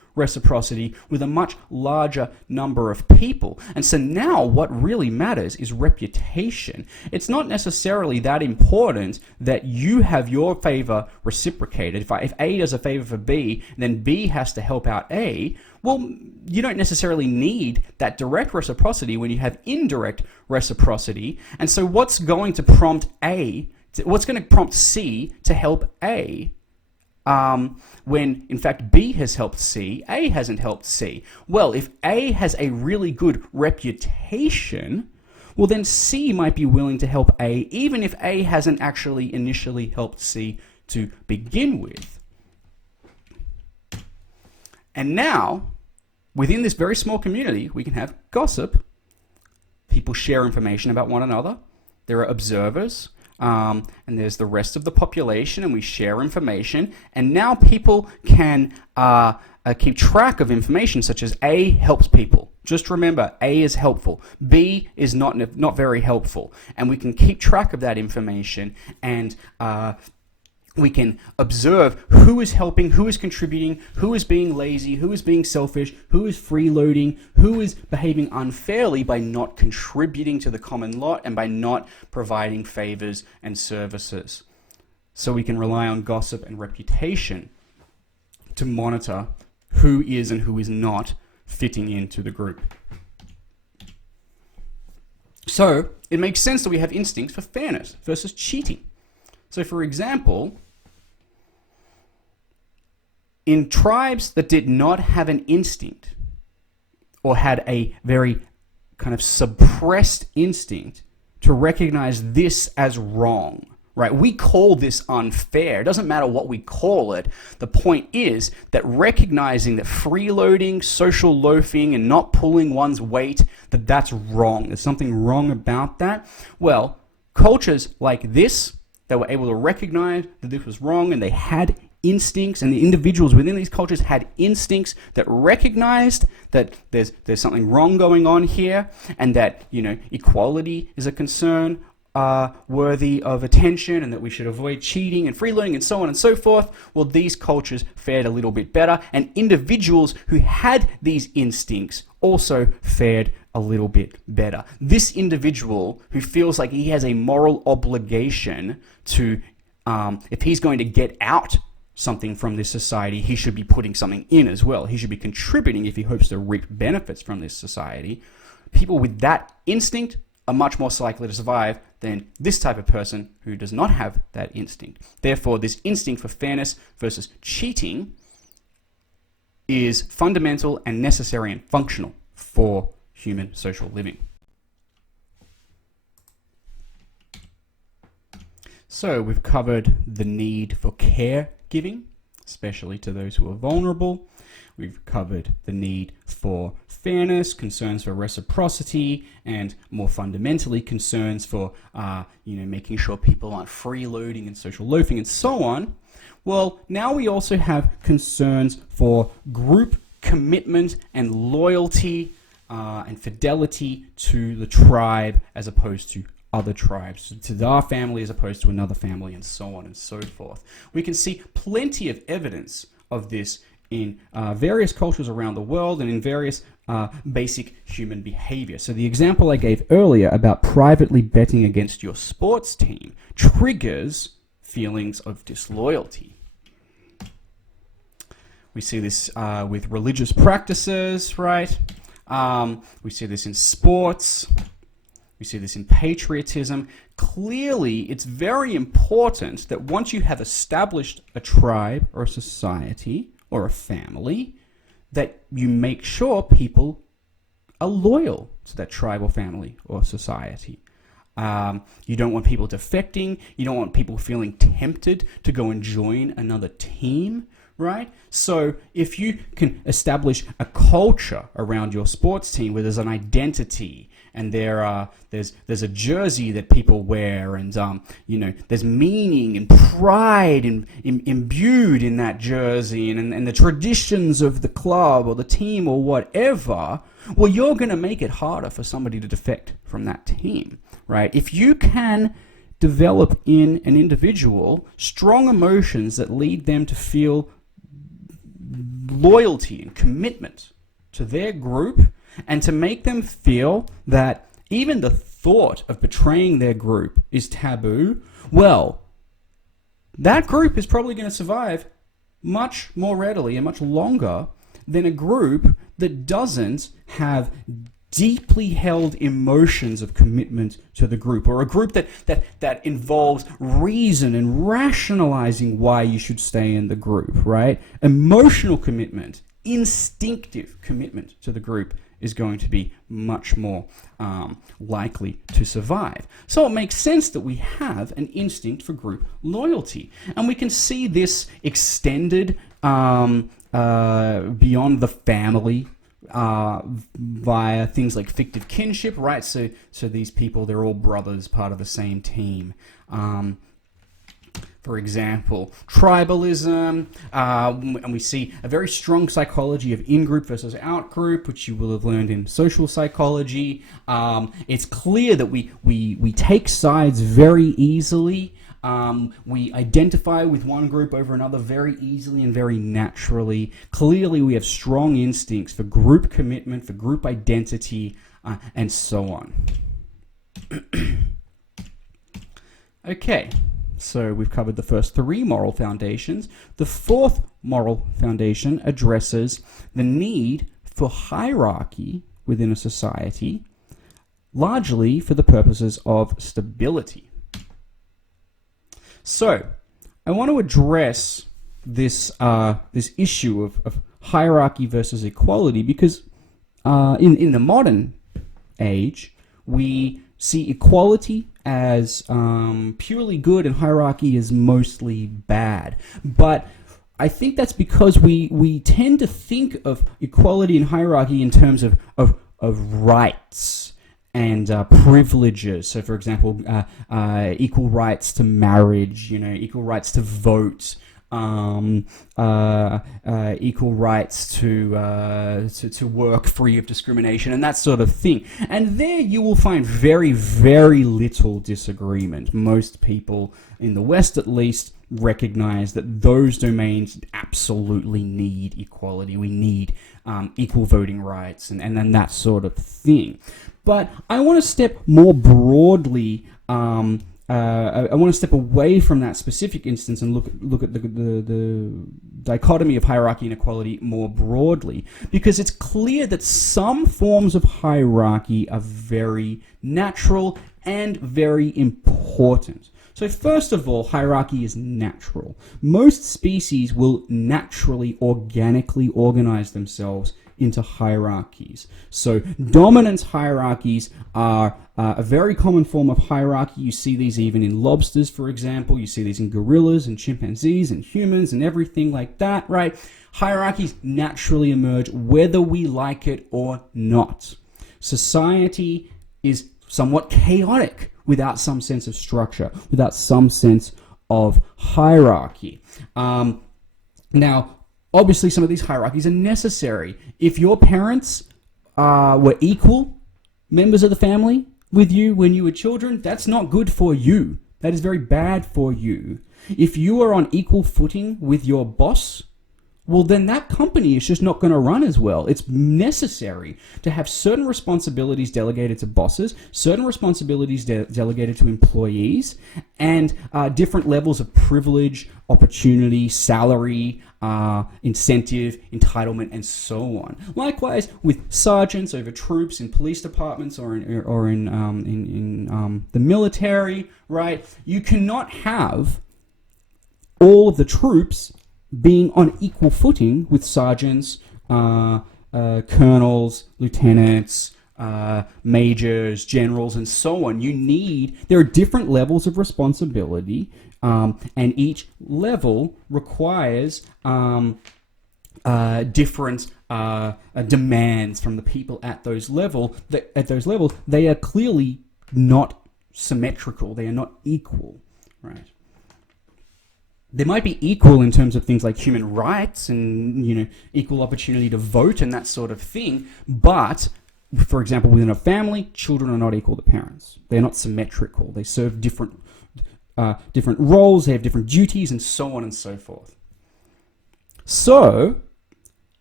reciprocity with a much larger number of people. And so now what really matters is reputation. It's not necessarily that important that you have your favor reciprocated. If A does a favor for B, then B has to help out A. Well, you don't necessarily need that direct reciprocity when you have indirect reciprocity. And so what's going to prompt C to help A? When in fact B has helped C, A hasn't helped C. Well, if A has a really good reputation, well then C might be willing to help A, even if A hasn't actually initially helped C to begin with. And now, within this very small community, we can have gossip. People share information about one another. There are observers. And there's the rest of the population, and we share information. And now people can keep track of information, such as A helps people. Just remember, A is helpful. B is not very helpful. And we can keep track of that information, and we can observe who is helping, who is contributing, who is being lazy, who is being selfish, who is freeloading, who is behaving unfairly by not contributing to the common lot and by not providing favors and services. So we can rely on gossip and reputation to monitor who is and who is not fitting into the group. So it makes sense that we have instincts for fairness versus cheating. So for example, in tribes that did not have an instinct or had a very kind of suppressed instinct to recognize this as wrong, right? We call this unfair. It doesn't matter what we call it. The point is that recognizing that freeloading, social loafing, and not pulling one's weight, that's wrong. There's something wrong about that. Well, cultures like this, they were able to recognize that this was wrong, and they had instincts, and the individuals within these cultures had instincts that recognized that there's something wrong going on here, and that, you know, equality is a concern worthy of attention, and that we should avoid cheating and freeloading and so on and so forth. Well, these cultures fared a little bit better, and individuals who had these instincts also fared a little bit better. This individual who feels like he has a moral obligation to, if he's going to get out something from this society, he should be putting something in as well. He should be contributing if he hopes to reap benefits from this society. People with that instinct are much more likely to survive than this type of person who does not have that instinct. Therefore, this instinct for fairness versus cheating is fundamental and necessary and functional for human social living. So we've covered the need for caregiving, especially to those who are vulnerable. We've covered the need for fairness, concerns for reciprocity, and more fundamentally, concerns for making sure people aren't freeloading and social loafing and so on. Well, now we also have concerns for group commitment and loyalty and fidelity to the tribe as opposed to other tribes, to our family as opposed to another family, and so on and so forth. We can see plenty of evidence of this in various cultures around the world and in various basic human behavior. So the example I gave earlier about privately betting against your sports team triggers feelings of disloyalty. We see this with religious practices, right? We see this in sports. We see this in patriotism. Clearly, it's very important that once you have established a tribe or a society or a family, that you make sure people are loyal to that tribe or family or society. You don't want people defecting. You don't want people feeling tempted to go and join another team, right? So if you can establish a culture around your sports team where there's an identity, and there's a jersey that people wear, and there's meaning and pride imbued in that jersey, and the traditions of the club or the team or whatever, well, you're going to make it harder for somebody to defect from that team, right? If you can develop in an individual strong emotions that lead them to feel loyalty and commitment to their group, and to make them feel that even the thought of betraying their group is taboo, well, that group is probably going to survive much more readily and much longer than a group that doesn't have deeply held emotions of commitment to the group, or a group that involves reason and rationalizing why you should stay in the group, right? Emotional commitment, instinctive commitment to the group is going to be much more likely to survive. So it makes sense that we have an instinct for group loyalty. And we can see this extended beyond the family via things like fictive kinship, right? So these people, they're all brothers, part of the same team. For example, tribalism, and we see a very strong psychology of in-group versus out-group, which you will have learned in social psychology. It's clear that we take sides very easily. We identify with one group over another very easily and very naturally. Clearly, we have strong instincts for group commitment, for group identity, and so on. Okay. So we've covered the first three moral foundations. The fourth moral foundation addresses the need for hierarchy within a society, largely for the purposes of stability. So I want to address this issue of hierarchy versus equality, because in the modern age, we see equality as purely good and hierarchy is mostly bad. But I think that's because we tend to think of equality and hierarchy in terms of rights and privileges. So, for example, equal rights to marriage, equal rights to vote, equal rights to work free of discrimination, and that sort of thing. And there you will find very, very little disagreement. Most people in the West, at least, recognize that those domains absolutely need equality. We need equal voting rights and then that sort of thing. But I want to step more broadly. I want to step away from that specific instance and look at the dichotomy of hierarchy and equality more broadly, because it's clear that some forms of hierarchy are very natural and very important. So first of all, hierarchy is natural. Most species will naturally, organically organize themselves into hierarchies. So dominance hierarchies are a very common form of hierarchy. You see these even in lobsters, for example. You see these in gorillas and chimpanzees and humans and everything like that, right? Hierarchies naturally emerge whether we like it or not. Society is somewhat chaotic without some sense of structure, without some sense of hierarchy. Now, obviously, some of these hierarchies are necessary. If your parents were equal members of the family with you when you were children, that's not good for you. That is very bad for you. If you are on equal footing with your boss, well, then that company is just not going to run as well. It's necessary to have certain responsibilities delegated to bosses, certain responsibilities delegated to employees, and different levels of privilege, opportunity, salary, incentive, entitlement, and so on. Likewise, with sergeants over troops in police departments or in the military, right? You cannot have all of the troops being on equal footing with sergeants, colonels, lieutenants, majors, generals, and so on. There are different levels of responsibility, and each level requires different demands from the people at those levels. They are clearly not symmetrical. They are not equal, right? They might be equal in terms of things like human rights and, equal opportunity to vote and that sort of thing. But, for example, within a family, children are not equal to parents. They're not symmetrical. They serve different roles. They have different duties, and so on and so forth. So,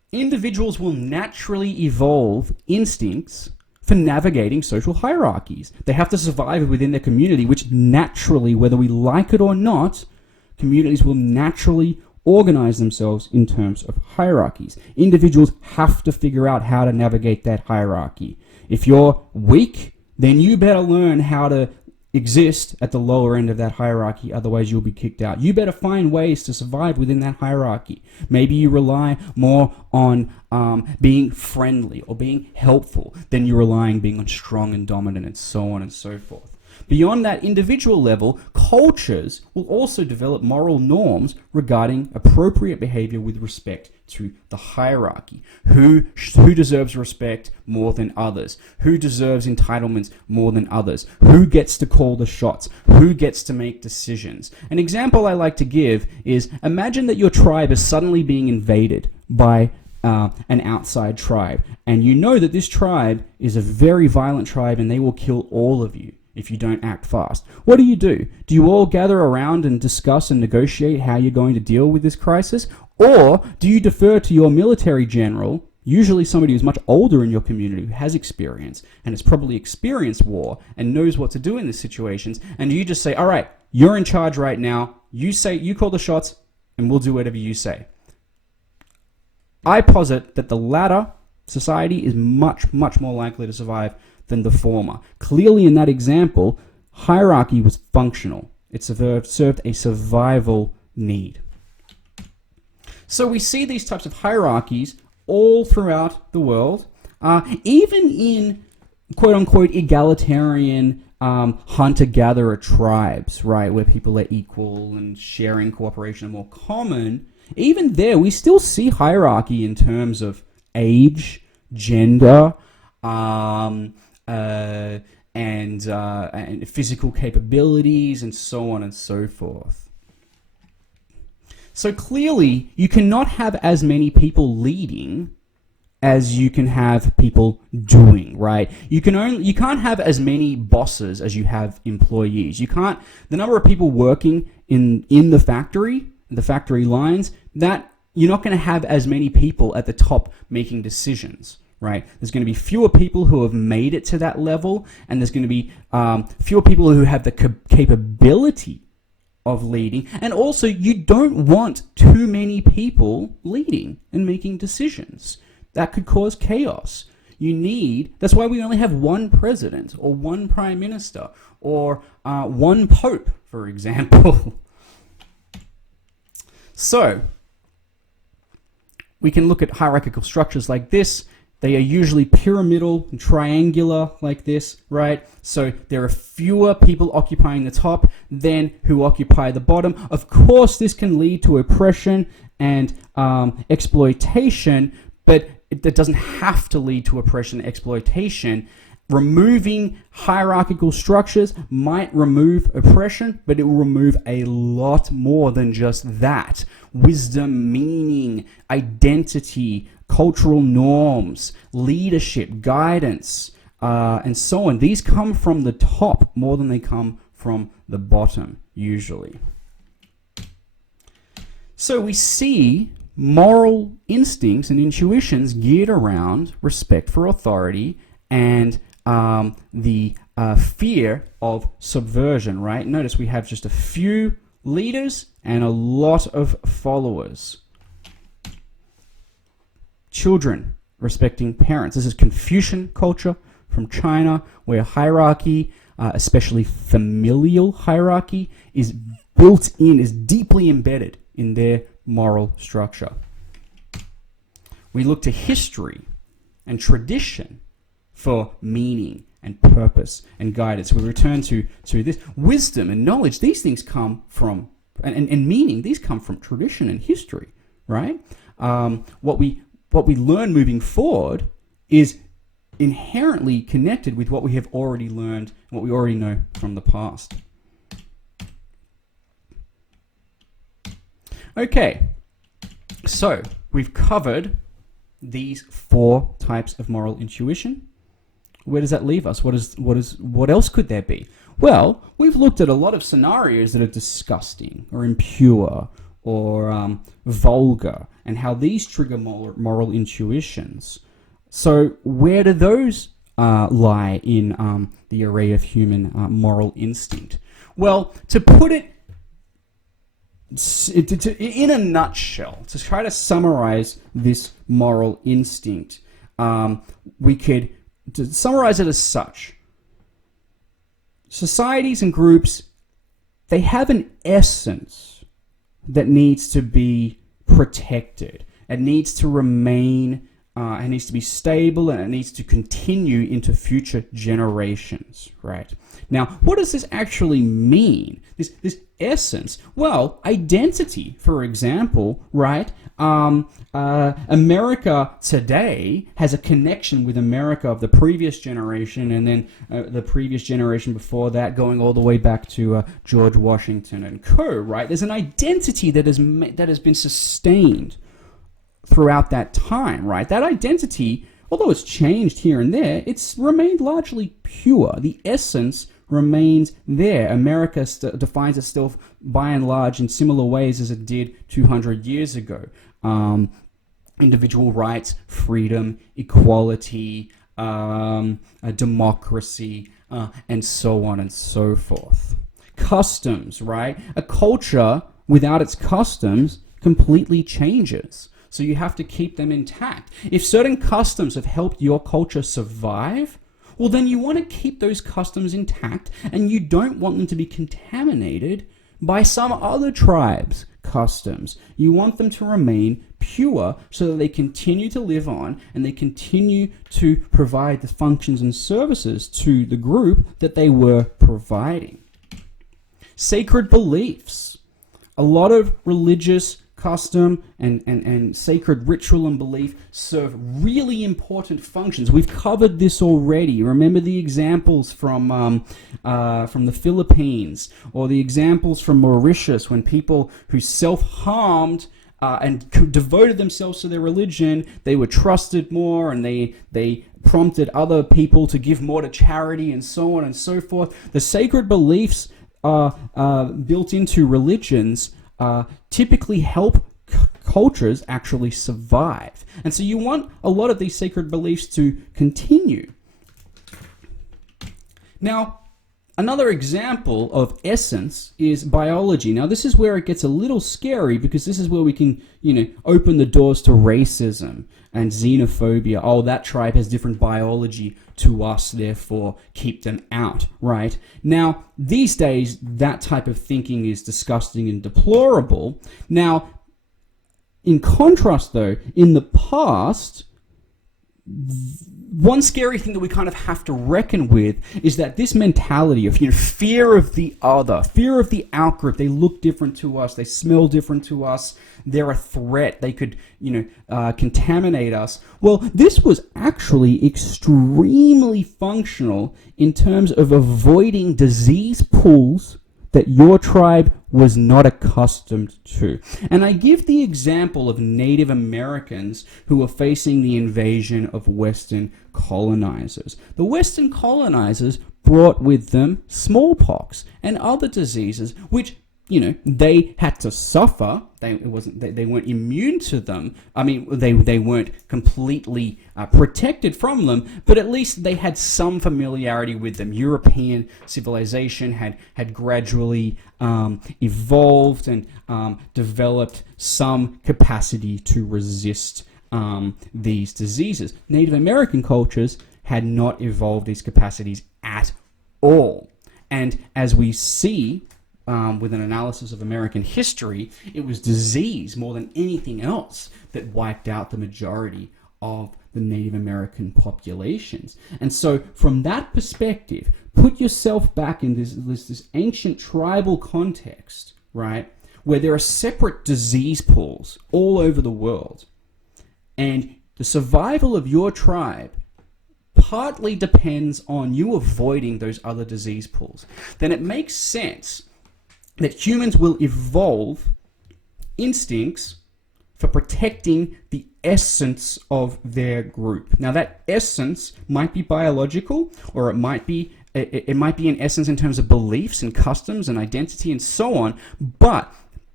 Individuals will naturally evolve instincts for navigating social hierarchies. They have to survive within their community, which naturally, whether we like it or not, communities will naturally organize themselves in terms of hierarchies. Individuals have to figure out how to navigate that hierarchy. If you're weak, then you better learn how to exist at the lower end of that hierarchy, otherwise you'll be kicked out. You better find ways to survive within that hierarchy. Maybe you rely more on being friendly or being helpful than you're relying being on strong and dominant, and so on and so forth. Beyond that individual level, cultures will also develop moral norms regarding appropriate behavior with respect to the hierarchy. Who deserves respect more than others? Who deserves entitlements more than others? Who gets to call the shots? Who gets to make decisions? An example I like to give is, imagine that your tribe is suddenly being invaded by an outside tribe, and you know that this tribe is a very violent tribe and they will kill all of you if you don't act fast. What do? Do you all gather around and discuss and negotiate how you're going to deal with this crisis? Or do you defer to your military general, usually somebody who's much older in your community, who has experience and has probably experienced war and knows what to do in these situations, and you just say, all right, you're in charge right now, you call the shots, and we'll do whatever you say? I posit that the latter society is much, much more likely to survive than the former. Clearly, in that example, hierarchy was functional. It served a survival need. So we see these types of hierarchies all throughout the world, even in quote-unquote egalitarian hunter-gatherer tribes, right, where people are equal and sharing cooperation are more common. Even there, we still see hierarchy in terms of age, gender, and physical capabilities, and so on and so forth. So clearly, you cannot have as many people leading as you can have people doing, right? You can't have as many bosses as you have employees. The number of people working in the factory lines, that you're not going to have as many people at the top making decisions. Right? There's going to be fewer people who have made it to that level, and there's going to be fewer people who have the capability of leading. And also, you don't want too many people leading and making decisions. That could cause chaos. That's why we only have one president or one prime minister or one pope, for example. So, we can look at hierarchical structures like this. They are usually pyramidal and triangular like this, right? So there are fewer people occupying the top than who occupy the bottom. Of course, this can lead to oppression and exploitation, but it doesn't have to lead to oppression and exploitation. Removing hierarchical structures might remove oppression, but it will remove a lot more than just that. Wisdom, meaning, identity, cultural norms, leadership, guidance, and so on. These come from the top more than they come from the bottom, usually. So we see moral instincts and intuitions geared around respect for authority and the fear of subversion, right? Notice we have just a few leaders and a lot of followers. Children respecting parents. This is Confucian culture from China, where hierarchy, especially familial hierarchy, is built in, is deeply embedded in their moral structure. We look to history and tradition for meaning and purpose and guidance. We return to this. Wisdom and knowledge, these things come from, and meaning, these come from tradition and history, right? What we learn moving forward is inherently connected with what we have already learned and what we already know from the past. Okay, so we've covered these 4 types of moral intuition. Where does that leave us? What else could there be? Well, we've looked at a lot of scenarios that are disgusting or impure or vulgar, and how these trigger moral intuitions. So where do those lie in the array of human moral instinct? Well, to put it in a nutshell, to try to summarize this moral instinct, we could summarize it as such. Societies and groups, they have an essence that needs to be protected. It needs to remain, it needs to be stable, and it needs to continue into future generations, right? Now, what does this actually mean? This essence? Well, identity, for example, right? America today has a connection with America of the previous generation, and then the previous generation before that, going all the way back to George Washington and co. Right? There's an identity that has been sustained throughout that time. Right? That identity, although it's changed here and there, it's remained largely pure. The essence remains there. America defines itself by and large in similar ways as it did 200 years ago. Individual rights, freedom, equality, democracy, and so on and so forth. Customs, right? A culture without its customs completely changes. So you have to keep them intact. If certain customs have helped your culture survive, well, then you want to keep those customs intact, and you don't want them to be contaminated by some other tribe's customs. You want them to remain pure so that they continue to live on and they continue to provide the functions and services to the group that they were providing. Sacred beliefs. A lot of religious custom and sacred ritual and belief serve really important functions. We've covered this already. Remember the examples from the Philippines, or the examples from Mauritius, when people who self-harmed and devoted themselves to their religion, they were trusted more, and they prompted other people to give more to charity, and so on and so forth. The sacred beliefs built into religions typically help cultures actually survive. And so you want a lot of these sacred beliefs to continue. Now, another example of essence is biology. Now, this is where it gets a little scary, because this is where we can, open the doors to racism and xenophobia. Oh, that tribe has different biology to us, therefore keep them out, right? Now, these days, that type of thinking is disgusting and deplorable. Now, in contrast, though, in the past, one scary thing that we kind of have to reckon with is that this mentality of fear of the other, fear of the outgroup. They look different to us, they smell different to us, they're a threat, they could contaminate us. Well, this was actually extremely functional in terms of avoiding disease pools that your tribe was not accustomed to. And I give the example of Native Americans who were facing the invasion of Western colonizers. The Western colonizers brought with them smallpox and other diseases, which they had to suffer. They weren't immune to them. I mean, they weren't completely protected from them, but at least they had some familiarity with them. European civilization had gradually evolved and developed some capacity to resist these diseases. Native American cultures had not evolved these capacities at all. And as we see, with an analysis of American history, it was disease more than anything else that wiped out the majority of the Native American populations. And so from that perspective, put yourself back in this ancient tribal context, right, where there are separate disease pools all over the world. And the survival of your tribe partly depends on you avoiding those other disease pools. Then it makes sense that humans will evolve instincts for protecting the essence of their group. Now, that essence might be biological, or it might be an essence in terms of beliefs and customs and identity and so on, but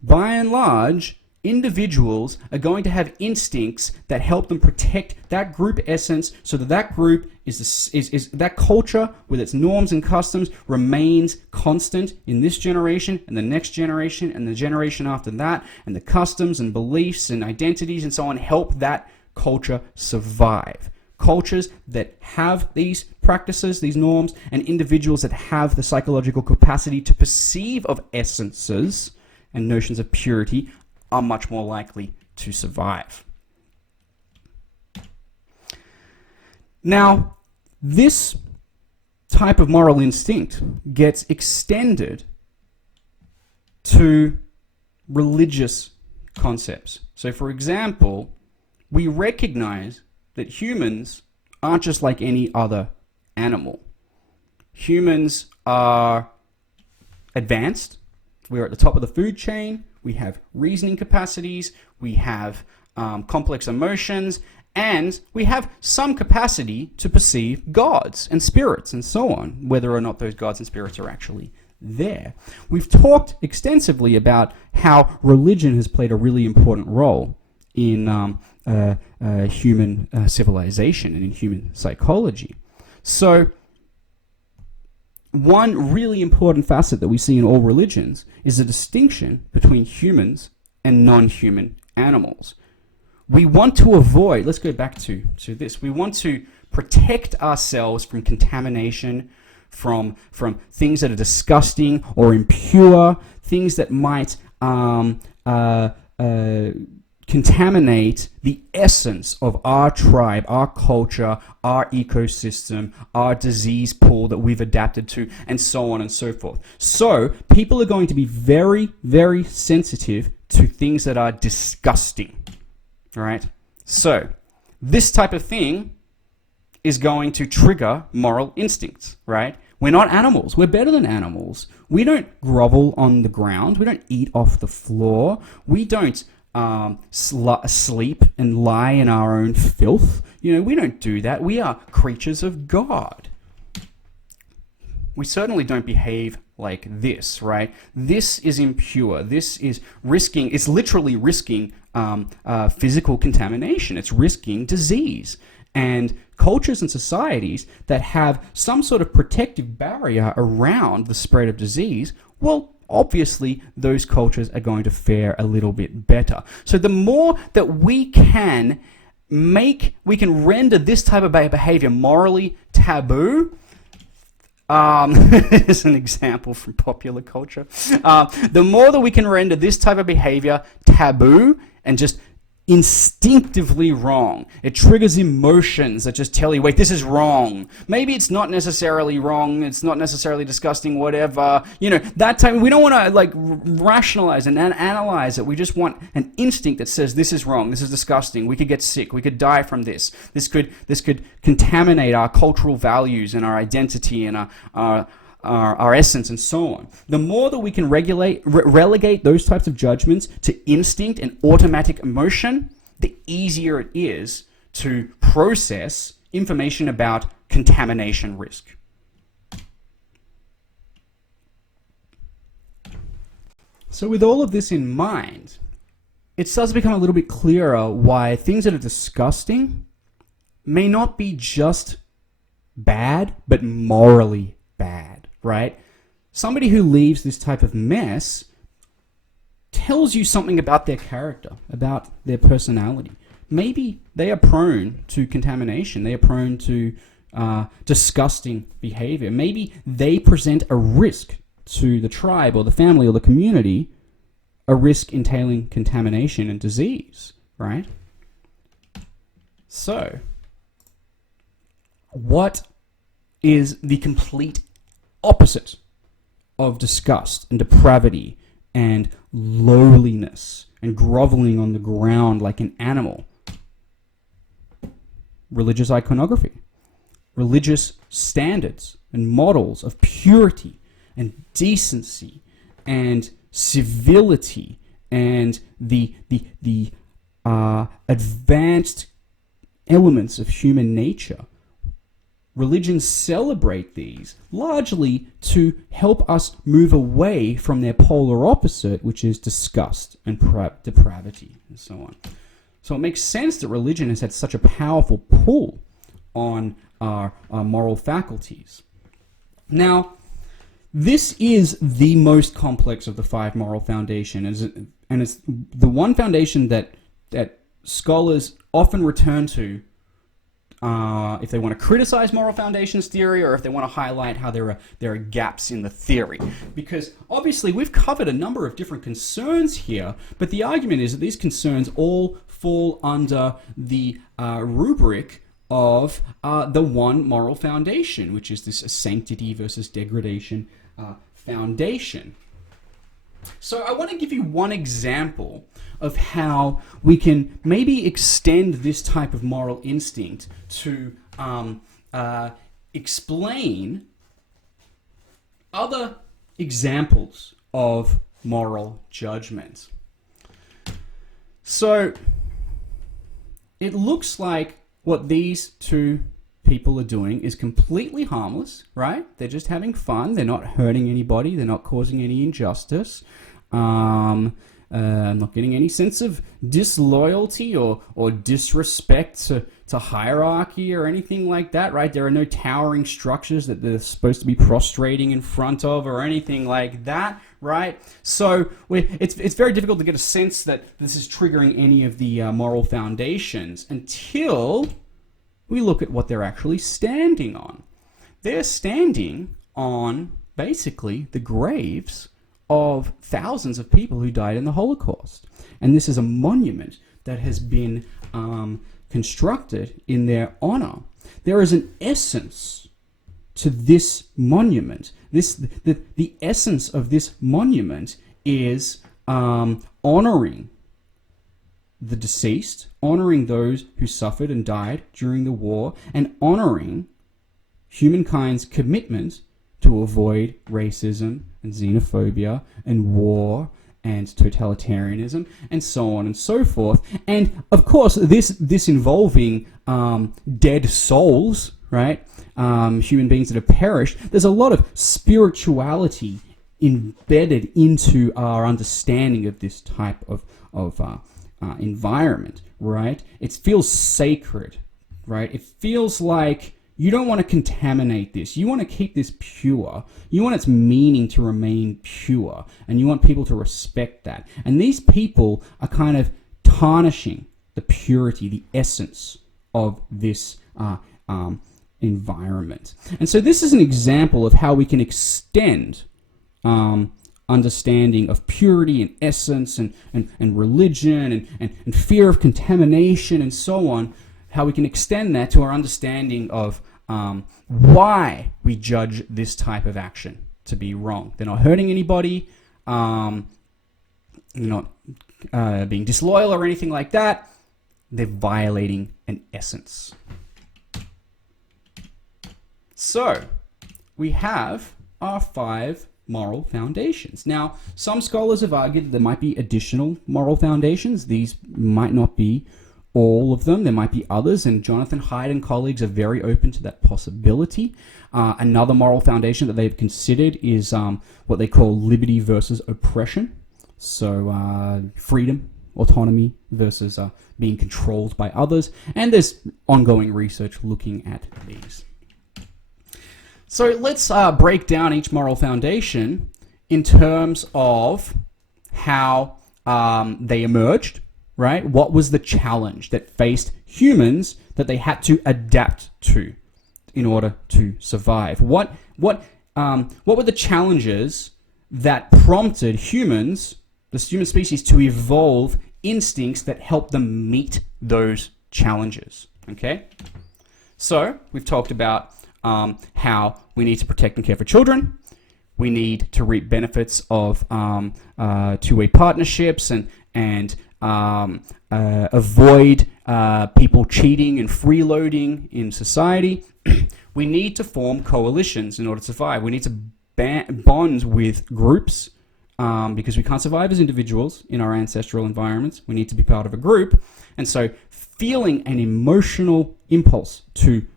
by and large, individuals are going to have instincts that help them protect that group essence, so that that group is that culture with its norms and customs remains constant in this generation and the next generation and the generation after that, and the customs and beliefs and identities and so on help that culture survive. Cultures that have these practices, these norms, and individuals that have the psychological capacity to perceive of essences and notions of purity are much more likely to survive. Now, this type of moral instinct gets extended to religious concepts. So, for example, we recognize that humans aren't just like any other animal. Humans are advanced. We're at the top of the food chain. We have reasoning capacities, we have complex emotions, and we have some capacity to perceive gods and spirits and so on, whether or not those gods and spirits are actually there. We've talked extensively about how religion has played a really important role in human civilization and in human psychology. So, one really important facet that we see in all religions is the distinction between humans and non-human animals. We want to avoid, let's go back to this, we want to protect ourselves from contamination, from things that are disgusting or impure, things that might contaminate the essence of our tribe, our culture, our ecosystem, our disease pool that we've adapted to, and so on and so forth. So, people are going to be very, very sensitive to things that are disgusting. All right? So, this type of thing is going to trigger moral instincts, right? We're not animals. We're better than animals. We don't grovel on the ground. We don't eat off the floor. We don't sleep and lie in our own filth. You know, we don't do that. We are creatures of God. We certainly don't behave like this, right? This is impure. This is risking, it's literally risking physical contamination. It's risking disease. And cultures and societies that have some sort of protective barrier around the spread of disease, well, obviously those cultures are going to fare a little bit better. So the more that we can render this type of behavior morally taboo. Here's an example from popular culture. The more that we can render this type of behavior taboo and just instinctively wrong. It triggers emotions that just tell you, wait, this is wrong. Maybe it's not necessarily wrong, it's not necessarily disgusting, whatever. You know, that time, we don't want to like rationalize and analyze it. We just want an instinct that says this is wrong, this is disgusting, we could get sick, we could die from this. This could contaminate our cultural values and our identity and our essence and so on. The more that we can relegate those types of judgments to instinct and automatic emotion, the easier it is to process information about contamination risk. So with all of this in mind, it starts to become a little bit clearer why things that are disgusting may not be just bad, but morally bad. Right? Somebody who leaves this type of mess tells you something about their character, about their personality. Maybe they are prone to contamination. They are prone to disgusting behavior. Maybe they present a risk to the tribe or the family or the community, a risk entailing contamination and disease, right? So, what is the complete opposite of disgust and depravity and lowliness and groveling on the ground like an animal? Religious iconography, religious standards and models of purity and decency and civility and the advanced elements of human nature. religions celebrate these largely to help us move away from their polar opposite, which is disgust and depravity and so on. So it makes sense that religion has had such a powerful pull on our moral faculties. Now, this is the most complex of the 5 moral foundations, and it's the one foundation that scholars often return to if they want to criticize moral foundations theory, or if they want to highlight how there are gaps in the theory. Because obviously we've covered a number of different concerns here, but the argument is that these concerns all fall under the rubric of the one moral foundation, which is this sanctity versus degradation foundation. So I want to give you one example of how we can maybe extend this type of moral instinct to explain other examples of moral judgment. So it looks like what these two people are doing is completely harmless, right? They're just having fun. They're not hurting anybody. They're not causing any injustice. Not getting any sense of disloyalty or disrespect to hierarchy or anything like that, right? There are no towering structures that they're supposed to be prostrating in front of or anything like that, right? So it's very difficult to get a sense that this is triggering any of the moral foundations until we look at what they're actually standing on. They're standing on basically the graves of thousands of people who died in the Holocaust. And this is a monument that has been constructed in their honor. There is an essence to this monument. The essence of this monument is honoring the deceased, honoring those who suffered and died during the war, and honoring humankind's commitment to avoid racism and xenophobia and war and totalitarianism and so on and so forth. And of course, this involving dead souls, right? Human beings that have perished. There's a lot of spirituality embedded into our understanding of this type of environment, right? It feels sacred, right? It feels like you don't want to contaminate this. You want to keep this pure. You want its meaning to remain pure, and you want people to respect that. And these people are kind of tarnishing the purity, the essence of this environment. And so this is an example of how we can extend understanding of purity and essence and religion and fear of contamination and so on, how we can extend that to our understanding of why we judge this type of action to be wrong. They're not hurting anybody, they're not being disloyal or anything like that. They're violating an essence. So, we have our 5 moral foundations. Now, some scholars have argued that there might be additional moral foundations. These might not be all of them. There might be others, and Jonathan Haidt and colleagues are very open to that possibility. Another moral foundation that they've considered is what they call liberty versus oppression. So freedom, autonomy versus being controlled by others. And there's ongoing research looking at these. So let's break down each moral foundation in terms of how they emerged, right? What was the challenge that faced humans that they had to adapt to in order to survive? What were the challenges that prompted humans, the human species, to evolve instincts that helped them meet those challenges? Okay? So we've talked about how we need to protect and care for children. We need to reap benefits of two-way partnerships and avoid people cheating and freeloading in society. We need to form coalitions in order to survive. We need to bond with groups because we can't survive as individuals in our ancestral environments. We need to be part of a group. And so feeling an emotional impulse to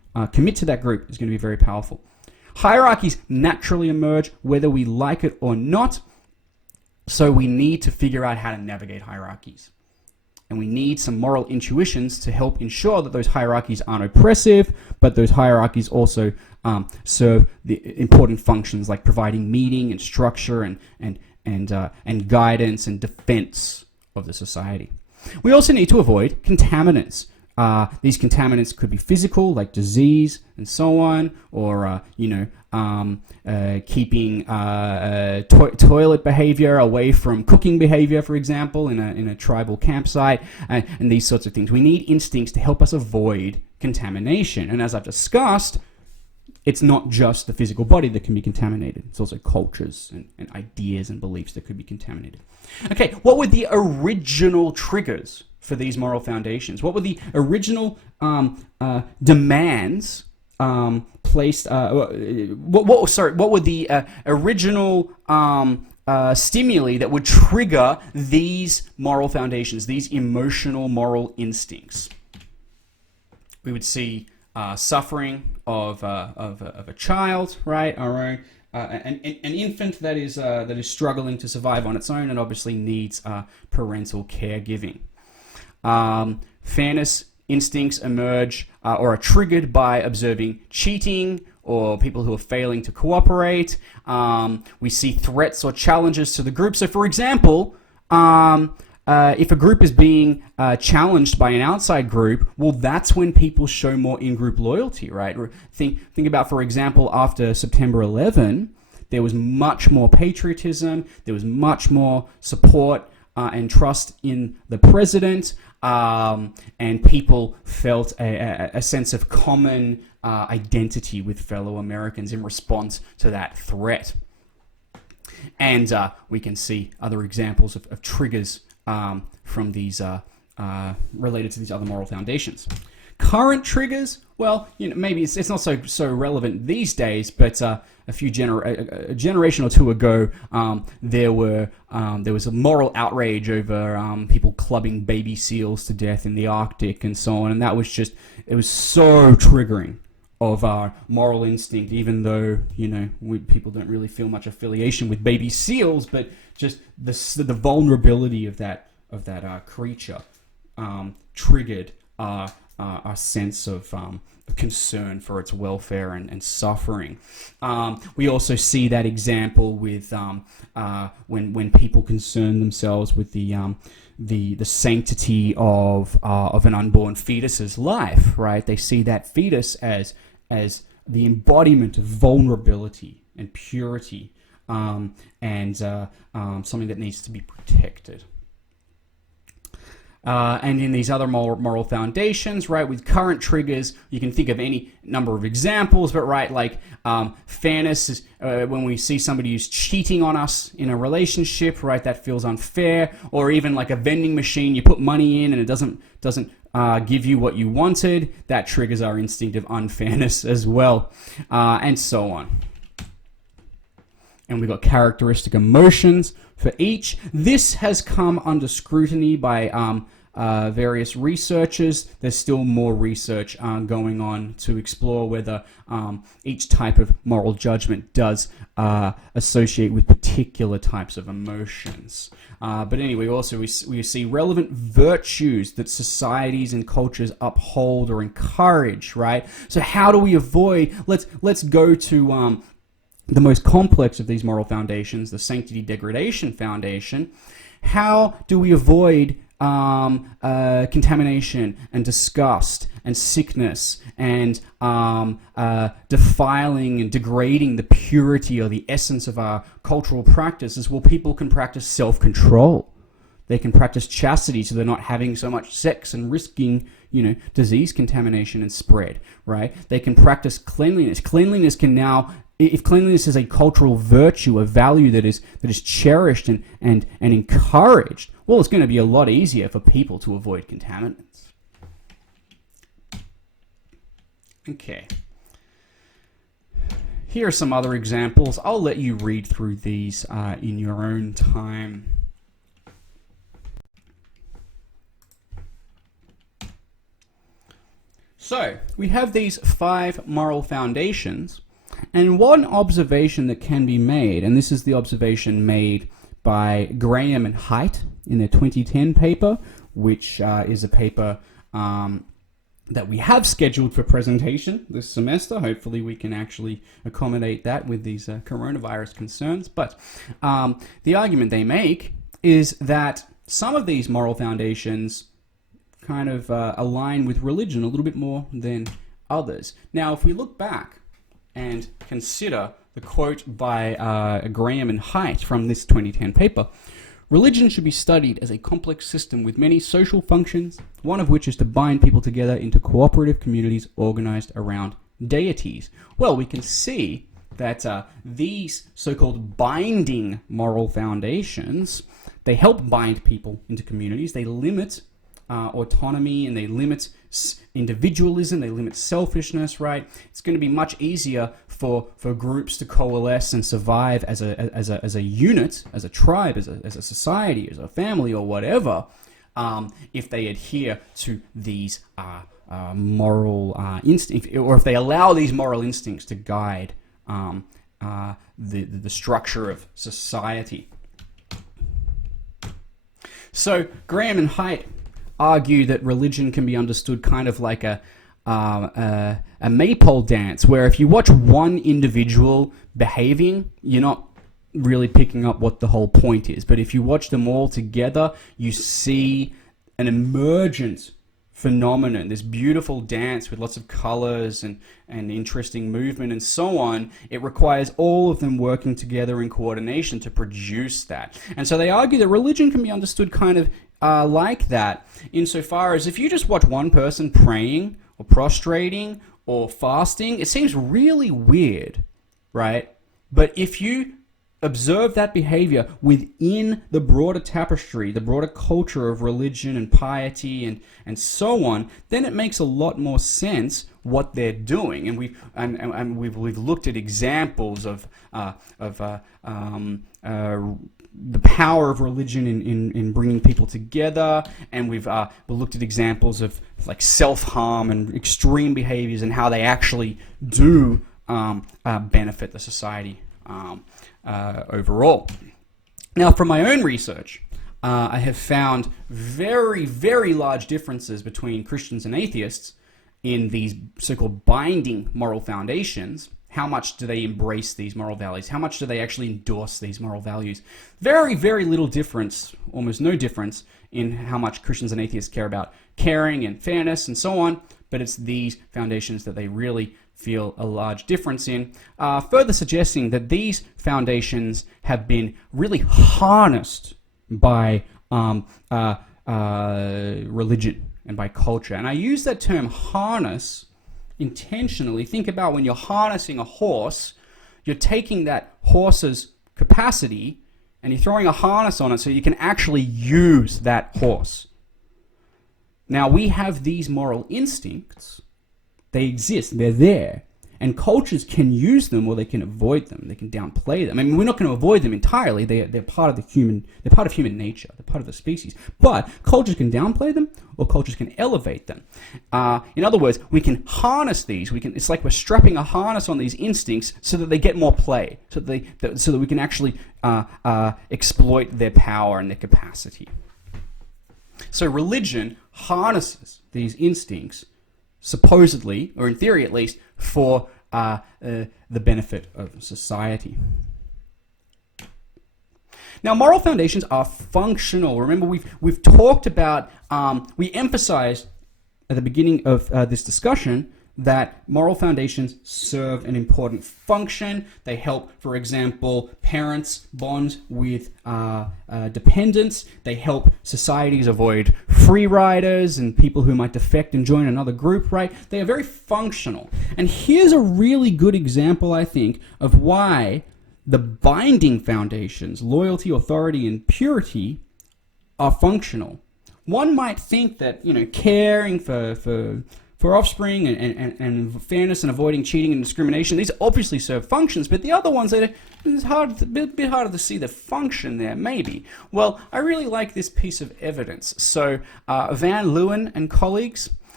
commit to that group is going to be very powerful. Hierarchies naturally emerge whether we like it or not, so we need to figure out how to navigate hierarchies. And we need some moral intuitions to help ensure that those hierarchies aren't oppressive, but those hierarchies also serve the important functions like providing meaning and structure and guidance and defense of the society. We also need to avoid contaminants. These contaminants could be physical, like disease and so on, or keeping toilet behavior away from cooking behavior, for example, in a tribal campsite, and these sorts of things. We need instincts to help us avoid contamination. And as I've discussed, it's not just the physical body that can be contaminated. It's also cultures and ideas and beliefs that could be contaminated. Okay, what were the original triggers for these moral foundations? What were the original demands placed? What were the original stimuli that would trigger these moral foundations, these emotional moral instincts? We would see suffering of a child, right? Our own. An infant that is struggling to survive on its own and obviously needs parental caregiving. Fairness instincts emerge or are triggered by observing cheating or people who are failing to cooperate. We see threats or challenges to the group. So, for example, if a group is being challenged by an outside group, well, that's when people show more in-group loyalty, right? Think about, for example, after September 11, there was much more patriotism, there was much more support and trust in the president, and people felt a sense of common identity with fellow Americans in response to that threat. And we can see other examples of triggers from these related to these other moral foundations. Current triggers, well, maybe it's not so relevant these days, but a generation or two ago, there was a moral outrage over people clubbing baby seals to death in the Arctic and so on, and that was it was so triggering of our moral instinct, even though people don't really feel much affiliation with baby seals, but just the vulnerability of that creature triggered our sense of concern for its welfare and suffering. We also see that example with when people concern themselves with the sanctity of an unborn fetus's life, right? They see that fetus as the embodiment of vulnerability and purity, and something that needs to be protected. And in these other moral foundations, right, with current triggers, you can think of any number of examples, but right, like fairness is when we see somebody who's cheating on us in a relationship, right, that feels unfair, or even like a vending machine, you put money in and it doesn't give you what you wanted, that triggers our instinct of unfairness as well, and so on. And we've got characteristic emotions for each. This has come under scrutiny by various researchers. There's still more research going on to explore whether each type of moral judgment does associate with particular types of emotions. But anyway, also we see relevant virtues that societies and cultures uphold or encourage, right? So how do we avoid, let's go to the most complex of these moral foundations, the sanctity degradation foundation. How do we avoid contamination and disgust and sickness and defiling and degrading the purity or the essence of our cultural practices? Well, people can practice self-control. They can practice chastity, so they're not having so much sex and risking, disease contamination and spread, right? They can practice cleanliness. Cleanliness can now, if cleanliness is a cultural virtue, a value that is cherished and encouraged, well, it's going to be a lot easier for people to avoid contaminants. Okay. Here are some other examples. I'll let you read through these in your own time. So, we have these 5 moral foundations, and one observation that can be made, and this is the observation made by Graham and Haidt in their 2010 paper, which is a paper that we have scheduled for presentation this semester. Hopefully we can actually accommodate that with these coronavirus concerns. But the argument they make is that some of these moral foundations kind of align with religion a little bit more than others. Now, if we look back and consider the quote by Graham and Haidt from this 2010 paper, religion should be studied as a complex system with many social functions, one of which is to bind people together into cooperative communities organized around deities. Well, we can see that these so-called binding moral foundations, they help bind people into communities. They limit autonomy, and they limit individualism, they limit selfishness, right? It's going to be much easier for groups to coalesce and survive as a unit, as a tribe, as a society, as a family, or whatever, if they adhere to these moral instincts, or if they allow these moral instincts to guide the structure of society. So Graham and Haidt argue that religion can be understood kind of like a maypole dance, where if you watch one individual behaving, you're not really picking up what the whole point is. But if you watch them all together, you see an emergent phenomenon, this beautiful dance with lots of colors and interesting movement and so on. It requires all of them working together in coordination to produce that. And so they argue that religion can be understood kind of like that, insofar as if you just watch one person praying or prostrating or fasting, it seems really weird, right? But if you observe that behavior within the broader tapestry, the broader culture of religion and piety and so on, then it makes a lot more sense what they're doing. And we've looked at examples of the power of religion in bringing people together, and we've looked at examples of like self-harm and extreme behaviors and how they actually do benefit the society overall. Now, from my own research, I have found very, very large differences between Christians and atheists in these so-called binding moral foundations. How much do they embrace these moral values? How much do they actually endorse these moral values? Very, very little difference, almost no difference, in how much Christians and atheists care about caring and fairness and so on, but it's these foundations that they really feel a large difference in, further suggesting that these foundations have been really harnessed by religion and by culture. And I use that term harness intentionally. Think about when you're harnessing a horse, you're taking that horse's capacity and you're throwing a harness on it so you can actually use that horse. Now, we have these moral instincts. They exist, they're there, and cultures can use them or they can avoid them, they can downplay them. I mean, we're not going to avoid them entirely. They're part of human nature, they're part of the species. But cultures can downplay them or cultures can elevate them. In other words, we can harness these. It's like we're strapping a harness on these instincts so that they get more play, so that we can actually exploit their power and their capacity. So religion harnesses these instincts, supposedly, or in theory at least, for the benefit of society. Now, moral foundations are functional. Remember, we've talked about, we emphasized at the beginning of this discussion that moral foundations serve an important function. They help, for example, parents bond with dependents. They help societies avoid free riders and people who might defect and join another group, right? They are very functional. And here's a really good example, I think, of why the binding foundations, loyalty, authority, and purity, are functional. One might think that, caring for offspring and fairness and avoiding cheating and discrimination, these obviously serve functions, but the other ones, it's a bit harder to see the function there, maybe. Well, I really like this piece of evidence. So Van Leeuwen and colleagues,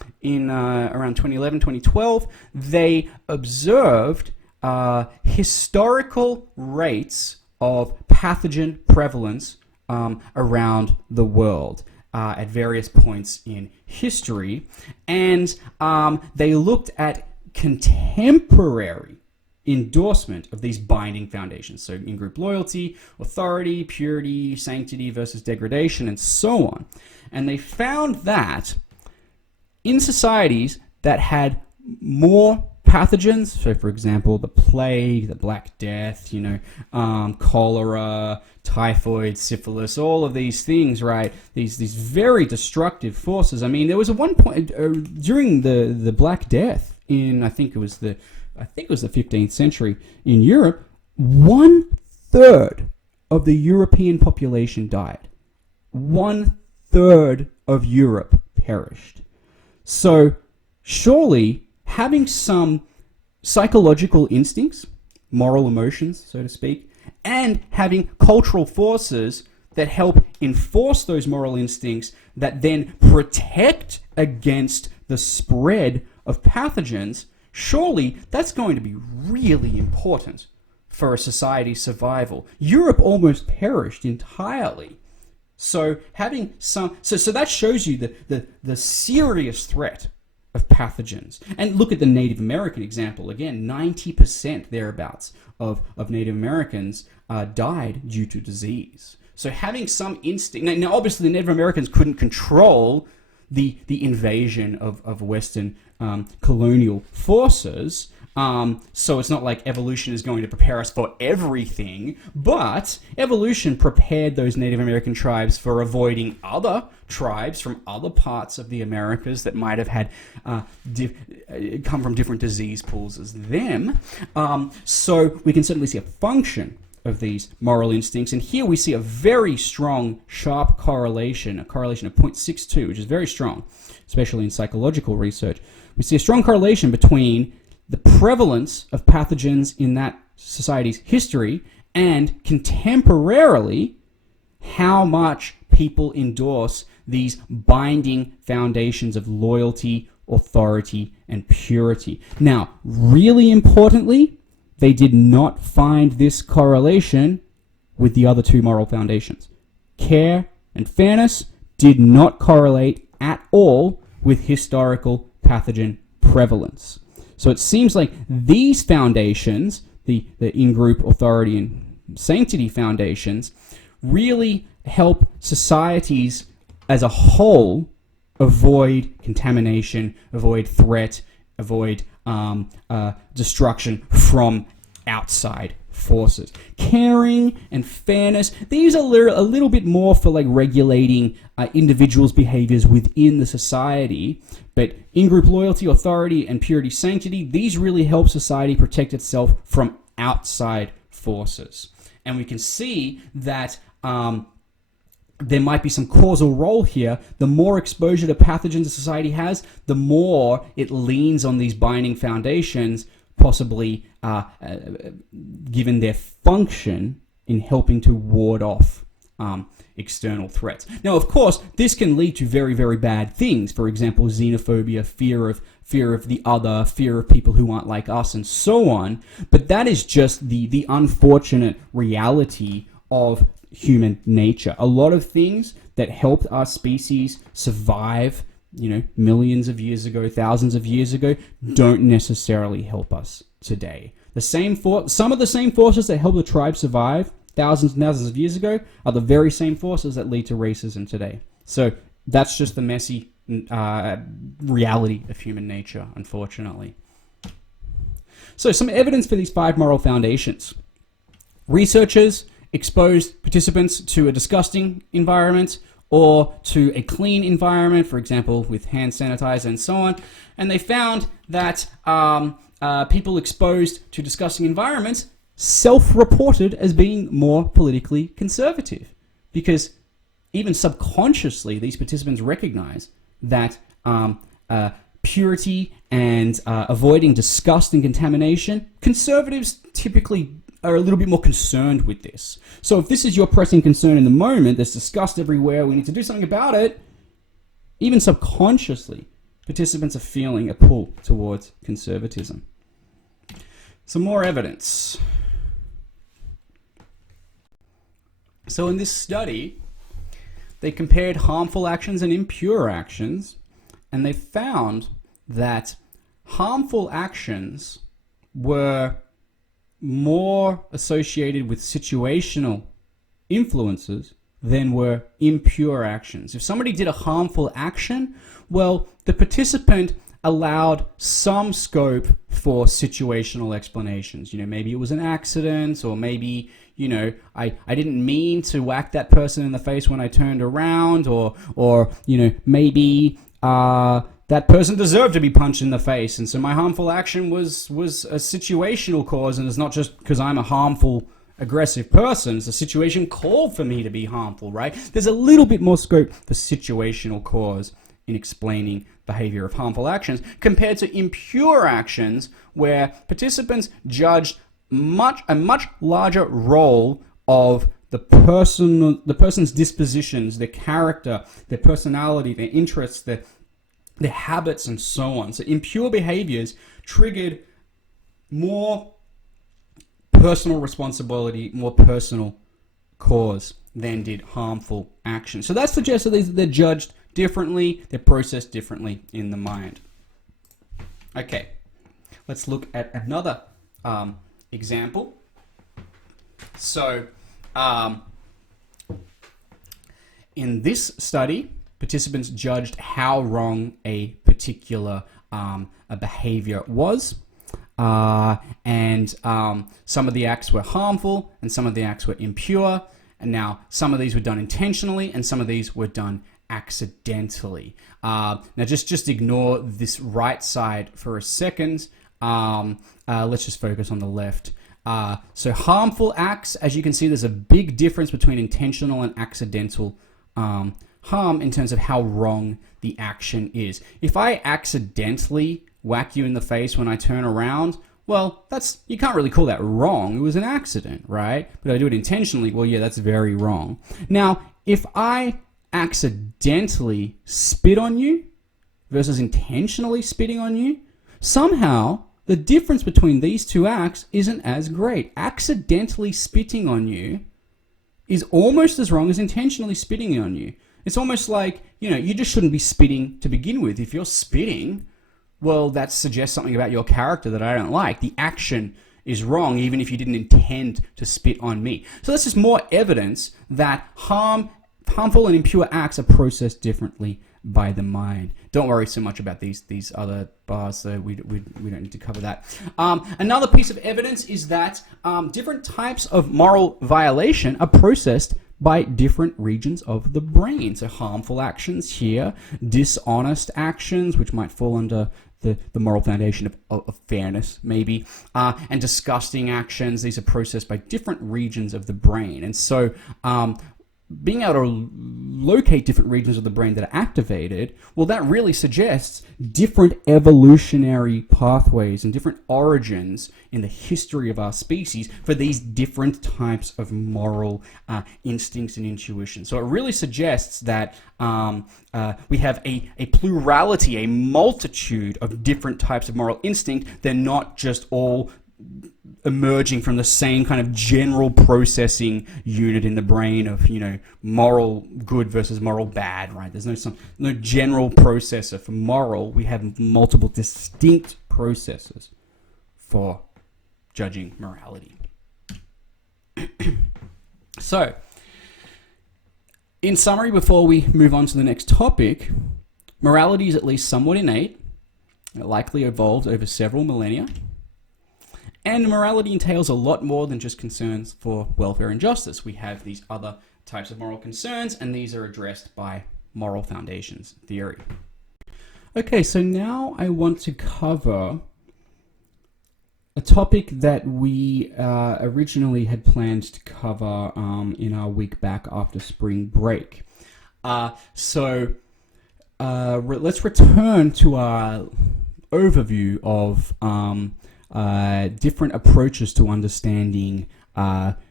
in around 2011, 2012, they observed historical rates of pathogen prevalence around the world at various points in history, and they looked at contemporary endorsement of these binding foundations. So in-group loyalty, authority, purity, sanctity versus degradation, and so on. And they found that in societies that had more pathogens, so for example, the plague, the Black Death, cholera, typhoid, syphilis, all of these things, right? These very destructive forces. I mean, there was a one point during the Black Death in I think it was the 15th century in Europe. 1/3 of the European population died. 1/3 of Europe perished. So surely having some psychological instincts, moral emotions, so to speak, and having cultural forces that help enforce those moral instincts that then protect against the spread of pathogens, surely that's going to be really important for a society's survival. Europe almost perished entirely. So having some, so that shows you the serious threat of pathogens. And look at the Native American example again. 90% thereabouts of Native Americans died due to disease. So having some instinct. Now obviously the Native Americans couldn't control the invasion of Western colonial forces. So it's not like evolution is going to prepare us for everything, but evolution prepared those Native American tribes for avoiding other tribes from other parts of the Americas that might have had come from different disease pools as them. So we can certainly see a function of these moral instincts, and here we see a very strong, sharp correlation, a correlation of 0.62, which is very strong, especially in psychological research. We see a strong correlation between the prevalence of pathogens in that society's history and contemporarily how much people endorse these binding foundations of loyalty, authority, and purity. Now, really importantly, they did not find this correlation with the other two moral foundations. Care and fairness did not correlate at all with historical pathogen prevalence. So it seems like these foundations, the in-group authority and sanctity foundations, really help societies as a whole avoid contamination, avoid threat, avoid destruction from outside forces. Caring and fairness, these are a little bit more for like regulating individuals' behaviors within the society, but in-group loyalty, authority, and purity, sanctity, these really help society protect itself from outside forces. And we can see that there might be some causal role here. The more exposure to pathogens a society has, the more it leans on these binding foundations, possibly given their function in helping to ward off external threats. Now, of course, this can lead to very, very bad things. For example, xenophobia, fear of the other, fear of people who aren't like us, and so on. But that is just the unfortunate reality of human nature. A lot of things that helped our species survive, millions of years ago, thousands of years ago, don't necessarily help us today. Some of the same forces that helped the tribe survive thousands and thousands of years ago are the very same forces that lead to racism today. So that's just the messy reality of human nature, unfortunately. So some evidence for these 5 moral foundations. Researchers exposed participants to a disgusting environment or to a clean environment, for example, with hand sanitizer and so on, and they found that people exposed to disgusting environments self-reported as being more politically conservative, because even subconsciously these participants recognize that purity and avoiding disgust and contamination, conservatives typically are a little bit more concerned with this. So if this is your pressing concern in the moment, there's disgust everywhere, we need to do something about it, even subconsciously, participants are feeling a pull towards conservatism. Some more evidence. So in this study, they compared harmful actions and impure actions, and they found that harmful actions were more associated with situational influences than were impure actions. If somebody did a harmful action, well, the participant allowed some scope for situational explanations. Maybe it was an accident, or maybe, I didn't mean to whack that person in the face when I turned around, or maybe that person deserved to be punched in the face, and so my harmful action was a situational cause, and it's not just because I'm a harmful, aggressive person. It's a situation called for me to be harmful, right? There's a little bit more scope for situational cause in explaining behavior of harmful actions compared to impure actions, where participants judged a much larger role of the person's dispositions, their character, their personality, their interests, their habits, and so on. So impure behaviors triggered more personal responsibility, more personal cause than did harmful action. So that suggests that they're judged differently, they're processed differently in the mind. Okay, let's look at another example. So, in this study, participants judged how wrong a particular a behavior was. And some of the acts were harmful and some of the acts were impure. And now some of these were done intentionally and some of these were done accidentally. Now just ignore this right side for a second. Let's just focus on the left. So harmful acts, as you can see, there's a big difference between intentional and accidental harm in terms of how wrong the action is. If I accidentally whack you in the face when I turn around, well, you can't really call that wrong. It was an accident, right? But I do it intentionally, well, yeah, that's very wrong. Now, if I accidentally spit on you versus intentionally spitting on you, somehow the difference between these two acts isn't as great. Accidentally spitting on you is almost as wrong as intentionally spitting on you. It's almost like, you just shouldn't be spitting to begin with. If you're spitting, well, that suggests something about your character that I don't like. The action is wrong, even if you didn't intend to spit on me. So that's just more evidence that harmful and impure acts are processed differently by the mind. Don't worry so much about these other bars, so we don't need to cover that. Another piece of evidence is that different types of moral violation are processed by different regions of the brain. So harmful actions here, dishonest actions, which might fall under the moral foundation of fairness, maybe, and disgusting actions. These are processed by different regions of the brain. And so being able to locate different regions of the brain that are activated, well, that really suggests different evolutionary pathways and different origins in the history of our species for these different types of moral instincts and intuition. So it really suggests that we have a plurality, a multitude of different types of moral instinct. They're not just all emerging from the same kind of general processing unit in the brain of, moral good versus moral bad, right? There's no general processor for moral. We have multiple distinct processes for judging morality. So, in summary, before we move on to the next topic, morality is at least somewhat innate. It likely evolved over several millennia. And morality entails a lot more than just concerns for welfare and justice. We have these other types of moral concerns, and these are addressed by moral foundations theory. Okay, so now I want to cover a topic that we originally had planned to cover in our week back after spring break. So let's return to our overview of different approaches to understanding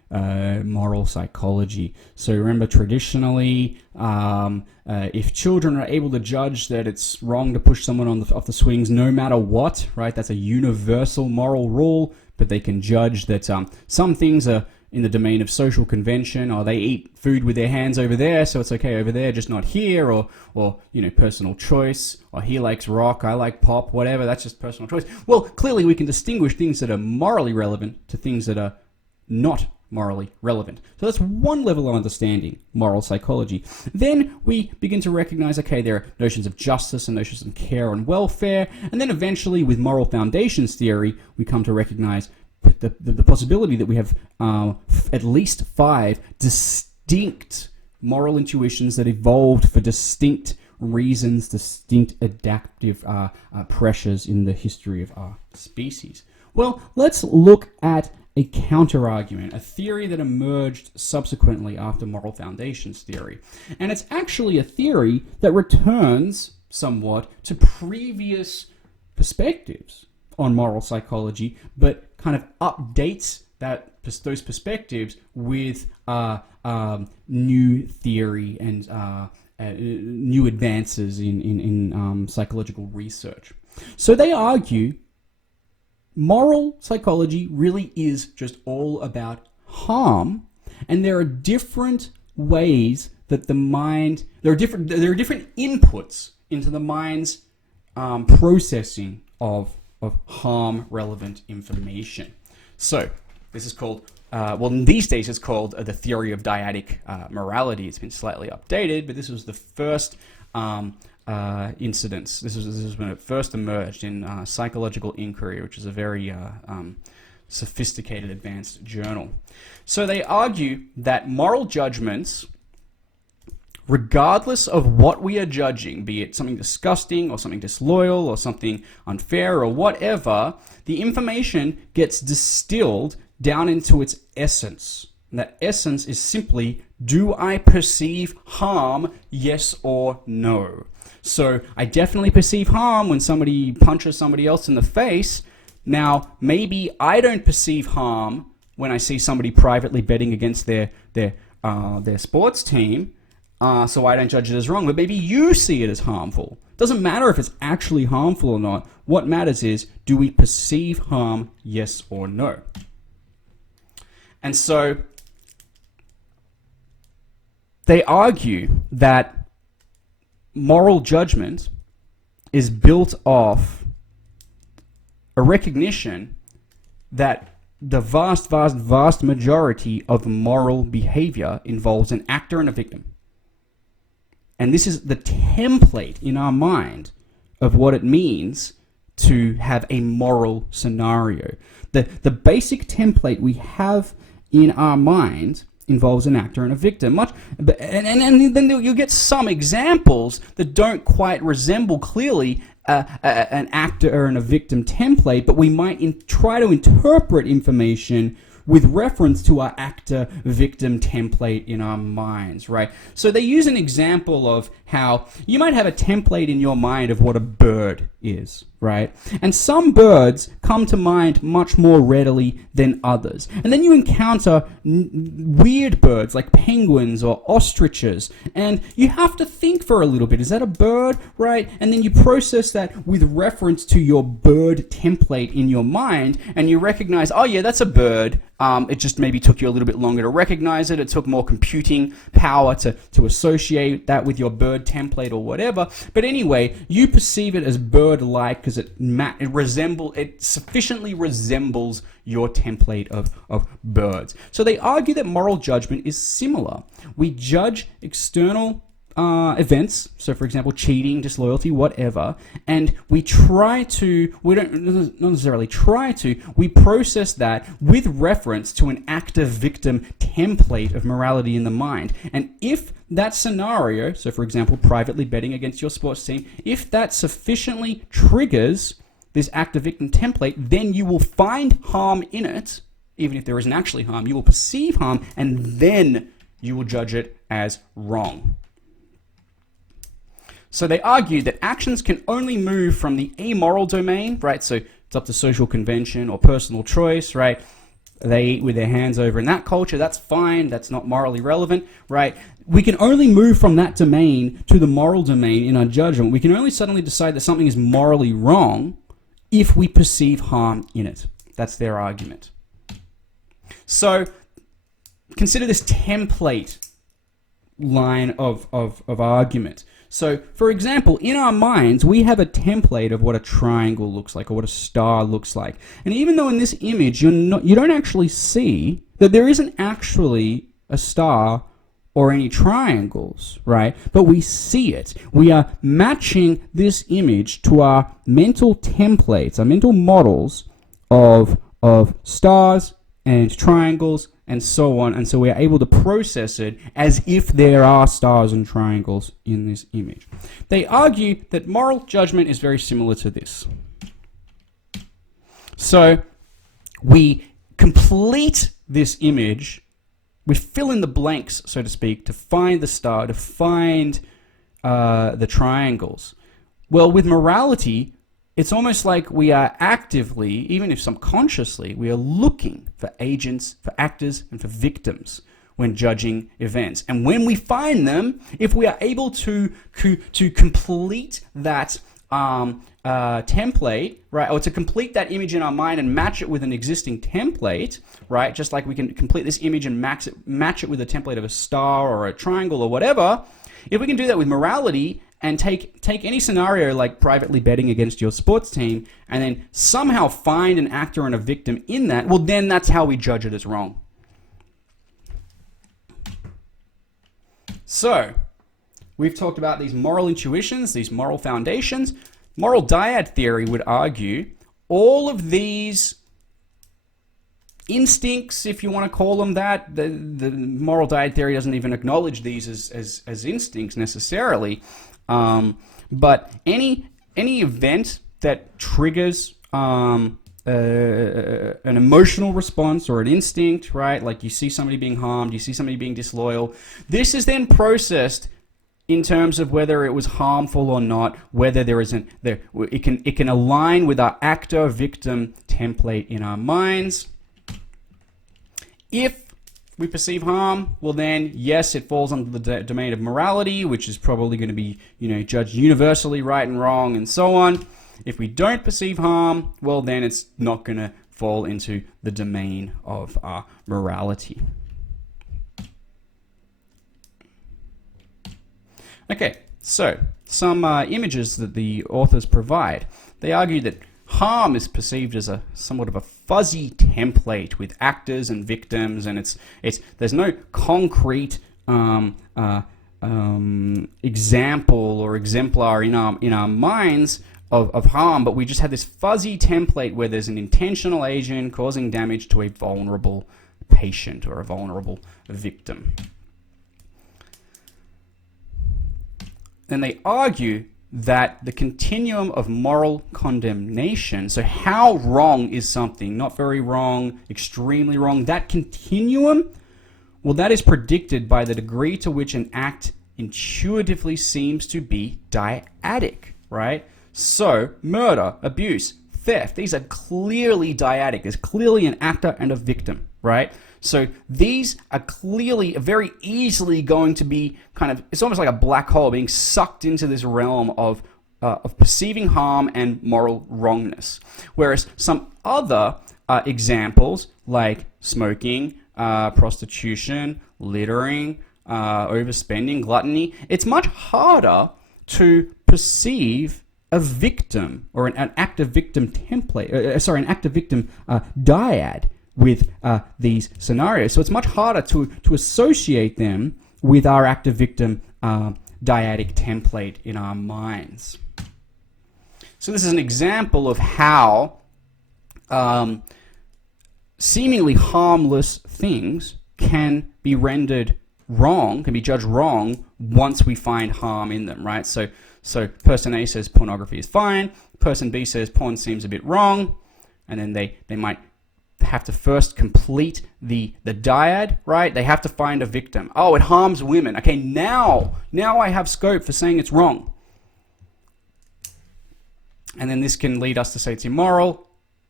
moral psychology. So remember, traditionally, if children are able to judge that it's wrong to push someone off the swings no matter what, right? That's a universal moral rule, but they can judge that some things are in the domain of social convention, or they eat food with their hands over there, so it's okay over there, just not here, or personal choice, or he likes rock, I like pop, whatever, that's just personal choice. Well, clearly we can distinguish things that are morally relevant to things that are not morally relevant. So that's one level of understanding moral psychology. Then we begin to recognize, okay, there are notions of justice and notions of care and welfare, and then eventually with moral foundations theory, we come to recognize the possibility that we have at least 5 distinct moral intuitions that evolved for distinct reasons, distinct adaptive pressures in the history of our species. Well, let's look at a counter-argument, a theory that emerged subsequently after moral foundations theory. And it's actually a theory that returns somewhat to previous perspectives on moral psychology, but kind of updates those perspectives with new theory and new advances in psychological research. So they argue moral psychology really is just all about harm, and there are different ways that the mind, there are different inputs into the mind's processing of harm relevant information. So this is called these days it's called the theory of dyadic morality. It's been slightly updated, but this was the first incidence. This was when it first emerged in Psychological Inquiry, which is a very sophisticated, advanced journal. So they argue that moral judgments, regardless of what we are judging, be it something disgusting or something disloyal or something unfair or whatever, the information gets distilled down into its essence. And that essence is simply, do I perceive harm, yes or no? So I definitely perceive harm when somebody punches somebody else in the face. Now, maybe I don't perceive harm when I see somebody privately betting against their sports team, so I don't judge it as wrong. But maybe you see it as harmful. Doesn't matter if it's actually harmful or not. What matters is, do we perceive harm, yes or no? And so they argue that moral judgment is built off a recognition that the vast majority of moral behavior involves an actor and a victim. And this is the template in our mind of what it means to have a moral scenario. The basic template we have in our mind involves an actor and a victim. And then you'll get some examples that don't quite resemble clearly an actor and a victim template, but we might try to interpret information with reference to our actor-victim template in our minds, right? So they use an example of how you might have a template in your mind of what a bird is, right? And some birds come to mind much more readily than others. And then you encounter weird birds like penguins or ostriches, and you have to think for a little bit. Is that a bird, right? And then you process that with reference to your bird template in your mind, and you recognize, oh yeah, that's a bird. It just maybe took you a little bit longer to recognize it. It took more computing power to associate that with your bird template or whatever. But anyway, you perceive it as bird-like because it sufficiently resembles your template of birds. So they argue that moral judgment is similar. We judge external events, so for example, cheating, disloyalty, whatever, and we don't necessarily try to, we process that with reference to an actor-victim template of morality in the mind. And if that scenario, so for example, privately betting against your sports team, if that sufficiently triggers this actor-victim template, then you will find harm in it, even if there isn't actually harm. You will perceive harm, and then you will judge it as wrong. So they argue that actions can only move from the amoral domain, right? So it's up to social convention or personal choice, right? they eat with their hands over in that culture, that's fine, that's not morally relevant, right? We can only move from that domain to the moral domain in our judgment. We can only suddenly decide that something is morally wrong if we perceive harm in it. That's their argument. So consider this template line of argument. So, for example, in our minds, we have a template of what a triangle looks like or what a star looks like. And even though in this image you don't actually see that there isn't actually a star or any triangles, right? But we see it. We are matching this image to our mental templates, our mental models of stars and triangles and so on, and so we are able to process it as if there are stars and triangles in this image. They argue that moral judgment is very similar to this. So we complete this image, we fill in the blanks, so to speak, to find the star, to find the triangles. Well, with morality, it's almost like we are actively, even if subconsciously, we are looking for agents, for actors, and for victims when judging events. And when we find them, if we are able to complete that template, right, or to complete that image in our mind and match it with an existing template, right, just like we can complete this image and match it with a template of a star or a triangle or whatever, if we can do that with morality, and take any scenario like privately betting against your sports team and then somehow find an actor and a victim in that, well, then that's how we judge it as wrong. So, we've talked about these moral intuitions, these moral foundations. Moral dyad theory would argue all of these instincts, if you want to call them that, the moral dyad theory doesn't even acknowledge these as instincts necessarily. But any event that triggers an emotional response or an instinct, right? Like you see somebody being harmed, you see somebody being disloyal. This is then processed in terms of whether it was harmful or not, whether it can align with our actor-victim template in our minds. If we perceive harm, well then, yes, it falls under the domain of morality, which is probably going to be, judged universally right and wrong and so on. If we don't perceive harm, well then it's not going to fall into the domain of our morality. Okay, so some images that the authors provide. They argue that harm is perceived as somewhat of a fuzzy template with actors and victims, and there's no concrete example or exemplar in our minds of harm, but we just have this fuzzy template where there's an intentional agent causing damage to a vulnerable patient or a vulnerable victim. Then they argue that the continuum of moral condemnation, so how wrong is something, not very wrong, extremely wrong, that continuum, well, that is predicted by the degree to which an act intuitively seems to be dyadic, right? So, murder, abuse, theft, these are clearly dyadic. There's clearly an actor and a victim, right? So these are clearly very easily going to be it's almost like a black hole being sucked into this realm of perceiving harm and moral wrongness. Whereas some other examples like smoking, prostitution, littering, overspending, gluttony, it's much harder to perceive a victim or an actor-victim template, an actor-victim dyad with these scenarios. So it's much harder to associate them with our actor-victim dyadic template in our minds. So this is an example of how seemingly harmless things can be rendered wrong, can be judged wrong once we find harm in them, right? So person A says pornography is fine, person B says porn seems a bit wrong, and then they might have to first complete the dyad, right? They have to find a victim. Oh, it harms women. Okay, now I have scope for saying it's wrong. And then this can lead us to say it's immoral,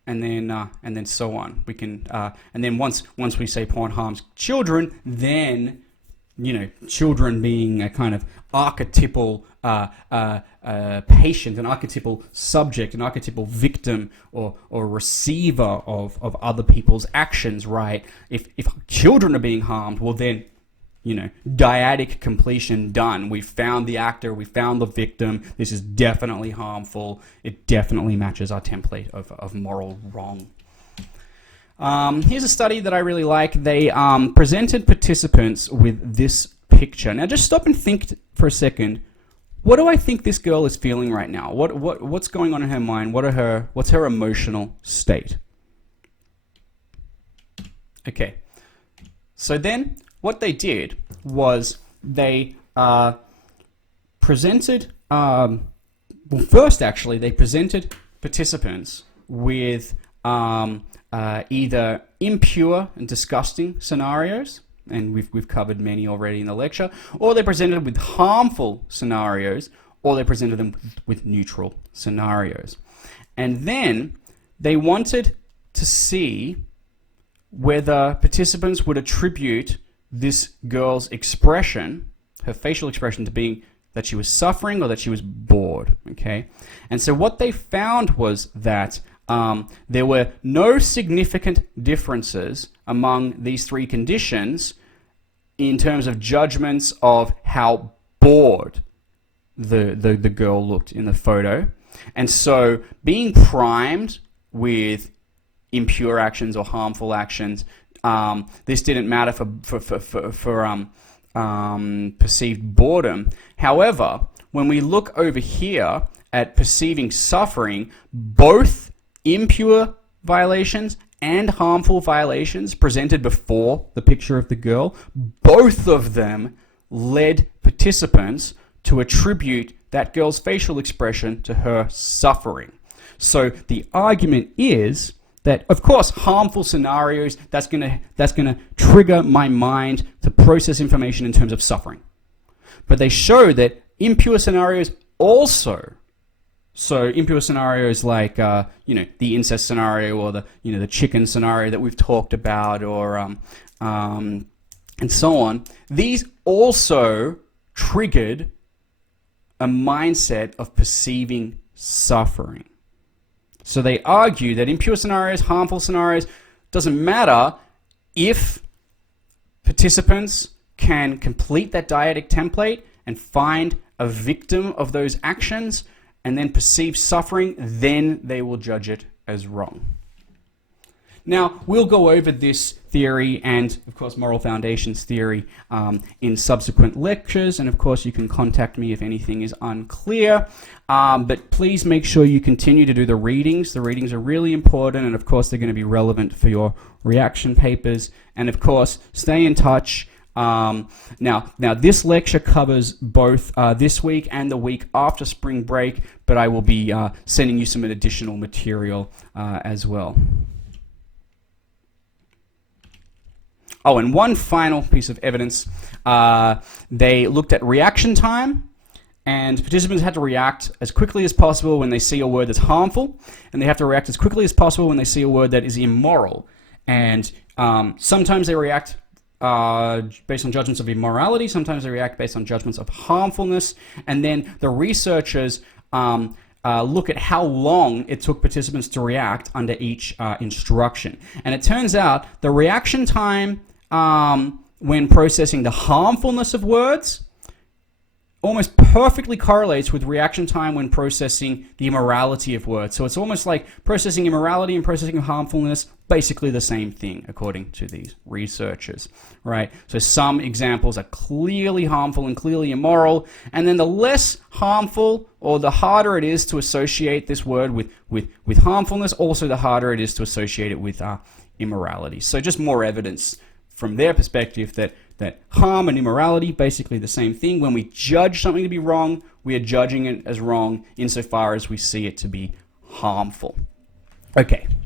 and then so on. We can and then once we say porn harms children, then children being a kind of archetypal patient, an archetypal subject, an archetypal victim or receiver of other people's actions, right? If children are being harmed, well then, dyadic completion done. We found the actor, we found the victim. This is definitely harmful. It definitely matches our template of moral wrong. Here's a study that I really like. They presented participants with this picture. Now just stop and think for a second. What do I think this girl is feeling right now? What's going on in her mind? What's her emotional state? Okay. So then what they did was they presented first actually they presented participants with either impure and disgusting scenarios, and we've covered many already in the lecture, or they presented with harmful scenarios, or they presented them with neutral scenarios. And then they wanted to see whether participants would attribute this girl's expression, her facial expression, to being that she was suffering or that she was bored, okay? And so what they found was that there were no significant differences among these three conditions in terms of judgments of how bored the girl looked in the photo. And so being primed with impure actions or harmful actions, this didn't matter for perceived boredom. However, when we look over here at perceiving suffering, both impure violations and harmful violations presented before the picture of the girl, both of them led participants to attribute that girl's facial expression to her suffering. So the argument is that, of course, harmful scenarios, that's gonna trigger my mind to process information in terms of suffering. But they show that impure scenarios also, so impure scenarios like the incest scenario or the chicken scenario that we've talked about, or and so on, these also triggered a mindset of perceiving suffering. So they argue that impure scenarios, harmful scenarios, doesn't matter if participants can complete that dyadic template and find a victim of those actions and then perceive suffering, then they will judge it as wrong. Now, we'll go over this theory and, of course, moral foundations theory in subsequent lectures, and of course you can contact me if anything is unclear, but please make sure you continue to do the readings. The readings are really important, and of course they're going to be relevant for your reaction papers, and of course stay in touch. Now this lecture covers both this week and the week after spring break, but I will be sending you some additional material as well. Oh, and one final piece of evidence. They looked at reaction time, and participants had to react as quickly as possible when they see a word that's harmful, and they have to react as quickly as possible when they see a word that is immoral. And sometimes they react based on judgments of immorality, sometimes they react based on judgments of harmfulness, and then the researchers look at how long it took participants to react under each instruction. And it turns out the reaction time when processing the harmfulness of words almost perfectly correlates with reaction time when processing the immorality of words. So it's almost like processing immorality and processing harmfulness, basically the same thing, according to these researchers, right? So some examples are clearly harmful and clearly immoral, and then the less harmful, or the harder it is to associate this word with harmfulness, also the harder it is to associate it with immorality. So just more evidence from their perspective that harm and immorality, basically the same thing. When we judge something to be wrong, we are judging it as wrong insofar as we see it to be harmful. Okay.